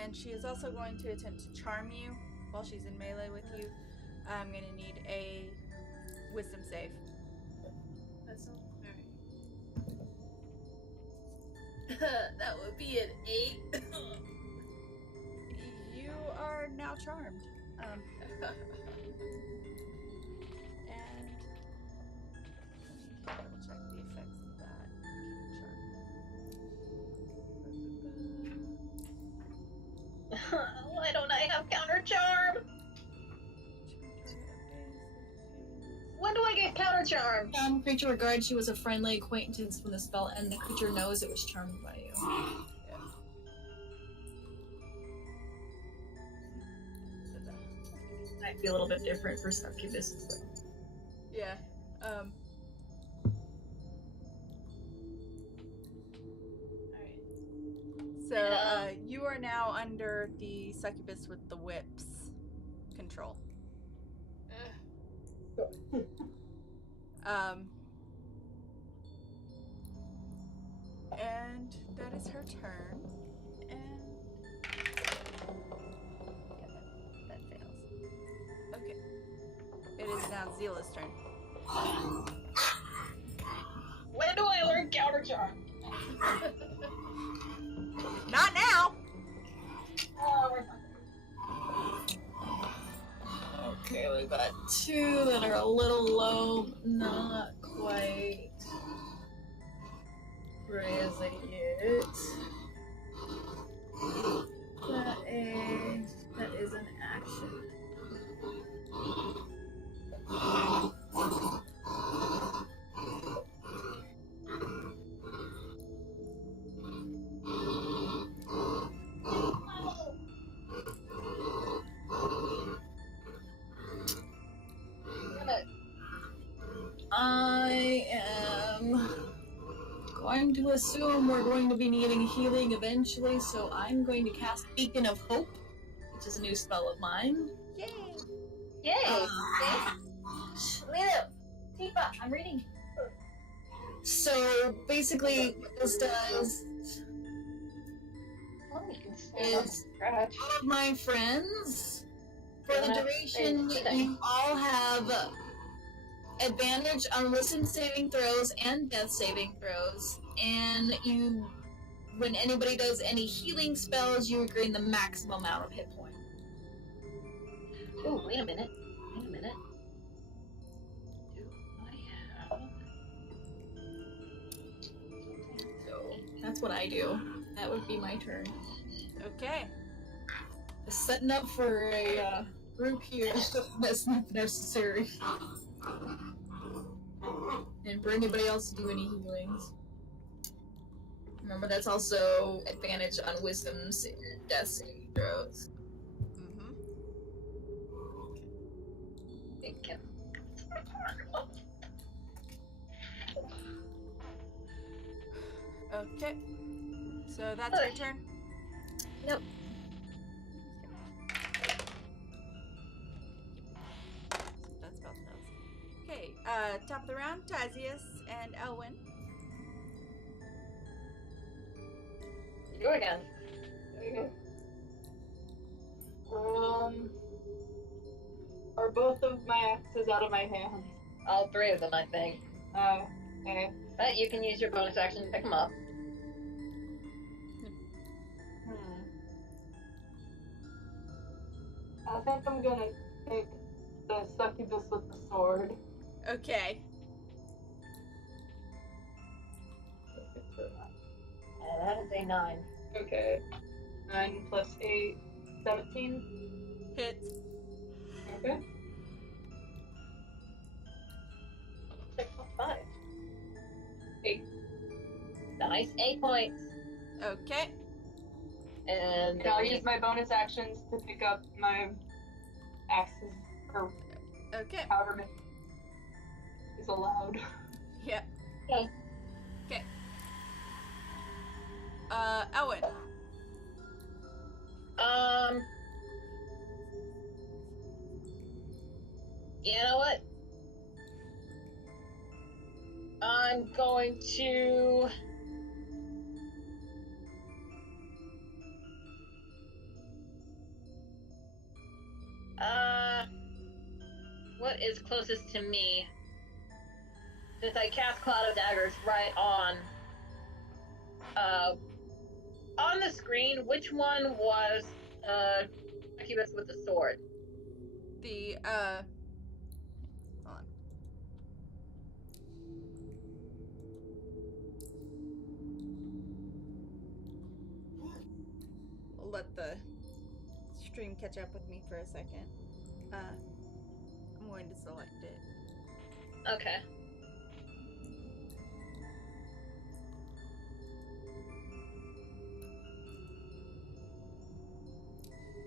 And she is also going to attempt to charm you while she's in melee with you. I'm going to need a wisdom save. That's all. Alright. That would be an 8. You are now charmed. And let me double check the effects of that. Why don't I have counter charm? When do I get counter charm? Creature regards you as a friendly acquaintance when the spell ends. The creature knows it was charmed by you. Might be a little bit different for succubuses. Yeah. Alright. So, you are now under the succubus with the whips control. And that is her turn. And yeah, that fails. Okay. It is now Zila's turn. When do I learn counter charm? Not now! Okay, we got 2 that are a little low, not quite raising it. That is an action. I am going to assume we're going to be needing healing eventually, so I'm going to cast Beacon of Hope, which is a new spell of mine. Yay! Yay! Leo, Tifa, I'm reading. So basically, what this does is all of my friends, for the duration, you all have advantage on wisdom saving throws and death saving throws, and when anybody does any healing spells, you gain the maximum amount of hit points. Oh, wait a minute. Do I have... So that's what I do. That would be my turn. Okay. Just setting up for a group here that's not necessary. And for anybody else to do any healings. Remember, that's also advantage on wisdoms and death saving throws. Mm-hmm. Thank you. Okay. So that's your turn? Yep. Top of the round, Tazius and Elwyn. You again. Okay. Are both of my axes out of my hands? All three of them, I think. Oh, okay. But you can use your bonus action to pick them up. I think I'm gonna take the succubus with the sword. Okay. That is a 9. Okay. 9 plus 8, 17. Hits. Okay. 6 plus 5. 8. Nice. 8 points. Okay. And And I'll use my bonus actions to pick up my axes or Okay. powder is allowed. Yep. Okay. Okay. Elwyn. You know what? I'm going to... what is closest to me? Since I cast Cloud of Daggers right on the screen, which one was, succubus with the sword? The, hold on. We'll let the stream catch up with me for a second. I'm going to select it. Okay.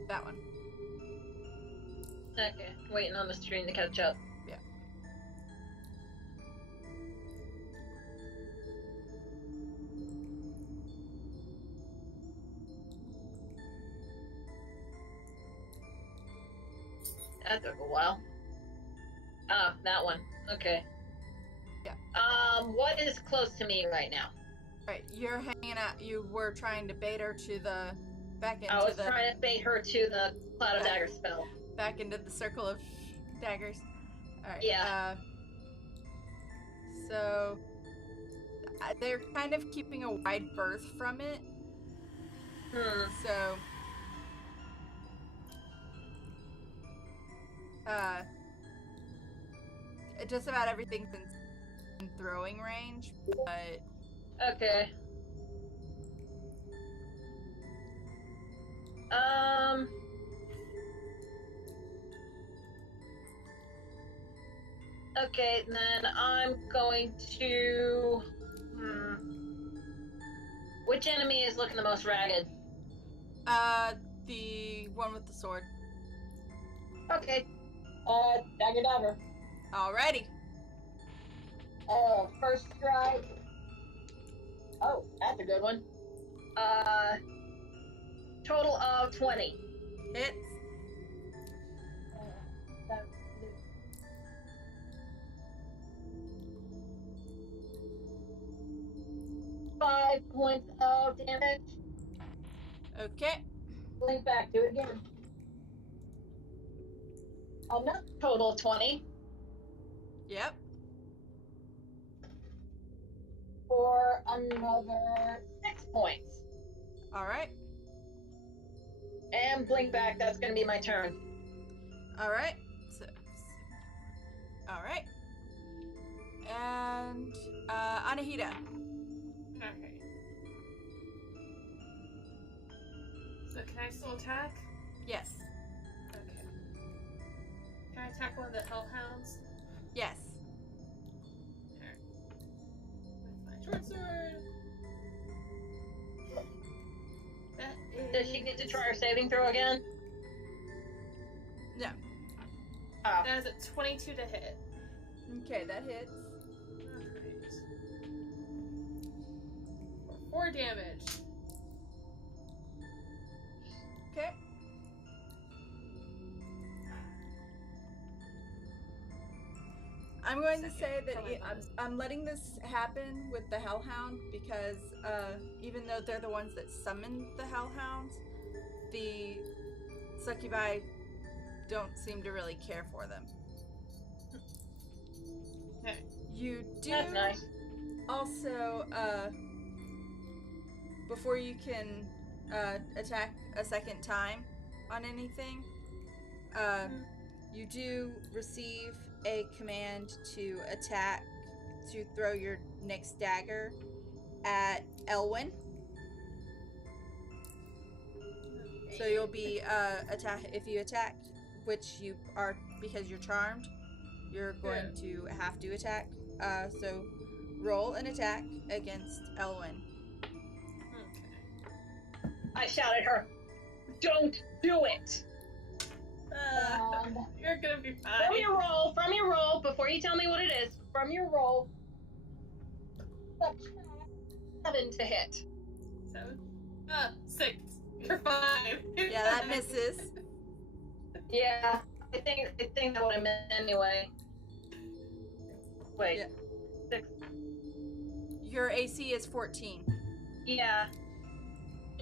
That one. Okay. Waiting on the stream to catch up. Yeah. That took a while. Ah, that one. Okay. Yeah. What is close to me right now? Right, you're hanging out. You were trying to bait her to the back into I was the trying to bait her to the Cloud of Daggers spell. back into the circle of daggers. All right. Yeah. So they're kind of keeping a wide berth from it. So just about everything's in throwing range, but Okay. Okay, then I'm going to... Which enemy is looking the most ragged? the one with the sword. Okay. Dagger. Alrighty. First strike. Oh, that's a good one. Total of 20. Hits. 5 points of damage. Okay. Blink back, do it again. Another total of 20 Yep. for another 6 points. Alright. And blink back, that's gonna be my turn. Alright. So, alright. And Anahita. Okay. So can I still attack? Yes. Okay. Can I attack one of the hellhounds? Yes. Okay. With my short sword. That is... Does she get to try her saving throw again? No. Oh. That is a 22 to hit. Okay, that hits. Alright. For 4 damage. Okay. I'm going to Second, say that for my bonus. I'm letting this happen with the Hellhound because even though they're the ones that summoned the Hellhounds, the succubi don't seem to really care for them. Okay. You do That's nice. also, before you can attack a second time on anything, you do receive a command to attack, to throw your next dagger at Elwyn. So you'll be attack if you attack, which you are because you're charmed. You're going to have to attack. So roll an attack against Elwyn. Okay. I shout at her, "Don't do it!" You're gonna be fine. From your roll, before you tell me what it is, from your roll, 7 to hit. 7. 6. You're 5. Yeah, that misses. Yeah, I think that would have meant anyway. Wait, Yeah. 6. Your AC is 14. Yeah,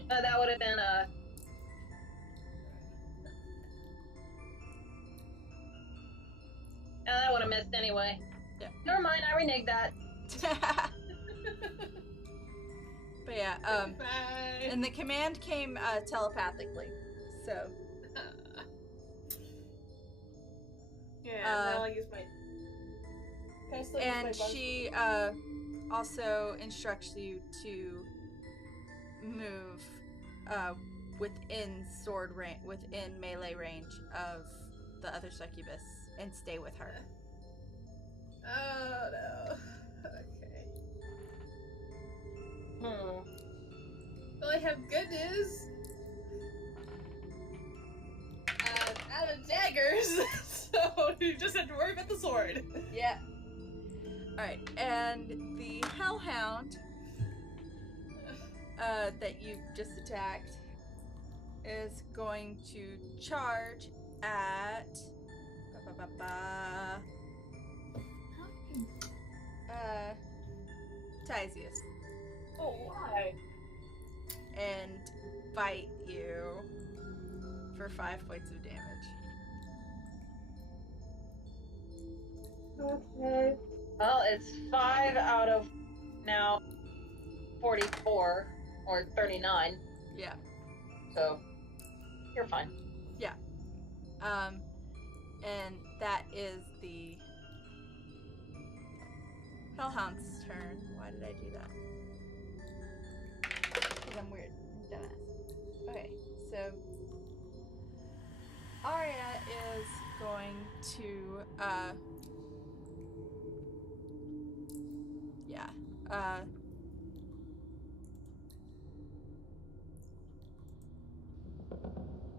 that would have been that would have missed anyway. Yeah. Never mind, I reneged that. But yeah, Bye. and the command came telepathically, so. Yeah, now I'll use my. Can I still use my And bonus? she also instructs you to move within within melee range of the other succubus, and stay with her. Oh no. Okay. Well, I have good news. Out of daggers, so you just have to worry about the sword. Yeah. Alright, and the Hellhound that you just attacked is going to charge at Tisius Oh, why? and bite you for 5 points of damage. Okay. Well, it's 5 out of now 44 or 39, Yeah. so you're fine. And that is the Hellhound's turn. Why did I do that? Because I'm weird. I'm dumbass. Okay, so Arya is going to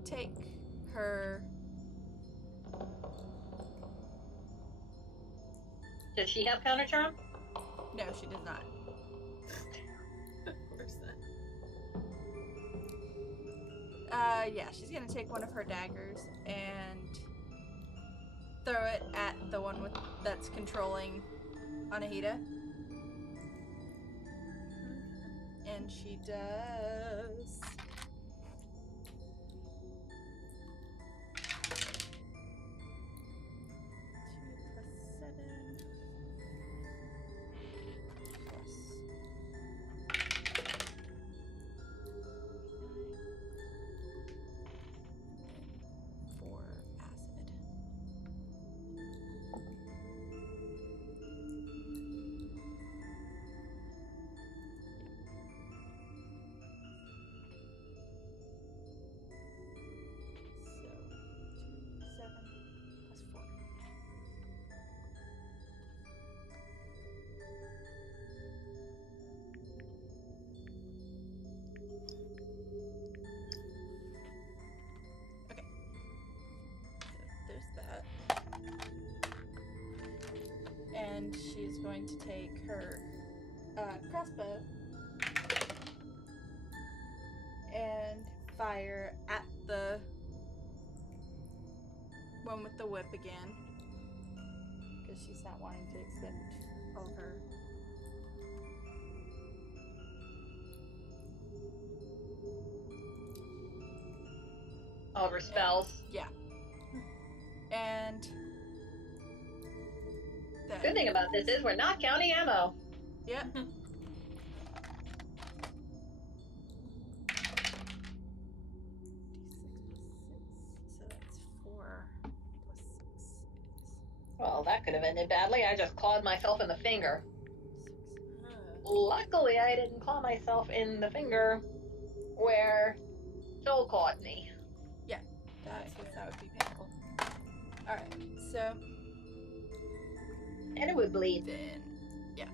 take her. Does she have counter charm? No, she does not. Of course not. Yeah, she's gonna take one of her daggers and throw it at the one that's controlling Anahita. And she does. And she's going to take her crossbow and fire at the one with the whip again, because she's not wanting to expend all of her. All of her spells. Yeah. And then, Good thing about this is we're not counting ammo. Yep. So that's 4 plus 6 is Well, that could have ended badly. I just clawed myself in the finger. 6. Luckily, I didn't claw myself in the finger where Joel caught me. That would be painful. Alright, so And it would bleed. then, yeah.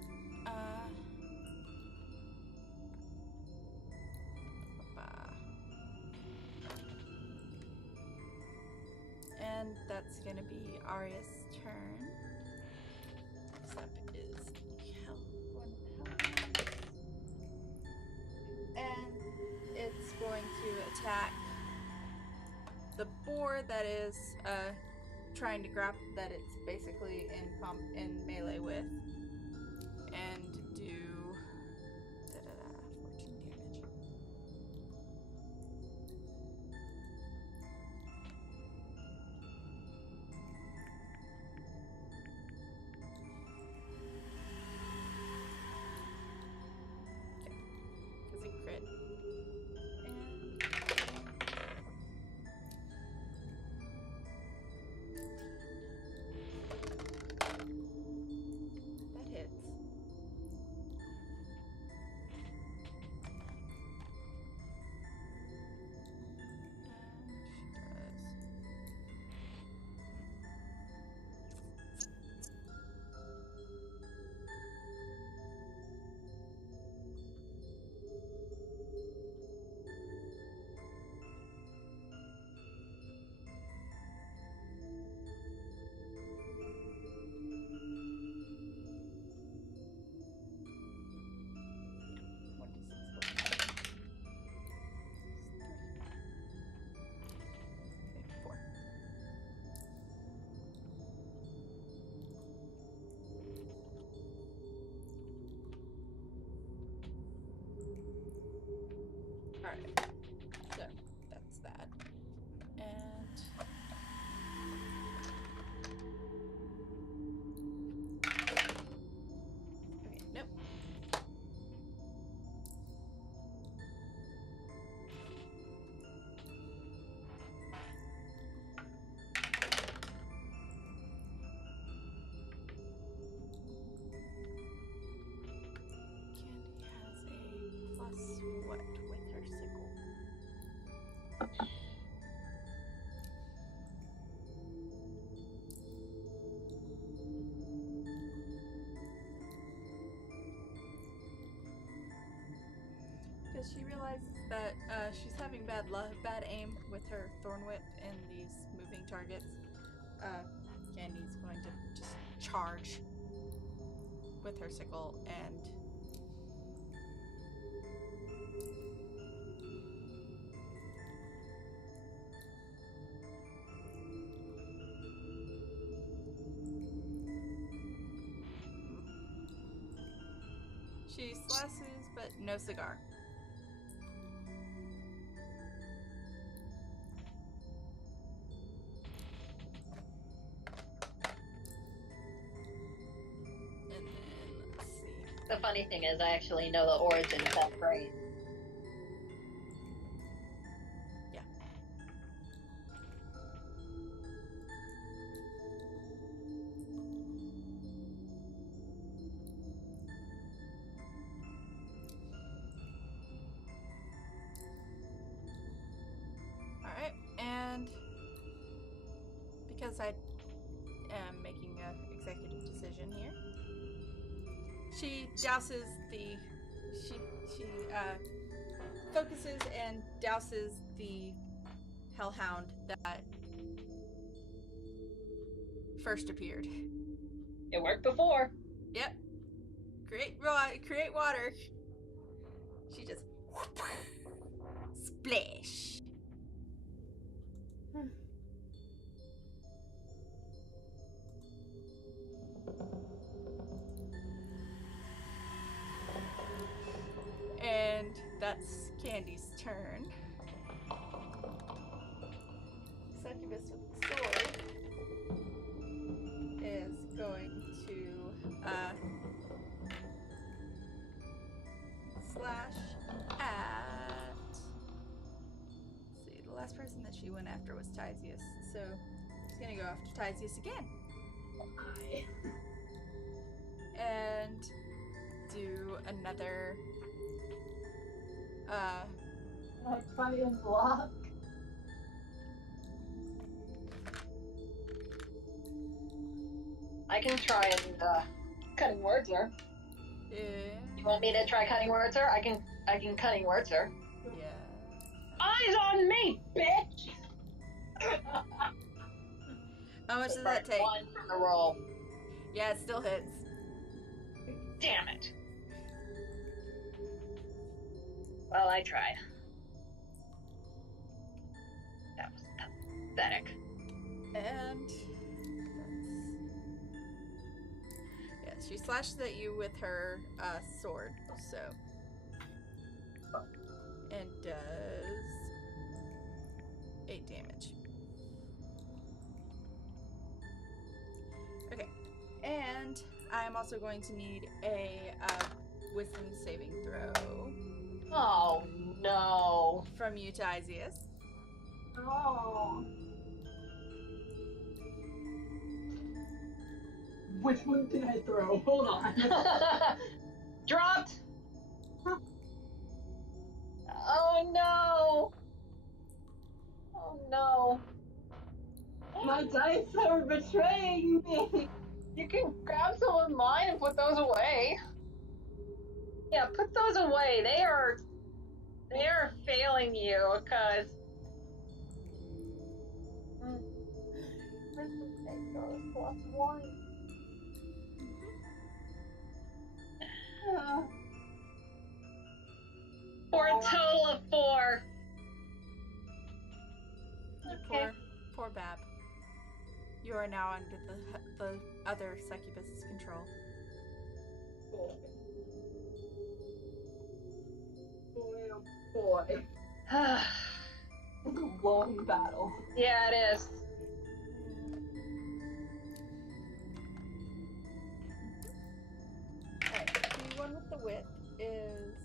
And that's gonna be Arya's turn. Next up is and it's going to attack the boar that is trying to grab that it's basically in melee with, and do 14 damage. Because it crit. And that hits. Alright, so that's that. And okay, nope. Candy has a plus what with her sickle? Because she realizes that she's having bad aim with her thorn whip and these moving targets. Candy's going to just charge with her sickle and she slashes, but no cigar. And then let's see. The funny thing is, I actually know the origin of that phrase. Yeah. Alright, and because I am making an executive decision here, she douses the she focuses and douses the hellhound that first appeared. It worked before. Yep. Create water. She just splash. That's Candy's turn. Succubus with the sword is going to slash at. Let's see, the last person that she went after was Tysius, so she's gonna go after Tysius again. And do another Try and block. I can try and cutting words her. You want me to try cutting words her? I can cutting words her. Yeah. Eyes on me, bitch! How much does that take? 1 from the roll. Yeah, it still hits. Damn it. Well, I tried. That was pathetic. And yeah, she slashes at you with her sword, so and does 8 damage. Okay, and I'm also going to need a wisdom saving throw Oh, no. from you, Tysius. Oh. Which one did I throw? Hold on. Dropped! Oh, no. Oh, no. My dice are betraying me. You can grab some of mine and put those away. Yeah, put those away. They are failing you, because... Where's the thing goes? +1. For a total of 4. Okay. Poor Bab. You are now under the other succubus's control. Boy, oh boy. It's a long battle. Yeah, it is. Alright, the one with the whip is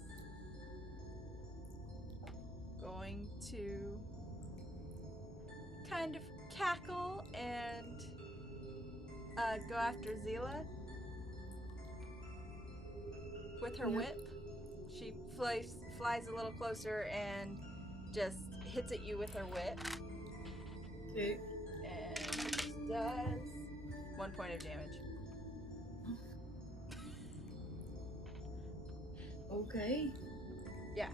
going to kind of cackle and go after Zila with her whip. She flies a little closer and just hits at you with her whip. Okay. And does 1 point of damage. Okay. Yeah.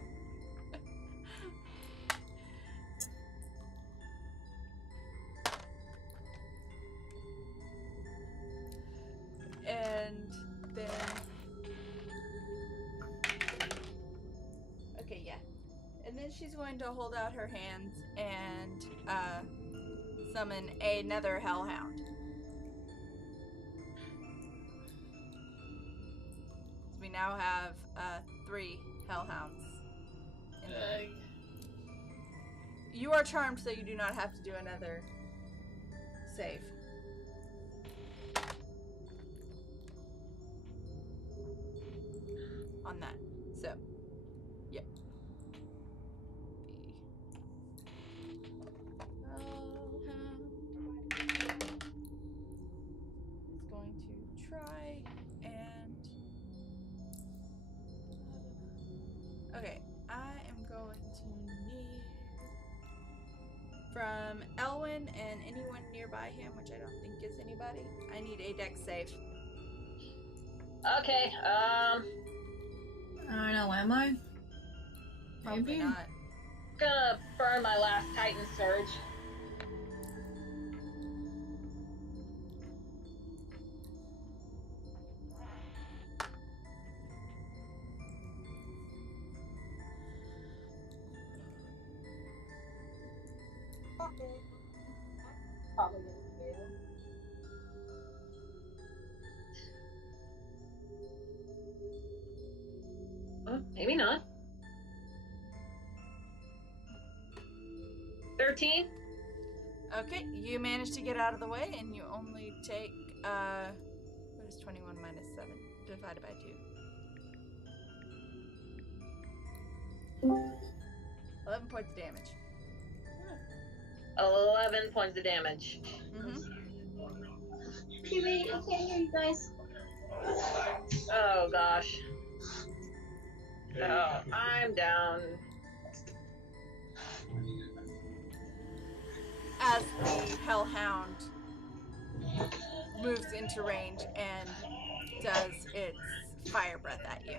And then... Okay, yeah. And then she's going to hold out her hands and summon another hellhound. We now have 3 hellhounds in there. You are charmed, so you do not have to do another save. On that. So, yep. The hellhound is going to try and... Okay, I am going to need from Elwyn and anyone nearby him, which I don't think is anybody. I need a dex save. Okay, I don't know, am I? Probably Maybe? not. gonna burn my last Titan Surge. Probably gonna fail. Oh, maybe not. 13. Okay, you manage to get out of the way, and you only take, what is 21 minus 7? Divided by 2. 11 points of damage. 11 points of damage. Mm-hmm. Wait, I can't hear you guys. Oh gosh. Oh, I'm down. As the Hellhound moves into range and does its fire breath at you.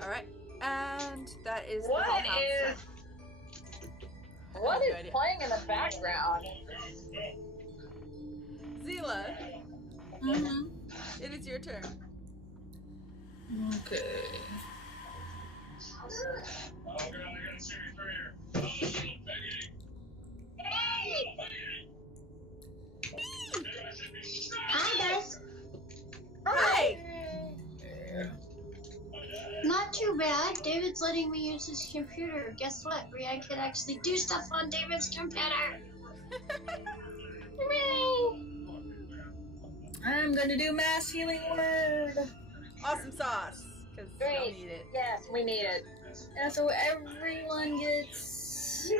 Alright, and that is the Hellhound's turn. What no is idea. playing in the background? Zila, Mm-hmm. it is your turn. Okay. Hi guys. Hi! Not too bad. David's letting me use his computer. Guess what? I can actually do stuff on David's computer. Hooray! I'm gonna do mass healing word. Awesome sauce, because I'll Great. need it. Yes, we need it. And so everyone gets.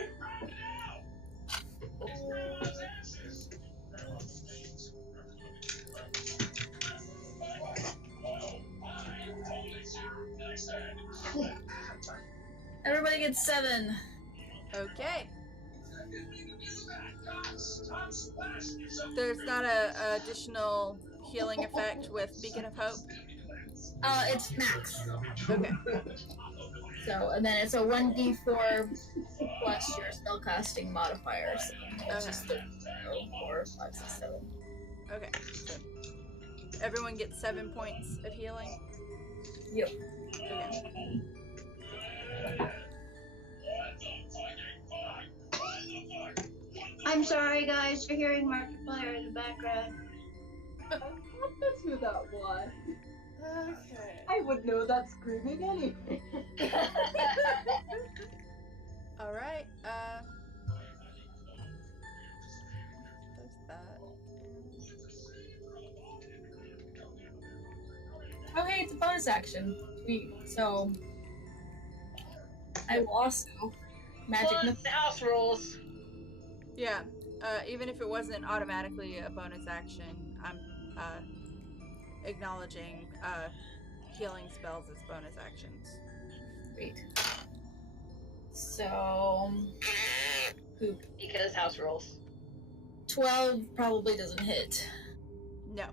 Everybody gets 7. Okay. There's not a additional healing effect with Beacon of Hope? It's max. Okay. So, and then it's a 1d4 plus your spellcasting modifier. So it's just 3, 4, 5, 6, 7. Okay. So everyone gets 7 points of healing? Yep. Okay. I'm sorry, guys, for hearing Markiplier in the background. I thought that's who that was. Okay. I would know that screaming anyway. Alright, there's that. Oh, hey, it's a bonus action. So, I will also magic. Plus the house rules. Yeah, even if it wasn't automatically a bonus action, I'm acknowledging healing spells as bonus actions. Great. So, poop. Because house rules. 12 probably doesn't hit. No.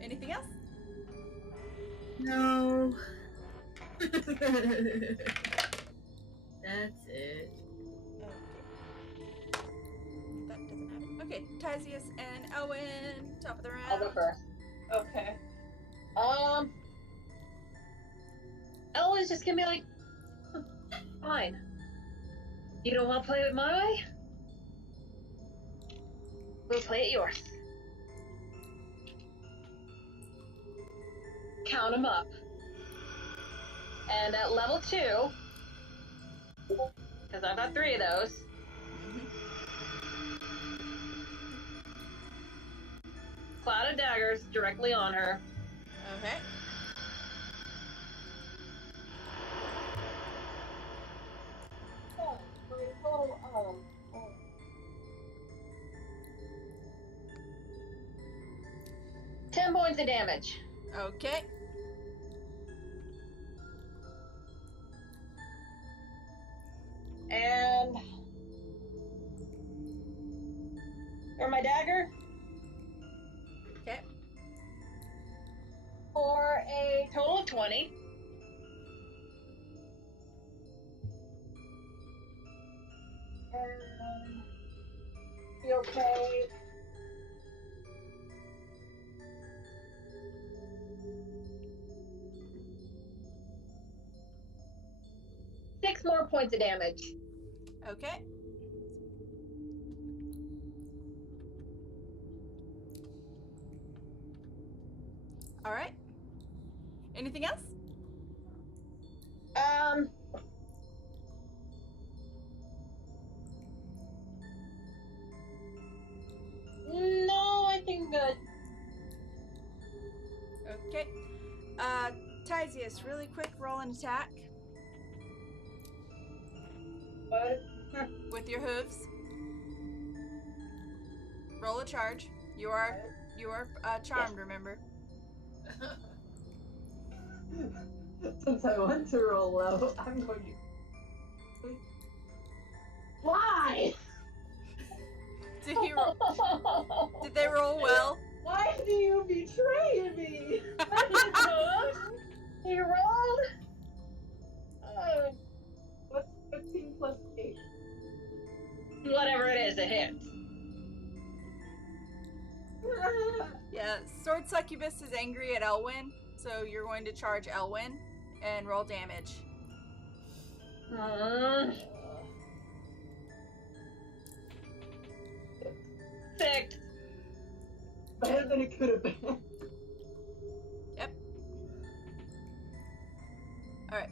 Anything else? No. That's it. That doesn't happen. Okay, Tysius and Owen, top of the round. I'll go first. Okay. Ellen's just gonna be like, fine. You don't want to play it my way? We'll play it yours. Count them up. And at level 2, because I've got 3 of those, cloud of daggers directly on her. Okay. Oh. 10 points of damage. Okay. And or my dagger, Okay. for a total of 20. And be okay. Six more points of damage. Okay. All right. Anything else? No, I think I'm good. Okay. Tysius, really quick, roll an attack What? with your hooves. Roll a charge. You are charmed, remember? Since I want to roll low, I'm going to. Why? Did they roll well? Why do you betray me? He rolled. What's 15 plus 8? Whatever it is, it hits. Yeah, Sword Succubus is angry at Elwyn, so you're going to charge Elwyn and roll damage. 6. Better than it could have been. Yep. Alright.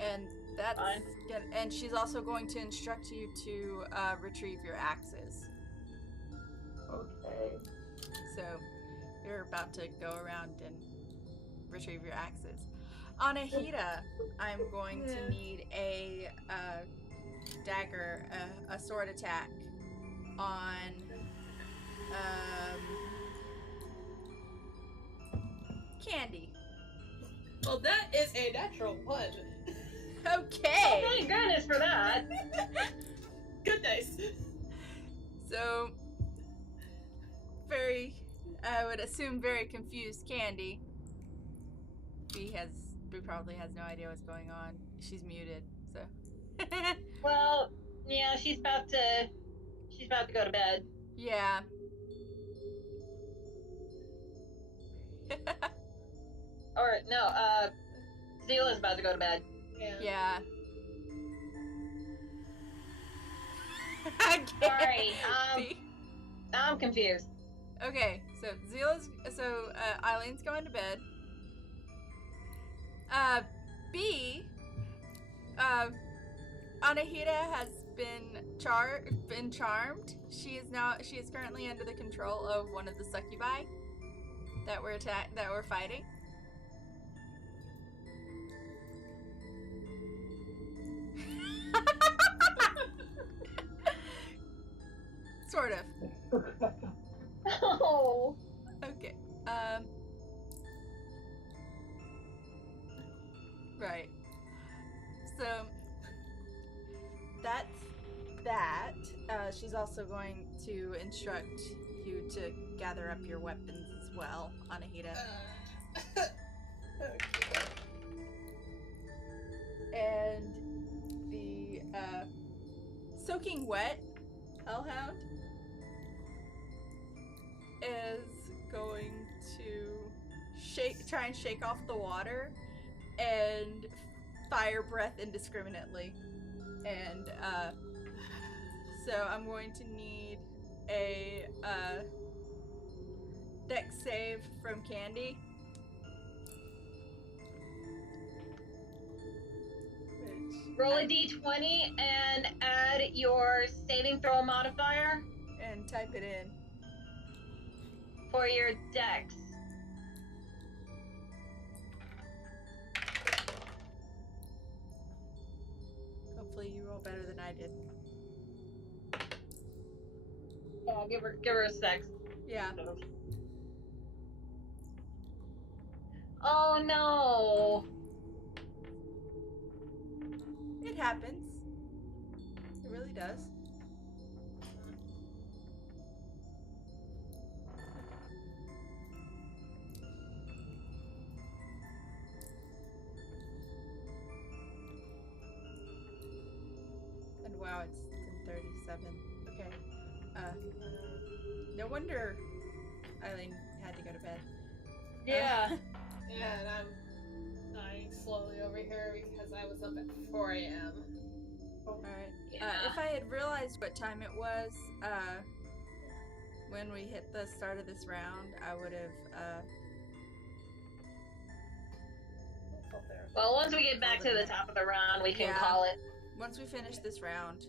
And that's Fine. good. And she's also going to instruct you to retrieve your axes. Okay. So you're about to go around and retrieve your axes. Anahita, I'm going to need a dagger, a sword attack on Candy. Well, that is a natural one. Okay. Oh, thank goodness for that. Good dice. So, I would assume very confused Candy. B probably has no idea what's going on. She's muted, so. Well, yeah, she's about to go to bed. Yeah. Or no, Zila's about to go to bed. Yeah. Sorry, See? I'm confused. Okay, so Eileen's going to bed. B, Anahita has been charmed. She is currently under the control of one of the succubi that we're fighting. Sort of. Oh. Okay. Right. So that's that. She's also going to instruct you to gather up your weapons as well, Anahita. Okay. And the soaking wet hellhound is going to try and shake off the water and fire breath indiscriminately. And so I'm going to need a dex save from Candy. Roll a d20 and add your saving throw modifier And type it in. for your dex. Hopefully you roll better than I did. Yeah, give her a sec. Yeah. Oh no. It happens. It really does. Okay. No wonder Eileen had to go to bed. Yeah. Yeah, and I'm dying slowly over here because I was up at 4 a.m. Alright. Yeah. If I had realized what time it was, when we hit the start of this round, I would have, Well, once we get back to the top of the round, we can Yeah. call it. once we finish this round,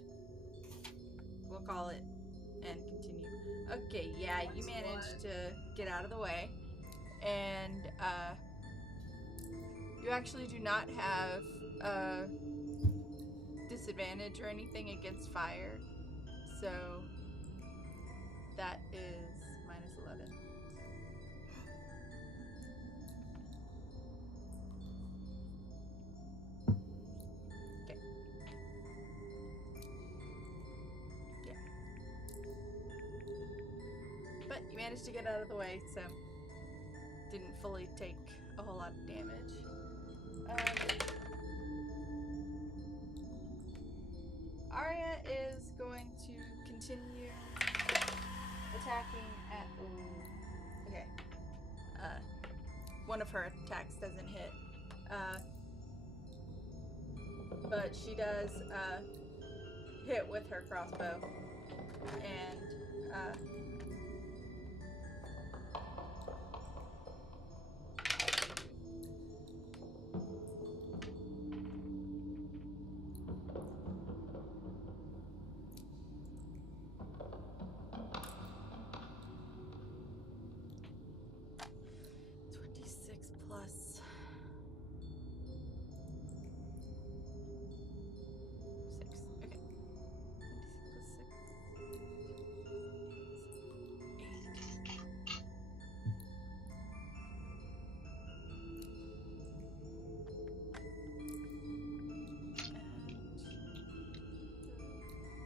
we'll call it and continue. Okay, yeah, you managed to get out of the way. And, you actually do not have, disadvantage or anything against fire. So, that is -11. Okay. Yeah. But you managed to get out of the way, so didn't fully take a whole lot of damage. Arya is going to continue attacking at. Okay. One of her attacks doesn't hit. But she does hit with her crossbow. And plus 6. Okay. 26 plus 6. 8.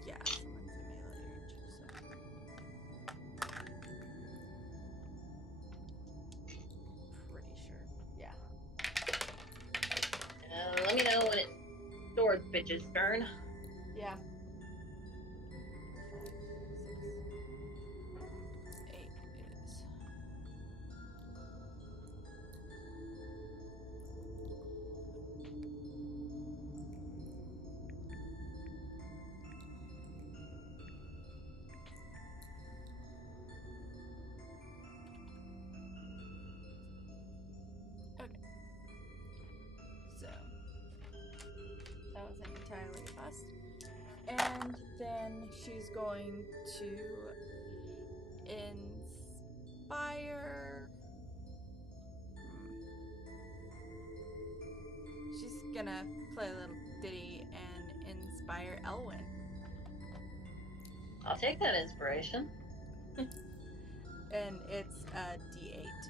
Yeah, someone's in melee range, so. Pretty sure. Yeah. Let me know when it's sword bitch's turn. Yeah. 8 is. Okay. So that wasn't entirely a bust. And then she's going to inspire. She's gonna play a little ditty and inspire Elwyn. I'll take that inspiration. And it's a D8.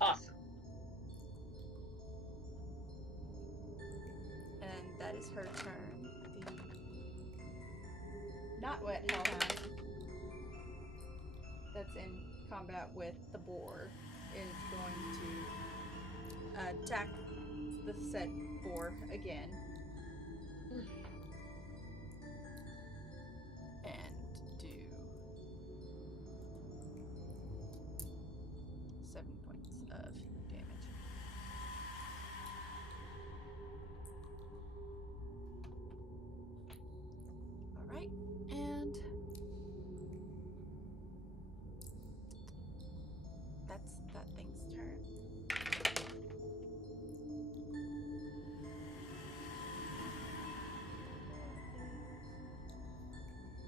Awesome. And that is her turn. The not wet hellhound that's in combat with the boar is going to attack the said boar again. And do 7 points of damage. Alright, and that's that thing's turn.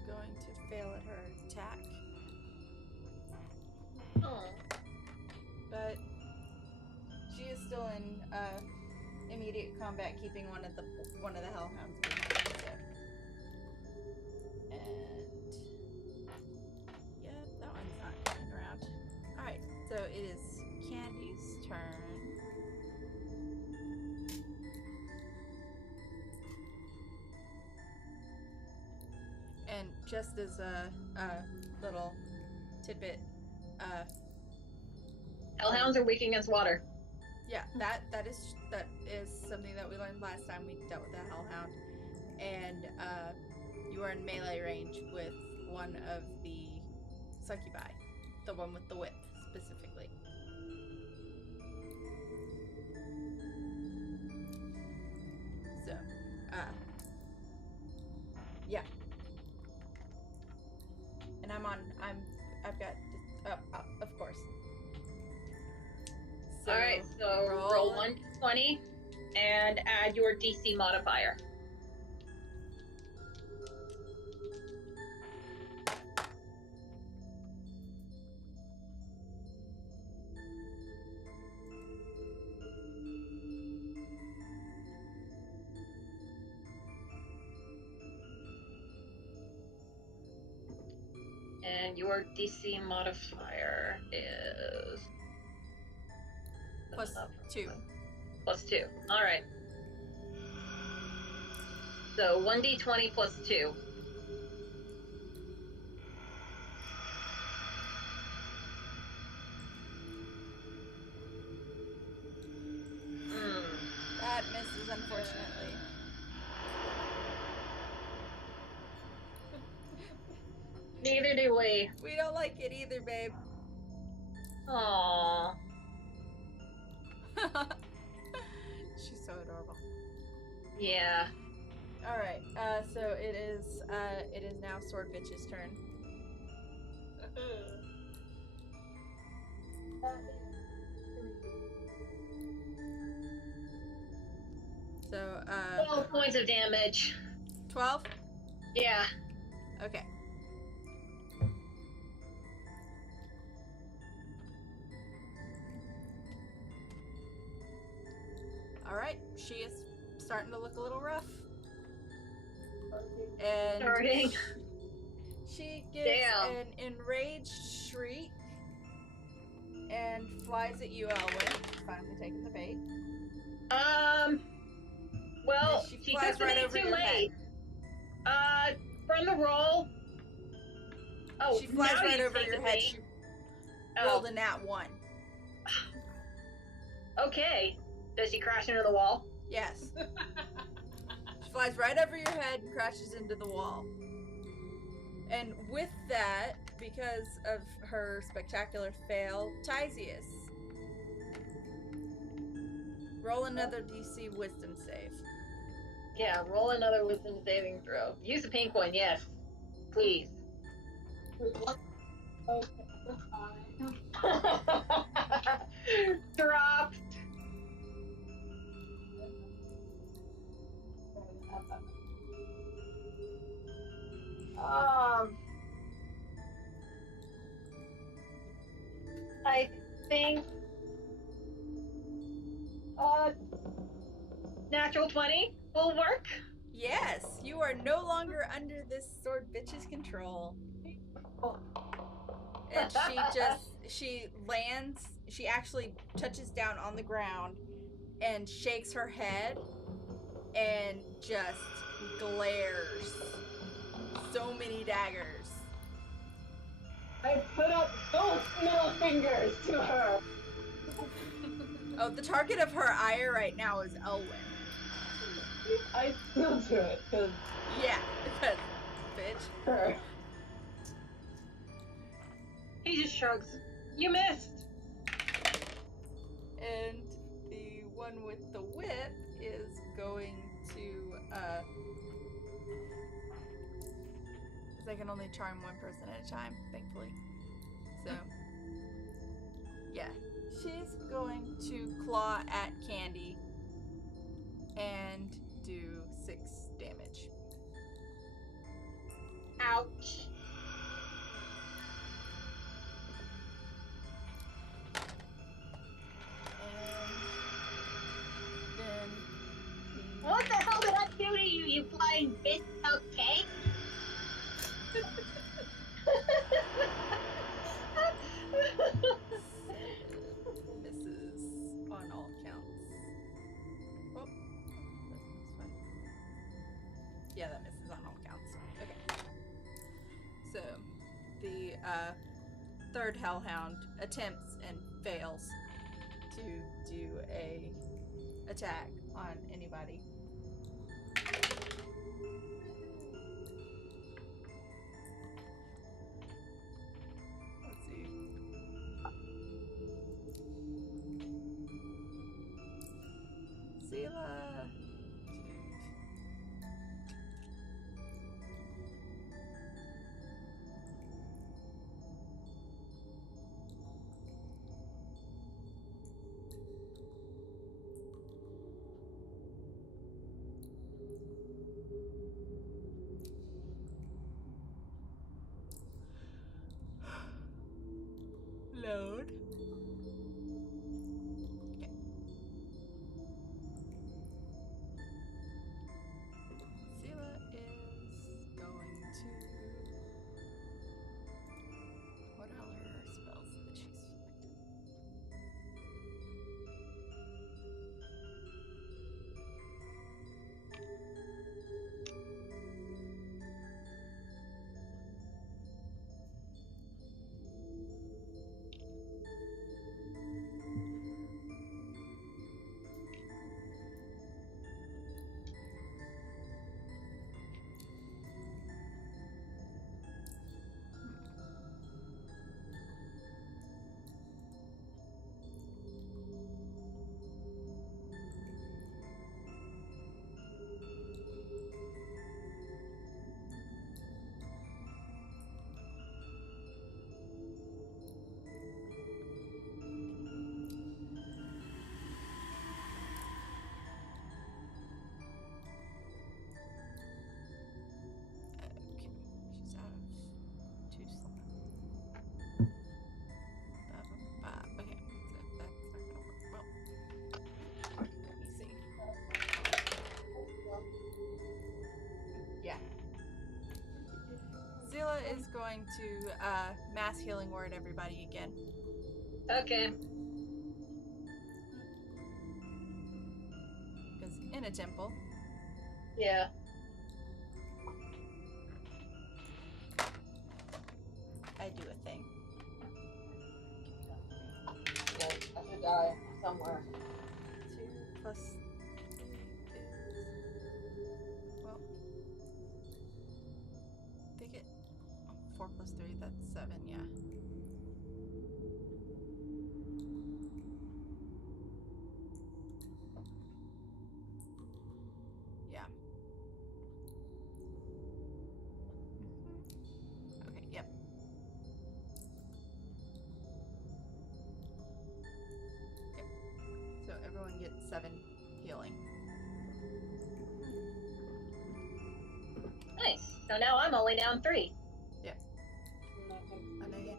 Going to fail at her attack. Oh. But she is still in immediate combat, keeping one of the hellhounds behind. So. And yeah, that one's not coming around. All right, so it is Candy's turn. And just as a little tidbit, Hellhounds are weak against water. yeah, that is something that we learned last time we dealt with the hellhound, and You are in melee range with one of the succubi. The one with the whip, specifically. So, yeah. And I've got, of course. So, Alright, so roll 1d20 and add your DC modifier. And your DC modifier is... +2. +2. Alright. So 1d20 +2. That misses, unfortunately. Neither do we. We don't like it either, babe. Aww. She's so adorable. Yeah. Alright, so it is now Sword Bitch's turn. So, 12 points of damage. 12? Yeah. Okay. Alright, she is starting to look a little rough. And Starting. she gives Damn. an enraged shriek and flies at you, Elwyn. Finally taking the bait. Well, And she she flies took the right bait over too your late. From the roll. Oh, she flies now right you over take your the head. bait. She Oh, rolled a nat 1. okay. Does she crash into the wall? Yes. She flies right over your head and crashes into the wall. And with that, because of her spectacular fail, Tysius, roll another DC Wisdom save. Yeah, roll another wisdom saving throw. Use a pink one, yes. Please. Okay, that's fine. Dropped. I think natural 20 will work. Yes, you are no longer under this sword bitch's control. And she lands, she actually touches down on the ground and shakes her head and just glares. So many daggers. I put up both middle fingers to her. Oh, the target of her ire right now is Elwyn. I still do it, because Yeah, because, bitch. her. He just shrugs. You missed. And the one with the whip is going to, because I can only charm one person at a time, thankfully. So, yeah. She's going to claw at Candy and do 6 damage. Ouch. And then What the hell did I do to you, you flying bitch? Okay. misses on all counts. Oh, that's fine. Yeah, that misses on all counts. Okay. So, the third Hellhound attempts and fails to do a attack on anybody. to mass healing word everybody again. Okay. Because in a temple. Yeah. I do a thing. Yeah, I should die somewhere. 2 plus is, well, take it. 4 plus 3, that's 7, yeah. Yeah. Okay, yep. Yep. So everyone gets 7 healing. Nice. So now I'm only down 3. And I get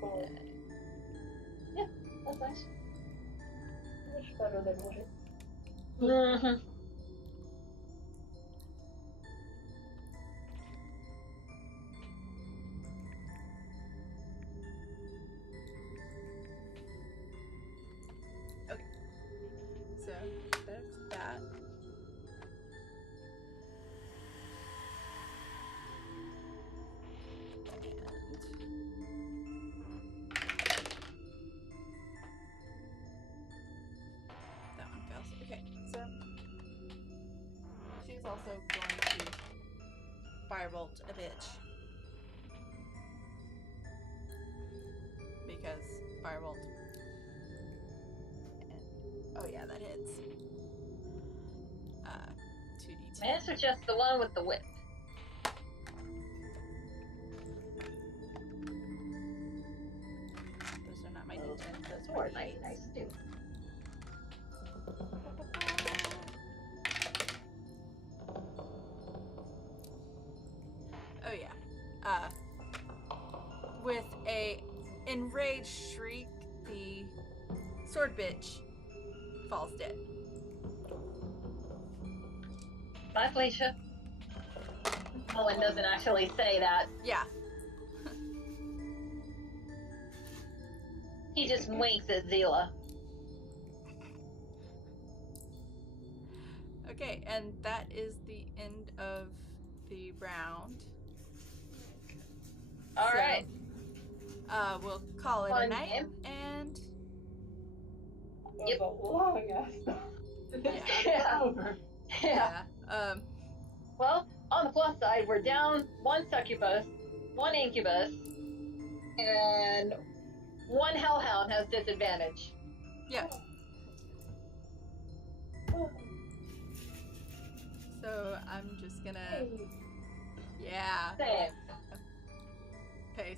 full. Yeah, that's nice. Much better than what it. Mm-hmm. So there's that. And that one fails. Okay, so she's also going to firebolt a bitch. Because firebolt. And, oh yeah, that hits. 2d10. May I suggest the one with the whip? Those are not my d10s. The Those sword are might be nice too. Oh yeah. With a enraged shriek, the sword bitch falls dead. Bye, Felicia. Owen doesn't actually say that. Yeah. He just winks at Zila. Okay, and that is the end of the round. All right. We'll call it a Fun night, game. and That was a long ass. Yeah. Over. Yeah. Well, on the plus side, we're down 1 succubus, 1 incubus, and 1 hellhound has disadvantage. yeah. So I'm just gonna, yeah. Same. Okay,